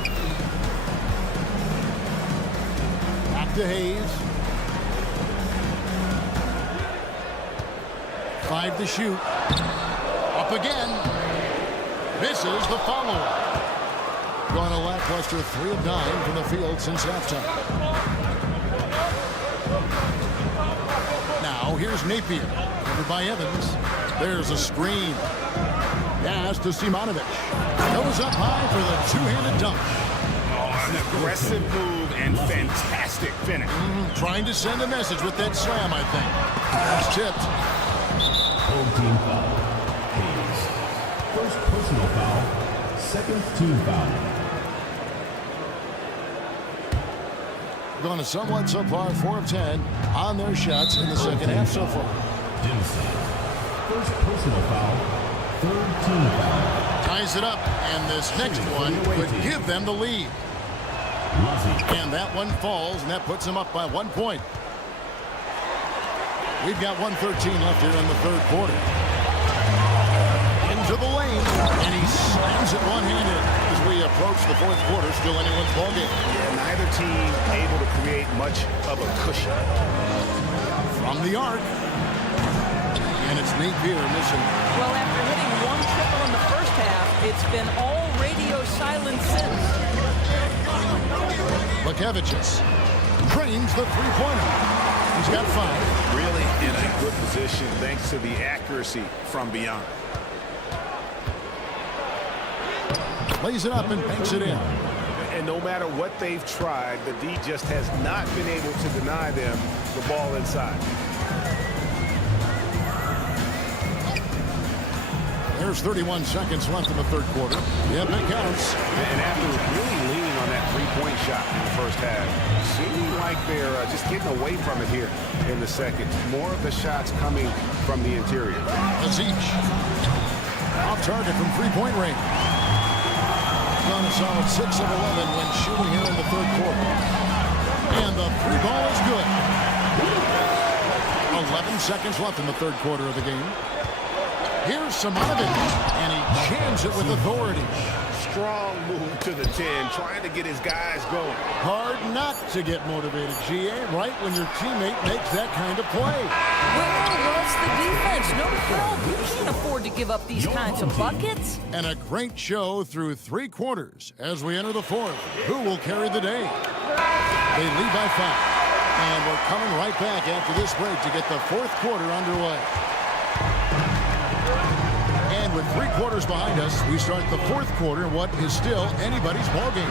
Back to Hayes. 5 to shoot. Up again. Misses the follow-up. Gone a lackluster 3 of 9 from the field since halftime. Now here's Napier. Covered by Evans. There's a screen. Pass to Simonovic. Goes up high for the two-handed dunk. Oh, an aggressive move and fantastic finish. Trying to send a message with that slam, I think. That's tipped. Home team foul. Hayes. First personal foul. Second team foul. Going to somewhat subpar 4 of 10 on their shots in the second half so far. First personal foul. Third team foul. Ties it up, and this next one could give them the lead. And that one falls, and that puts them up by 1 point. We've got 1:13 left here in the third quarter. Into the lane, and he slams it one-handed as we approach the fourth quarter. Still anyone's ballgame. Yeah, neither team able to create much of a cushion. From the arc. And it's Napier missing. Well, after hitting 1 triple in the first half, it's been all radio silence since. Lukevicius trains the three-pointer. He's got 5. Really in a good position thanks to the accuracy from beyond. Lays it up and banks it in. And no matter what they've tried, the D just has not been able to deny them the ball inside. There's 31 seconds left in the third quarter. Yep, it counts. And after really leaning on that three-point shot in the first half, seeming like they're just getting away from it here in the second. More of the shots coming from the interior. Aziz. Off target from three-point range. Gone a solid 6 of 11 when shooting here in the third quarter. And the three ball is good. 11 seconds left in the third quarter of the game. Here's Simonovic, and he jams it with authority. Strong move to the 10, trying to get his guys going. Hard not to get motivated, GA, right when your teammate makes that kind of play. Where was the defense? No help. You can't afford to give up these kinds of buckets. And a great show through 3 quarters as we enter the fourth. Who will carry the day? They lead by 5. And we're coming right back after this break to get the fourth quarter underway. And with 3 quarters behind us, we start the fourth quarter, what is still anybody's ballgame.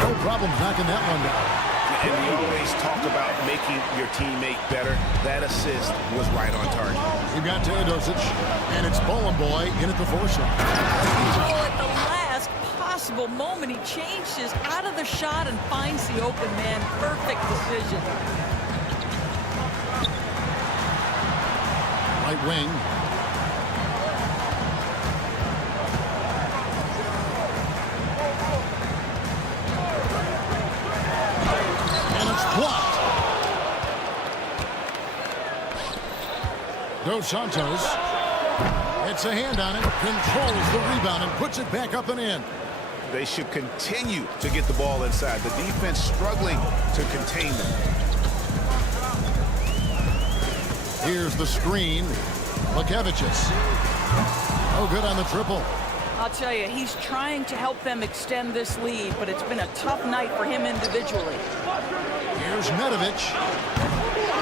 No problem knocking that one down. And we always talk about making your teammate better. That assist was right on target. We've got Teodosic, and it's Bowling Boy in at the forceps. Oh, at the last possible moment, he changes out of the shot and finds the open man. Perfect decision. Right wing. Blocked. Dos Santos. It's a hand on it. Controls the rebound and puts it back up and in. They should continue to get the ball inside. The defense struggling to contain them. Here's the screen. Lukevicius. Oh, good on the triple. I'll tell you, he's trying to help them extend this lead, but it's been a tough night for him individually. Here's Nedovic.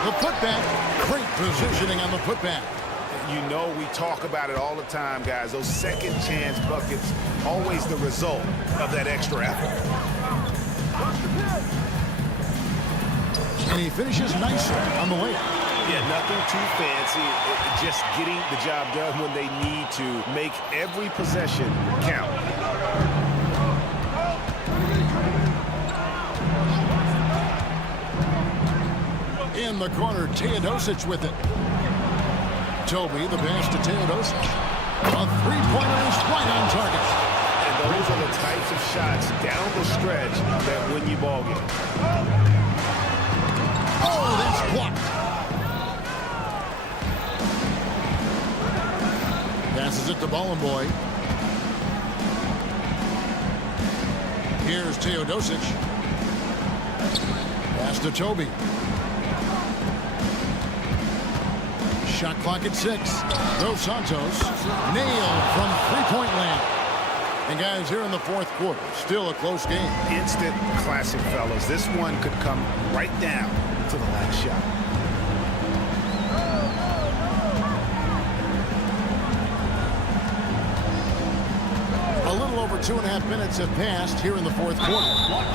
The putback. Great positioning on the putback. You know we talk about it all the time, guys. Those second chance buckets, always the result of that extra effort. And he finishes nicely on the way. Yeah, nothing too fancy. Just getting the job done when they need to. Make every possession count. In the corner, Teodosic with it. Toby, the pass to Teodosic. A three-pointer is right on target. And those are the types of shots down the stretch that win you ball games. Oh, that's blocked. Passes it to Bowling Boy. Here's Teodosic. Pass to Toby. Shot clock at 6. Dos Santos nailed from three-point land. And guys, here in the fourth quarter, still a close game. Instant classic, fellas. This one could come right down to the last shot. A little over 2.5 minutes have passed here in the fourth quarter.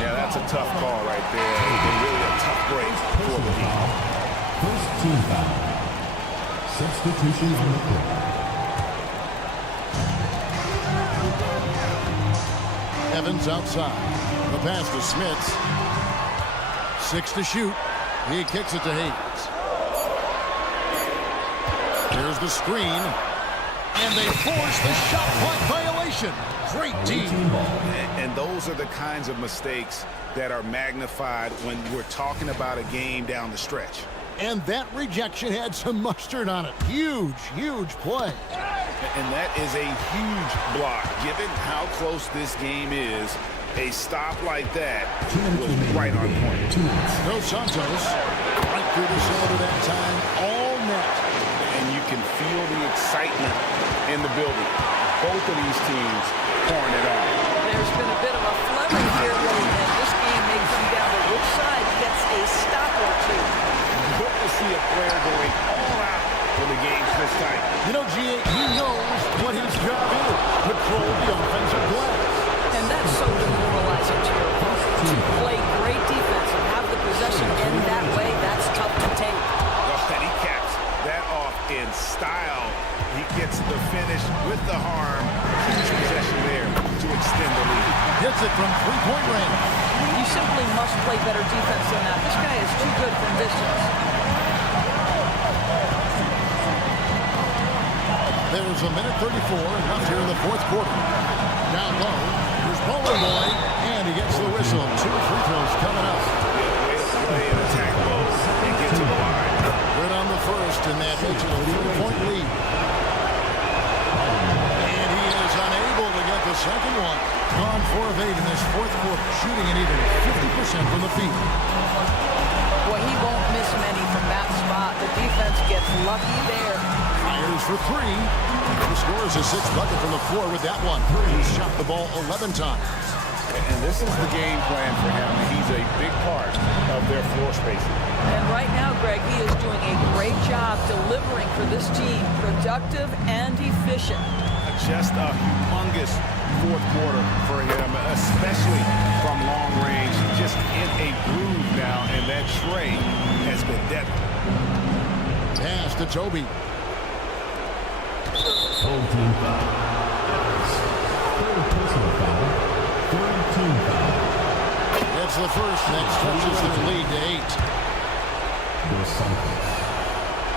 Yeah, that's a tough call right there. And really a tough break for the team. First team foul. Substitution on the court. Evans outside. The pass to Smits. 6 to shoot. He kicks it to Hayes. Here's the screen. And they force the shot clock violation. Great team. And those are the kinds of mistakes that are magnified when we're talking about a game down the stretch. And that rejection had some mustard on it. Huge, huge play. And that is a huge block. Given how close this game is, a stop like that was right on point. Dos Santos right through the shoulder that time, all net. And you can feel the excitement in the building. Both of these teams pouring it on. There's been a bit of a flurry here, really, and this game may come down to which side gets a stop or two. Good to see a player going all out when the game's this tight. You know, G.A., he knows what his job is. Control the offensive glass. And that's so demoralizing to your opponent. To play great defense and have the possession end that way, that's tough to take. And he caps that off in style. He gets the finish with the harm. Huge possession there to extend the lead. Hits it from three-point range. You simply must play better defense than that. This guy is too good from distance. There's a minute 34 left here in the fourth quarter. Down low, here's Bowling Boy, and he gets the whistle. 2 free throws coming up. Way to play and attack both and get to the line. Good on the first, and that makes it a 3-point lead. And he is unable to get the second one. Gone 4 of 8 in this fourth quarter, shooting an even 50% from the field. Boy, he won't miss many from that spot. The defense gets lucky there. Fires for 3. He scores his 6th bucket from the floor with that one. He's shot the ball 11 times. And this is the game plan for him. He's a big part of their their floor spacing. And right now, Greg, he is doing a great job delivering for this team, productive and efficient. Just a humongous fourth quarter for him, especially from long range. Just in a groove now, and that tray has been deadly. Pass to Toby. Whole team foul. Third personal foul. Third team foul. That's the first, and that stretches their lead to 8.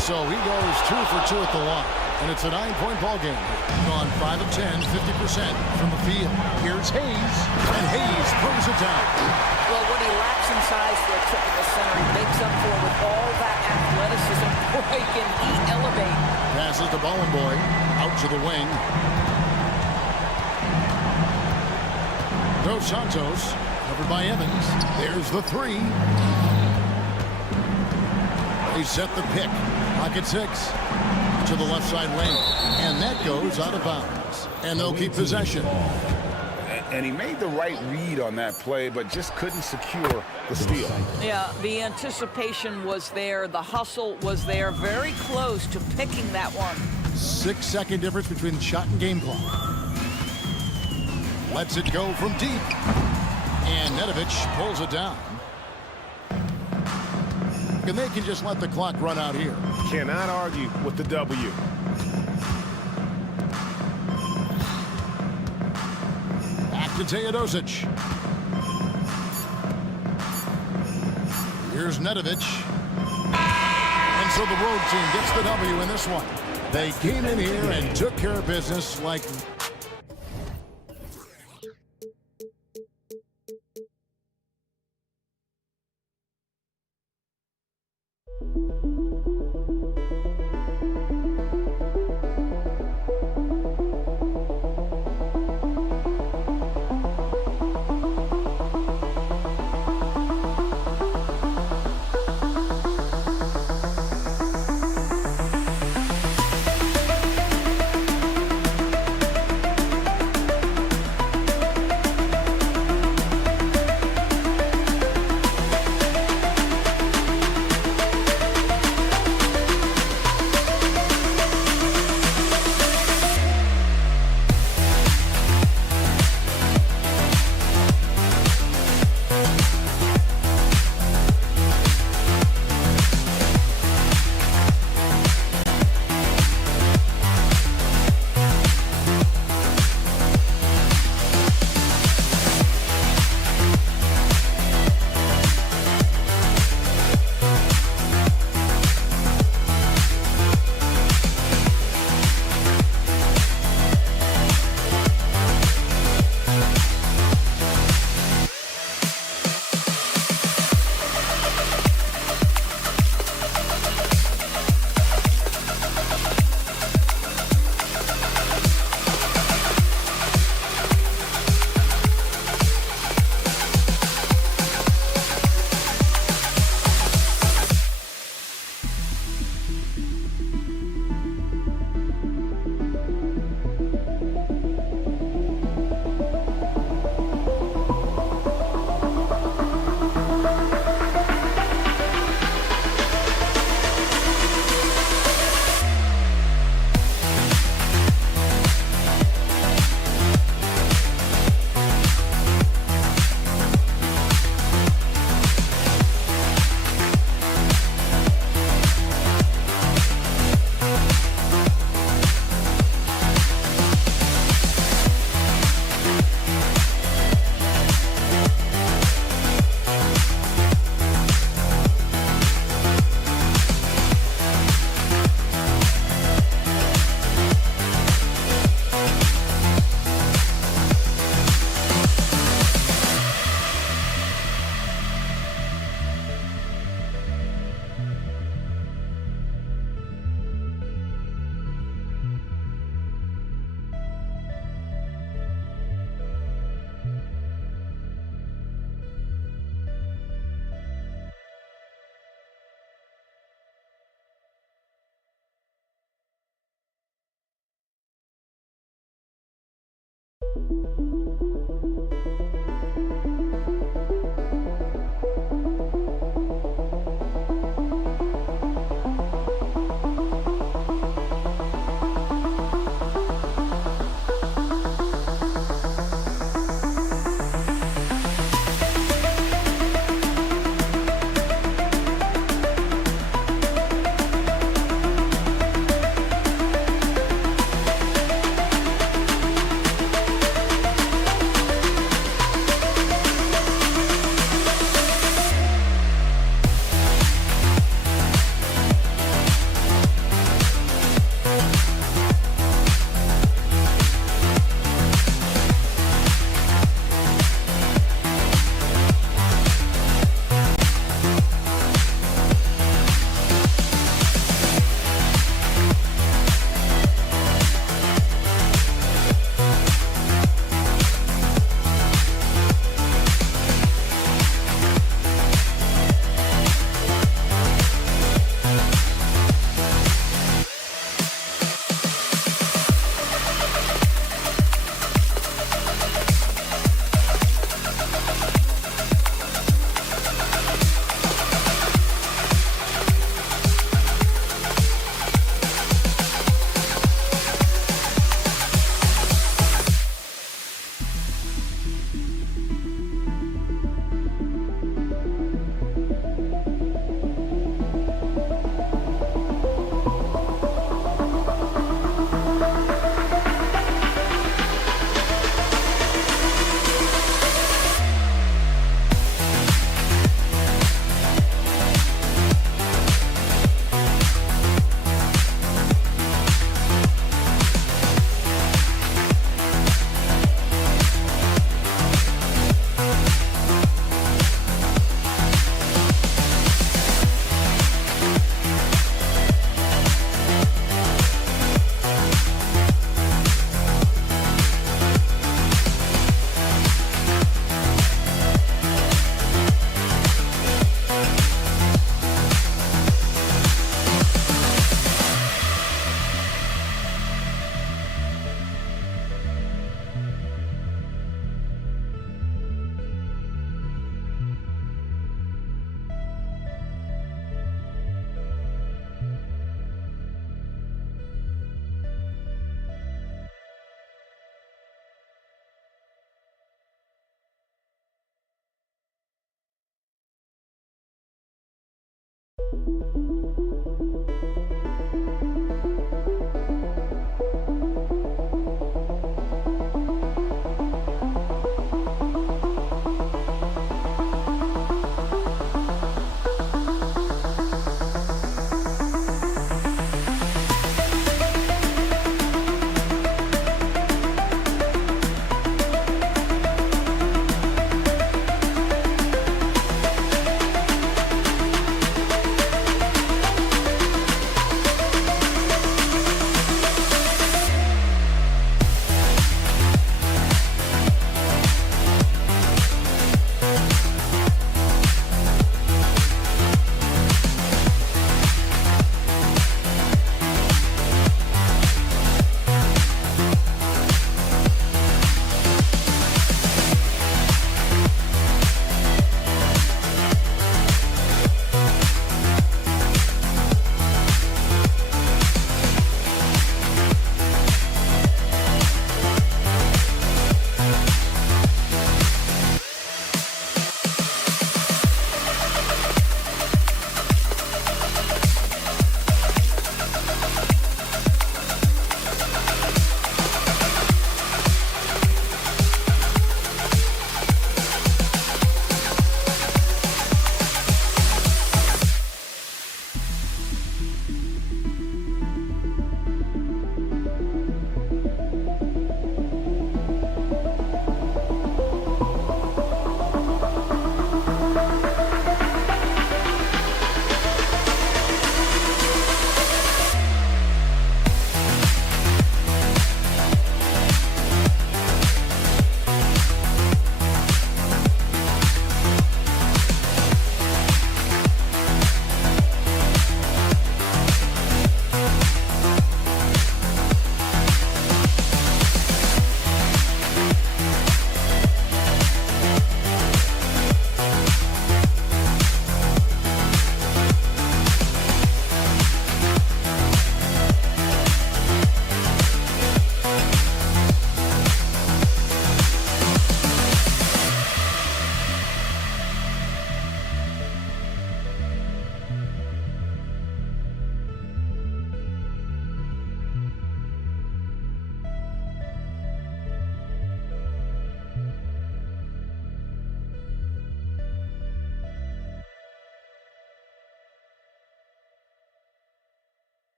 So he goes 2 for 2 at the line, and it's a 9-point ball game. Gone 5 of 10, 50% from the field. Here's Hayes, and Hayes brings it down. Well, when he lacks in size for a typical center, he makes up for it with all that athleticism. Boy, can he elevate. Passes to Bollenboy, out to the wing. Dos Santos, covered by Evans. There's the 3. They set the pick. Pocket 6 to the left side lane. And that goes out of bounds. And they'll keep possession. And he made the right read on that play, but just couldn't secure the steal. Yeah, the anticipation was there. The hustle was there. Very close to picking that one. 6-second difference between the shot and game clock. Lets it go from deep. And Nedovic pulls it down. And they can just let the clock run out here. Cannot argue with the W. Back to Teodosic. Here's Nedovic. And so the road team gets the W in this one. They came in here and took care of business like...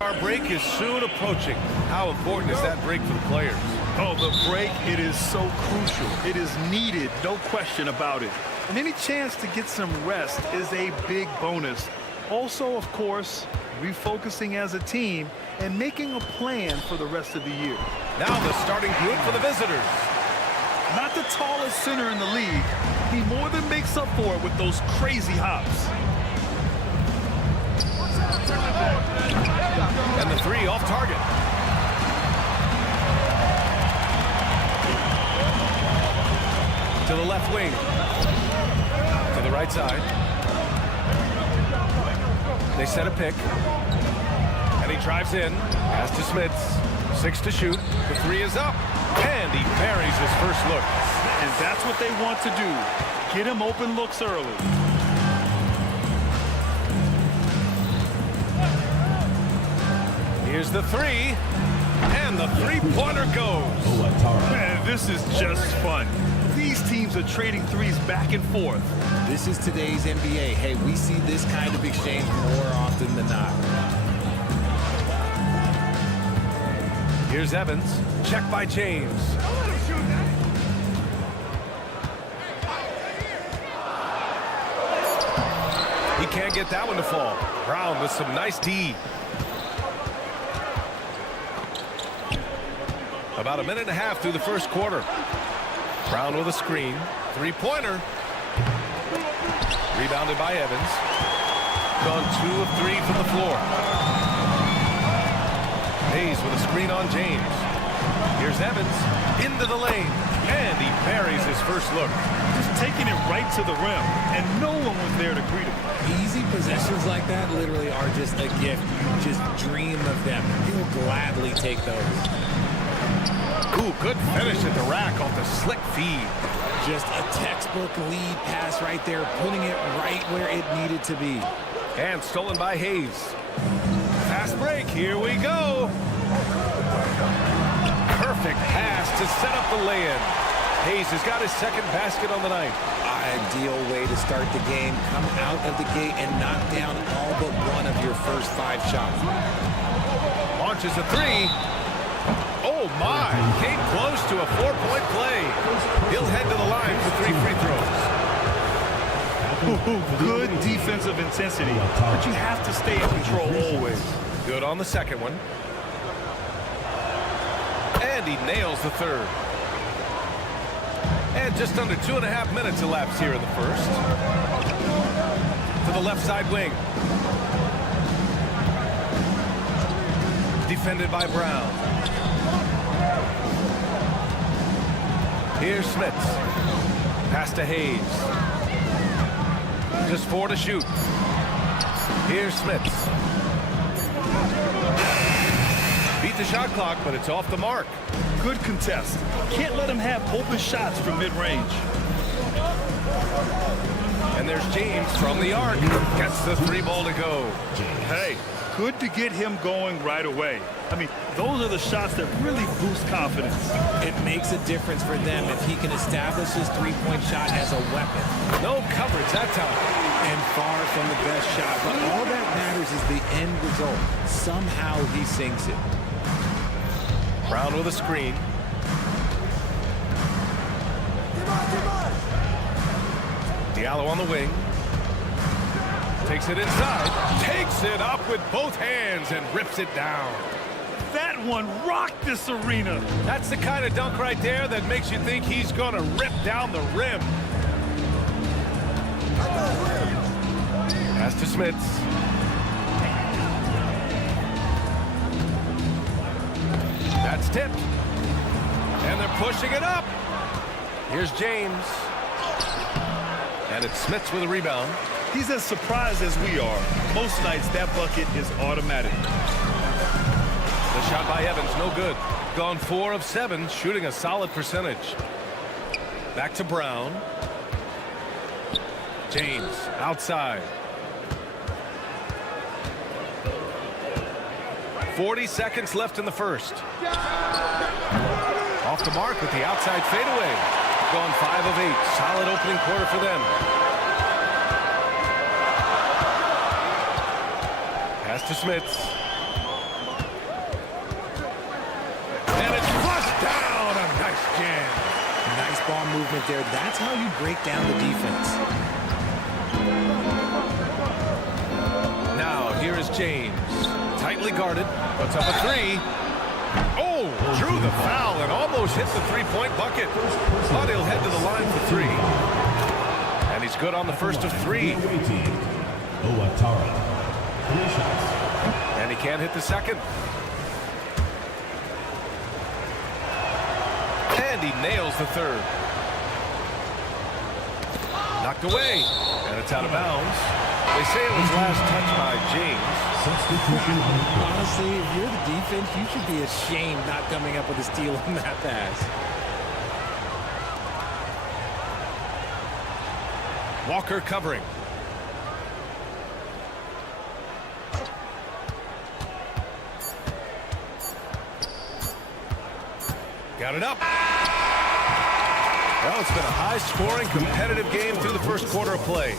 Our break is soon approaching. How important is that break for the players? Oh, the break, it is so crucial. It is needed, no question about it. And any chance to get some rest is a big bonus. Also, of course, refocusing as a team and making a plan for the rest of the year. Now the starting group for the visitors. Not the tallest center in the league. He more than makes up for it with those crazy hops. And the three off target. To the left wing. To the right side. They set a pick. And he drives in. Pass to Smits. 6 to shoot. The three is up. And he buries his first look. And that's what they want to do. Get him open looks early. Here's the three. And the three-pointer goes. Man, this is just fun. These teams are trading threes back and forth. This is today's NBA. Hey, we see this kind of exchange more often than not. Here's Evans. Check by James. He can't get that one to fall. Brown with some nice D. About a minute and a half through the first quarter. Brown with a screen. Three-pointer. Rebounded by Evans. Gone 2 of 3 from the floor. Hayes with a screen on James. Here's Evans into the lane. And he buries his first look. Just taking it right to the rim. And no one was there to greet him. Easy possessions like that literally are just a gift. You just dream of them. He'll gladly take those. Ooh, good finish at the rack off the slick feed. Just a textbook lead pass right there, putting it right where it needed to be. And stolen by Hayes. Fast break, here we go. Perfect pass to set up the lay-in. Hayes has got his second basket on the night. Ideal way to start the game. Come out of the gate and knock down all but one of your first 5 shots. Launches a three. Oh my, came close to a 4-point play. He'll head to the line for 3 free throws. Good defensive intensity, but you have to stay in control always. Good on the second one. And he nails the third. And just under 2.5 minutes elapsed here in the first. To the left side wing. Defended by Brown. Here's Smits. Pass to Hayes. Just 4 to shoot. Here's Smits. Beat the shot clock, but it's off the mark. Good contest. Can't let him have open shots from mid-range. And there's James from the arc. Gets the 3-ball to go. Hey, good to get him going right away. I mean, those are the shots that really boost confidence. It makes a difference for them if he can establish his 3-point shot as a weapon. No coverage that time. And far from the best shot, but all that matters is the end result. Somehow he sinks it. Brown with a screen. Diallo on the wing. Takes it inside. Takes it up with both hands and rips it down. That one rocked this arena. That's the kind of dunk right there that makes you think he's going to rip down the rim. Pass to Smits. That's tipped. And they're pushing it up. Here's James. And it's Smits with a rebound. He's as surprised as we are. Most nights, that bucket is automatic. The shot by Evans, no good. Gone 4 of 7, shooting a solid percentage. Back to Brown. James outside. 40 seconds left in the first. Off the mark with the outside fadeaway. Gone 5 of 8. Solid opening quarter for them. Pass to Smits. And it's flushed down. A nice jam. Nice ball movement there. That's how you break down the defense. Now here is James. Tightly guarded. Puts up a 3. Oh, drew the foul and almost hit the three-point bucket. But he'll head to the line for 3. And he's good on the first of 3. And he can't hit the second. And he nails the third. Knocked away. And it's out of bounds. They say it was last touched by James. Honestly, if you're the defense, you should be ashamed not coming up with a steal on that pass. Walker covering. Got it up. Well, it's been a high-scoring, competitive game through the first quarter of play.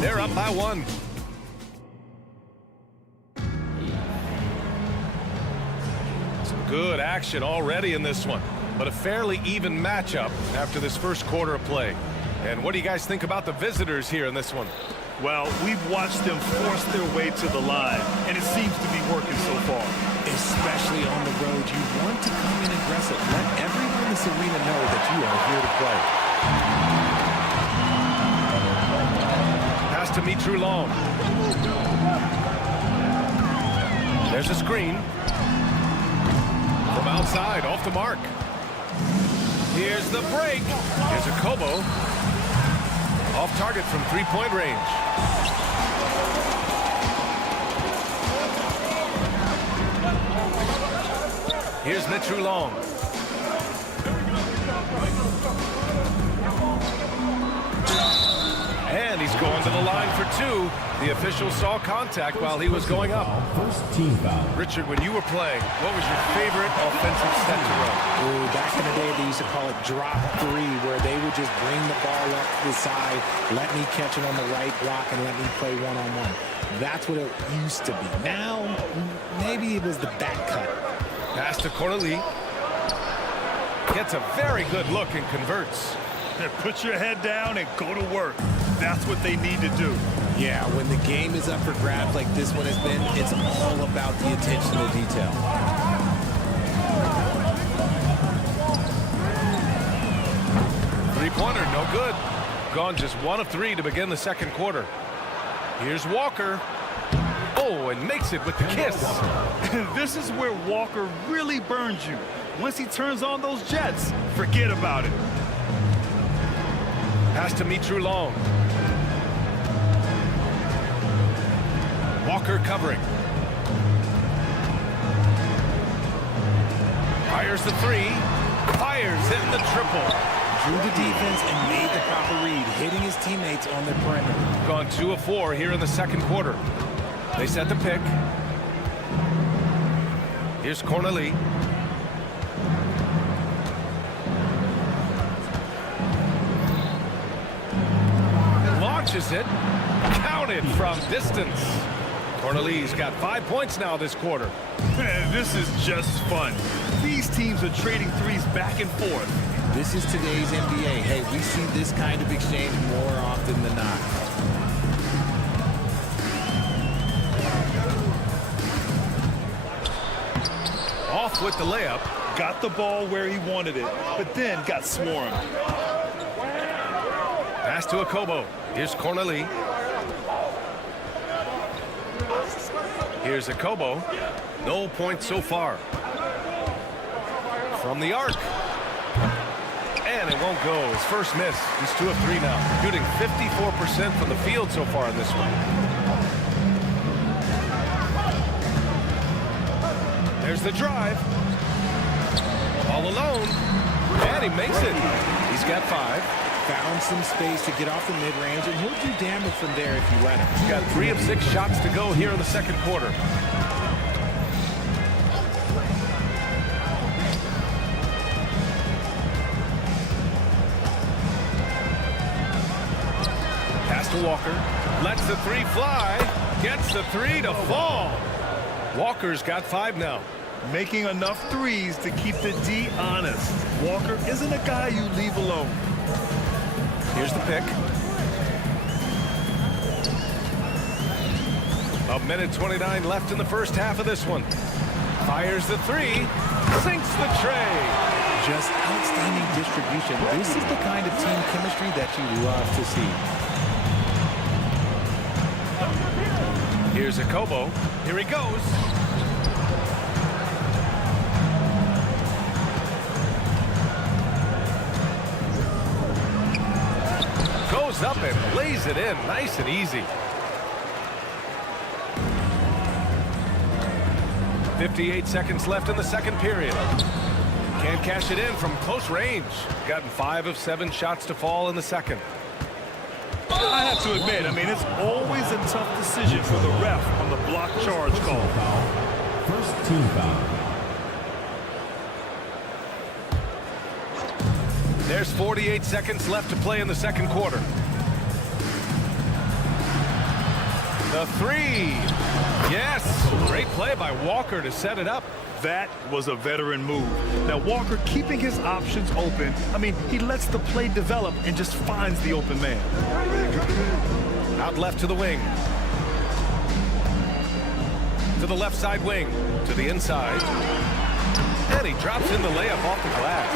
They're up by 1. Some good action already in this one, but a fairly even matchup after this first quarter of play. And what do you guys think about the visitors here in this one? Well, we've watched them force their way to the line, and it seems to be working so far. Especially on the road, you want to come in aggressive. Let everyone in this arena know that you are here to play. Pass to Mitru Long. There's a screen. From outside, off the mark. Here's the break. Here's a Kobo. Off target from three-point range. Here's Mitru Long. And he's going to the line for 2. The official saw contact while he was going up. First team foul. Richard, when you were playing, what was your favorite offensive set to run? Ooh, back in the day, they used to call it drop 3, where they would just bring the ball up to the side, let me catch it on the right block, and let me play one-on-one. That's what it used to be. Now, maybe it was the back cut. Pass to Corneli. Gets a very good look and converts. Put your head down and go to work. That's what they need to do. Yeah, when the game is up for grabs like this one has been, it's all about the attention to detail. Three-pointer, no good. Gone just 1 of 3 to begin the second quarter. Here's Walker. Oh, and makes it with the kiss. This is where Walker really burns you. Once he turns on those jets, forget about it. Pass to Mitru Long. Walker covering. Fires the 3. Fires in the triple. Drew the defense and made the proper read, hitting his teammates on the perimeter. Gone 2 of 4 here in the second quarter. They set the pick. Here's Corneli. Launches it. Counted from distance. Corneli's got 5 points now this quarter. This is just fun. These teams are trading threes back and forth. This is today's NBA. Hey, we see this kind of exchange more often than not. Off with the layup. Got the ball where he wanted it, but then got swarmed. Pass to Akobo. Here's Corneli. Here's Akobo. No points so far. From the arc. And it won't go. His first miss. He's 2 of 3 now. Shooting 54% from the field so far in this one. There's the drive. All alone. And he makes it. He's got 5. Found some space to get off the mid-range, and he'll do damage from there if you let him. He's got 3 of 6 shots to go here in the second quarter. Pass to Walker. Lets the 3 fly. Gets the 3 to fall. Walker's got 5 now. Making enough threes to keep the D honest. Walker isn't a guy you leave alone. Here's the pick. 1:29 left in the first half of this one. Fires the 3. Sinks the tray. Just outstanding distribution. This is the kind of team chemistry that you love to see. Here's Akobo. Here he goes. Goes up and lays it in. Nice and easy. 58 seconds left in the second period. Can't cash it in from close range. Gotten 5 of 7 shots to fall in the second. I have to admit, I mean, it's always a tough decision for the ref on the block charge call. First team foul. There's 48 seconds left to play in the second quarter. The 3. Yes. Great play by Walker to set it up. That was a veteran move. Now, Walker keeping his options open. I mean, he lets the play develop and just finds the open man. Out left to the wing. To the left side wing. To the inside. And he drops in the layup off the glass.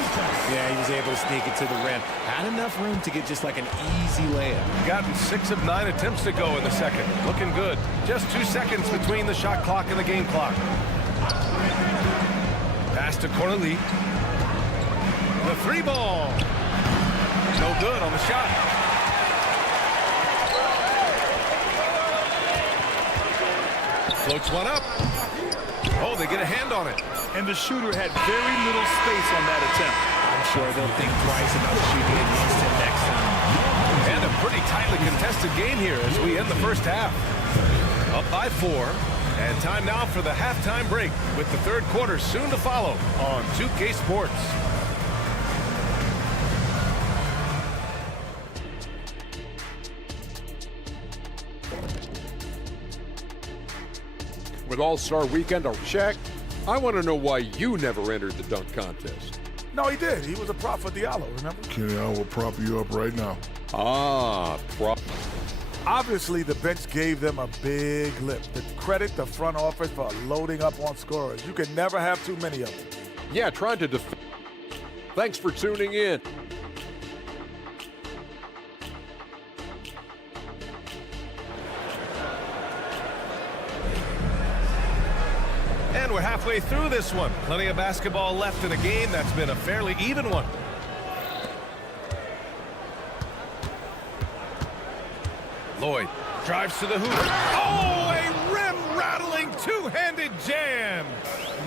Yeah, he was able to sneak it to the rim. Had enough room to get just like an easy layup. Gotten 6 of 9 attempts to go in the second. Looking good. Just 2 seconds between the shot clock and the game clock. Pass to Corneli. The 3 ball. No good on the shot. Floats one up. Oh, they get a hand on it. And the shooter had very little space on that attempt. I'm sure they'll think twice about shooting against him next time. And a pretty tightly contested game here as we end the first half. Up by 4. And time now for the halftime break with the third quarter soon to follow on 2K Sports. With All-Star Weekend, Shaq, I want to know why you never entered the dunk contest. No, he did. He was a prop for Diallo, remember? Kenny, I will prop you up right now. Ah, prop. Obviously, the bench gave them a big lip. To credit the front office for loading up on scorers. You can never have too many of them. Yeah, trying to defend. Thanks for tuning in. And we're halfway through this one. Plenty of basketball left in a game that's been a fairly even one. Lloyd drives to the hoop. Oh, a rim-rattling two-handed jam.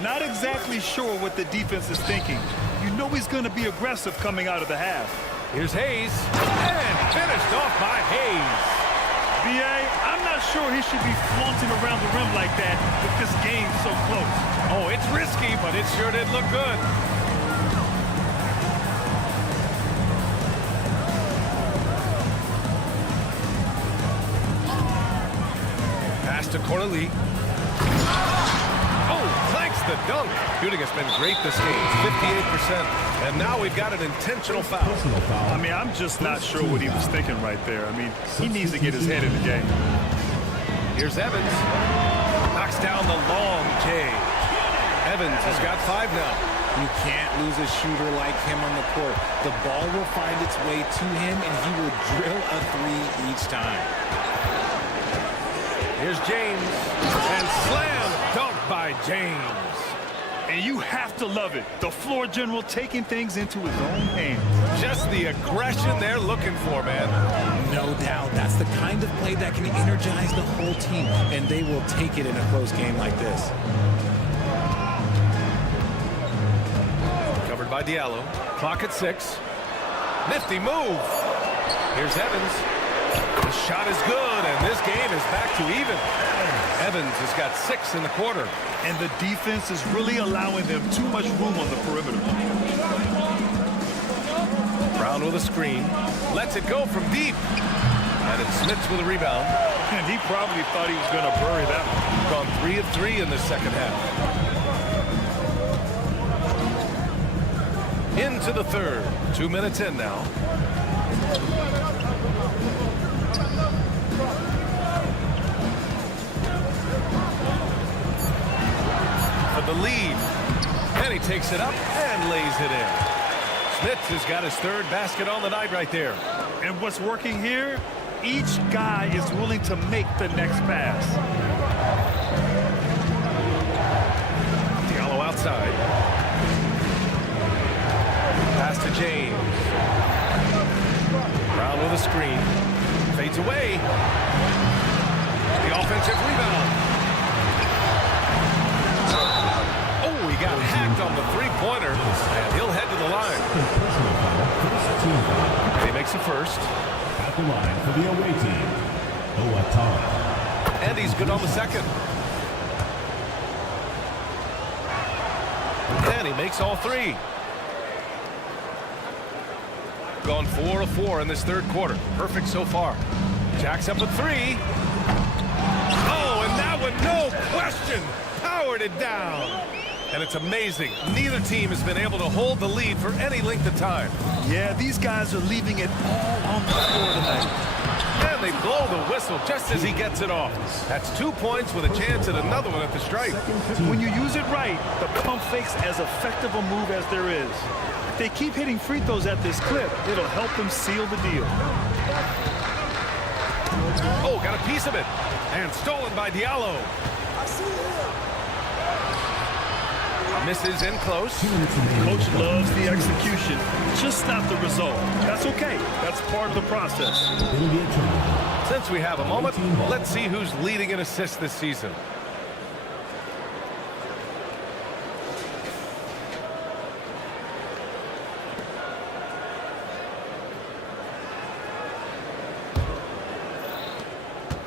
Not exactly sure what the defense is thinking. You know he's going to be aggressive coming out of the half. Here's Hayes. And finished off by Hayes. B.A., I'm not sure he should be flaunting around the rim like that with this game so close. Oh, it's risky, but it sure did look good. Pass to Corneli. Oh, clanks the dunk. Shooting has been great this game, 58%. And now we've got an intentional foul. I mean, I'm just not sure what he was thinking right there. I mean, he needs to get his head in the game. Here's Evans. Knocks down the long J. Evans has got 5 now. You can't lose a shooter like him on the court. The ball will find its way to him, and he will drill a 3 each time. Here's James. And slam dunk by James. And you have to love it. The floor general taking things into his own hands. Just the aggression they're looking for, man. No doubt. That's the kind of play that can energize the whole team, and they will take it in a close game like this. Covered by Diallo. Clock at 6. Nifty move. Here's Evans. The shot is good, and this game is back to even. Evans has got 6 in the quarter. And the defense is really allowing them too much room on the perimeter. Brown with a screen. Lets it go from deep. And it's Smits with a rebound. And he probably thought he was going to bury that one. Gone 3 of 3 in the second half. Into the third. 2 minutes in now. For the lead. And he takes it up and lays it in. Smits has got his 3rd basket on the night right there. And what's working here? Each guy is willing to make the next pass. Diallo outside. Pass to James. Brown with a screen. Fades away. The offensive rebound. Oh, he got hacked on the three-pointer, and he'll head to the line. And he makes the first. At the line for the away team, Owatara. And he's good on the second. And he makes all 3. Gone 4 of 4 in this third quarter. Perfect so far. Jacks up a 3. Oh, and that one, no question, powered it down. And it's amazing. Neither team has been able to hold the lead for any length of time. Yeah, these guys are leaving it all on the floor tonight. And they blow the whistle just as he gets it off. That's 2 points with a chance at another one at the stripe. When you use it right, the pump fake's as effective a move as there is. If they keep hitting free throws at this clip, it'll help them seal the deal. Oh, got a piece of it. And stolen by Diallo. Misses in close. Coach loves the execution. Just not the result. That's okay. That's part of the process. Since we have a moment, let's see who's leading in assists this season.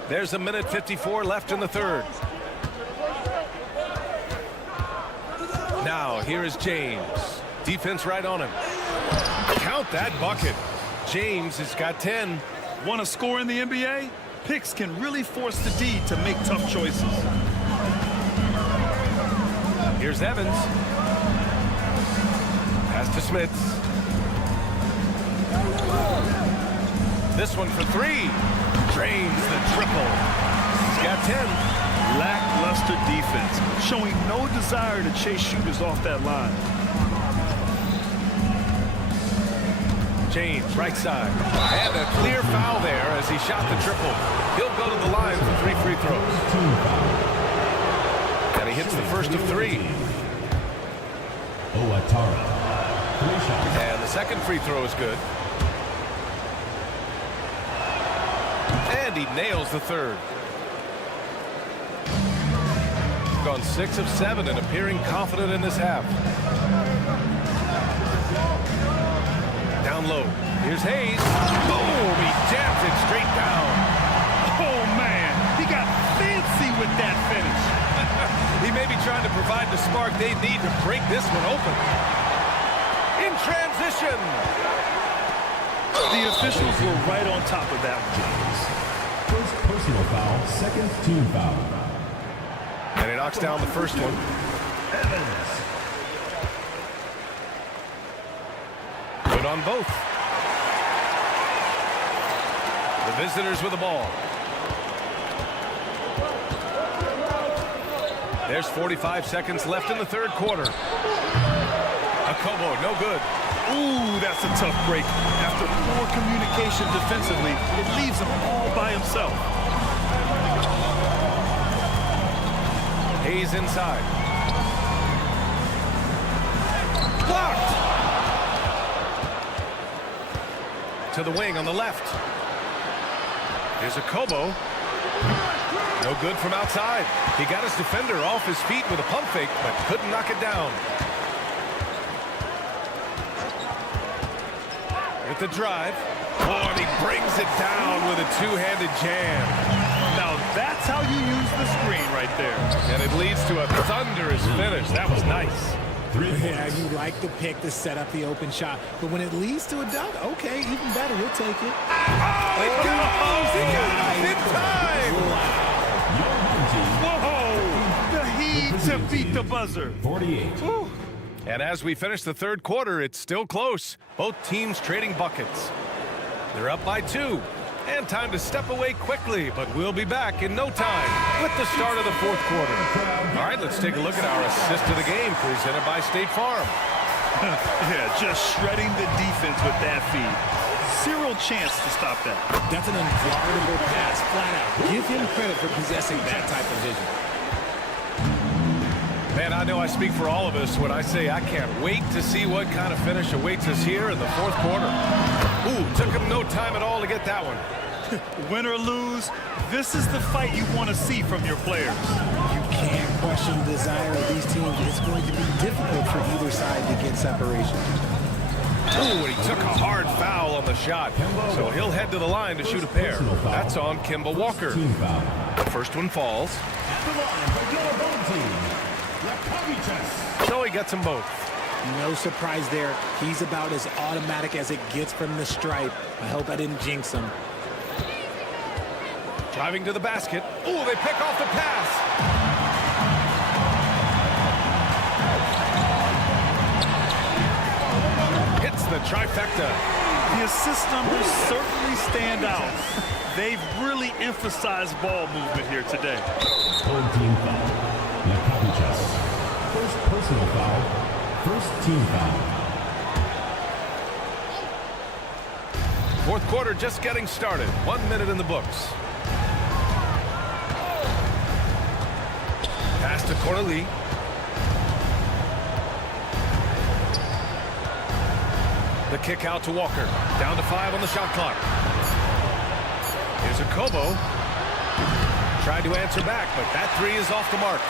There's a minute 54 left in the third. Now, here is James. Defense right on him. Count that bucket. James has got 10. Want to score in the NBA? Picks can really force the D to make tough choices. Here's Evans. Pass to Smits. This one for 3. Drains the triple. He's got 10. Lackluster defense, showing no desire to chase shooters off that line. James, right side. And a clear foul there as he shot the triple. He'll go to the line for 3 free throws. And he hits the first of 3. Owatara. And the second free throw is good. And he nails the third. Gone 6 of 7 and appearing confident in this half. Down low. Here's Hayes. Boom! He jams it straight down. Oh, man. He got fancy with that finish. He may be trying to provide the spark they need to break this one open. In transition. The officials were right on top of that one. First personal foul, second team foul. And he knocks down the first one. Evans. Good on both. The visitors with the ball. There's 45 seconds left in the third quarter. Akobo, no good. Ooh, that's a tough break. After poor communication defensively, it leaves him all by himself. Hayes inside. Blocked! To the wing on the left. Here's Akobo. No good from outside. He got his defender off his feet with a pump fake, but couldn't knock it down. with the drive. Oh, and he brings it down with a two-handed jam. Now that's how you use the screen right there. And it leads to a thunderous finish. That was nice. Yeah, you like the pick to set up the open shot. But when it leads to a dunk, okay, even better. We'll take it. Oh, he goes! He got it off in time! Whoa! The heat to beat the buzzer. 48. Whew. And as we finish the third quarter, it's still close. Both teams trading buckets. They're up by 2. And time to step away quickly, but we'll be back in no time with the start of the fourth quarter. All right, let's take a look at our assist of the game presented by State Farm. Yeah, just shredding the defense with that feed. Zero chance to stop that. That's an unguardable pass, flat out. Give him credit for possessing that type of vision. Man, I know I speak for all of us when I say I can't wait to see what kind of finish awaits us here in the fourth quarter. Ooh, took him no time at all to get that one. Win or lose, this is the fight you want to see from your players. You can't question the desire of these teams. It's going to be difficult for either side to get separation. Oh, and he took a hard foul on the shot. So he'll head to the line to shoot a pair. That's on Kemba Walker. The first one falls. So he gets them both. No surprise there. He's about as automatic as it gets from the stripe. I hope I didn't jinx him. Driving to the basket. Oh, they pick off the pass. Hits the trifecta. The assist numbers certainly stand out. They've really emphasized ball movement here today. Third team foul. First personal foul. First team foul. Fourth quarter just getting started. 1 minute in the books. Pass to Corley. The kick out to Walker. Down to 5 on the shot clock. Here's a Kobo. Tried to answer back, but that 3 is off the mark.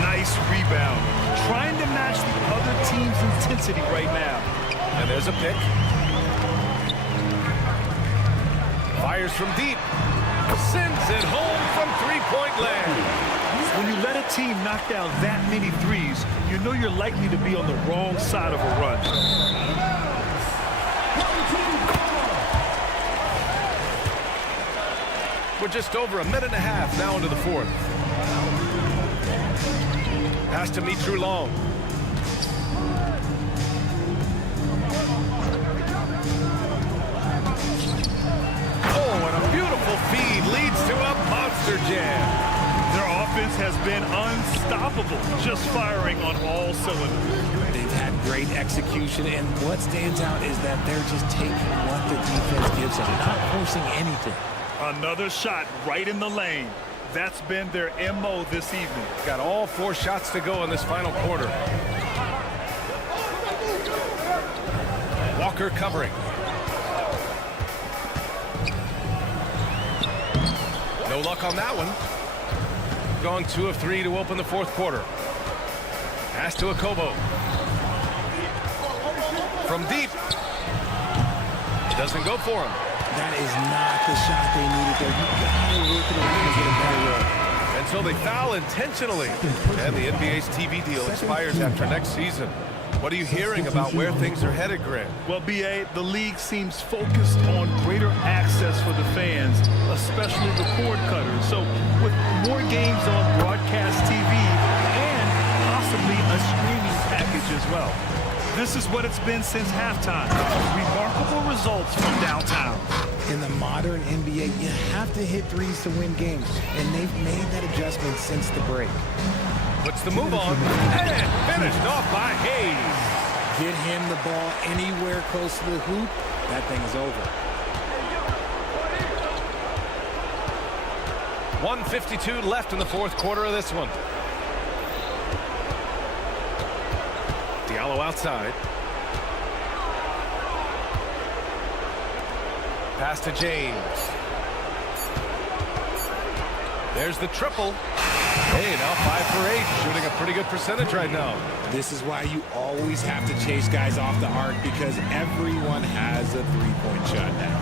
Nice rebound. Trying to match the other team's intensity right now. And there's a pick. Fires from deep. Sends it home from three-point land. When you let a team knock down that many threes, you know you're likely to be on the wrong side of a run. We're just over a minute and a half now into the fourth. Pass to Mitru Long. Oh, and a beautiful feed leads to a monster jam. Their offense has been unstoppable, just firing on all cylinders. They've had great execution, and what stands out is that they're just taking what the defense gives them, not forcing anything. Another shot right in the lane. That's been their MO this evening. Got all 4 shots to go in this final quarter. Walker covering. No luck on that one. Gone 2 of 3 to open the fourth quarter. Pass to Akobo. From deep. It doesn't go for him. That is not the shot they needed there. You gotta work it around and get a better look. And so they foul intentionally. And the NBA's TV deal expires after next season. What are you hearing about where things are headed, Grant? Well, B.A., the league seems focused on greater access for the fans, especially the cord cutters. So with more games on broadcast TV and possibly a streaming package as well. This is what it's been since halftime. Remarkable results from downtown. In the modern NBA, you have to hit threes to win games, and they've made that adjustment since the break. Puts the move on, and finished off by Hayes. Get him the ball anywhere close to the hoop, that thing is over. 1:52 left in the fourth quarter of this one. Diallo outside. Pass to James. There's the triple. Hey, now 5 for 8, shooting a pretty good percentage right now. This is why you always have to chase guys off the arc, because everyone has a three-point shot now.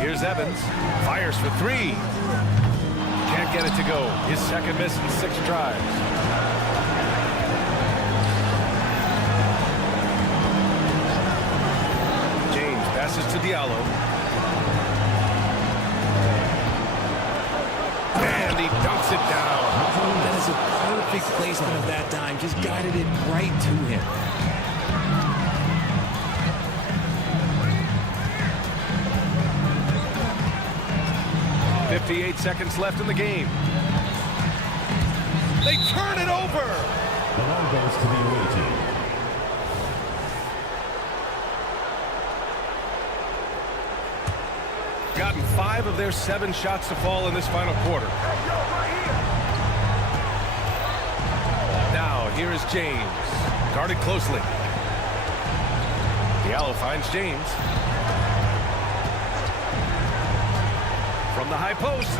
Here's Evans, fires for 3. Can't get it to go. His second miss in 6 tries. James passes to Diallo. And he dunks it down. That is a perfect placement of that dime. Just guided it right to him. .58 seconds left in the game. They turn it over. The ball goes to the away team. Gotten 5 of their 7 shots to fall in this final quarter. Now, here is James. Guarded closely. Diallo finds James. From the high post.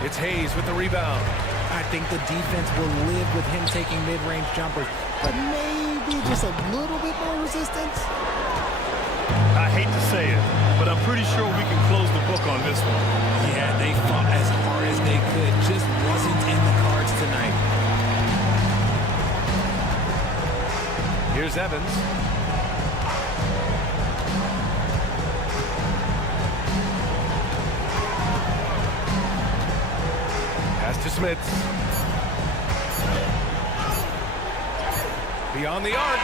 It's Hayes with the rebound. I think the defense will live with him taking mid-range jumpers, but maybe just a little bit more resistance. I hate to say it, but I'm pretty sure we can close the book on this one. Yeah, they fought as hard as they could. Just wasn't in the cards tonight. Here's Evans. Pass to Smith. Beyond the arc.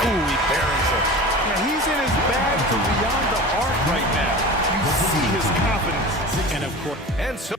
Ooh, he buries it. Yeah, he's in his bag for beyond the arc right now. You see his confidence. And of course, and so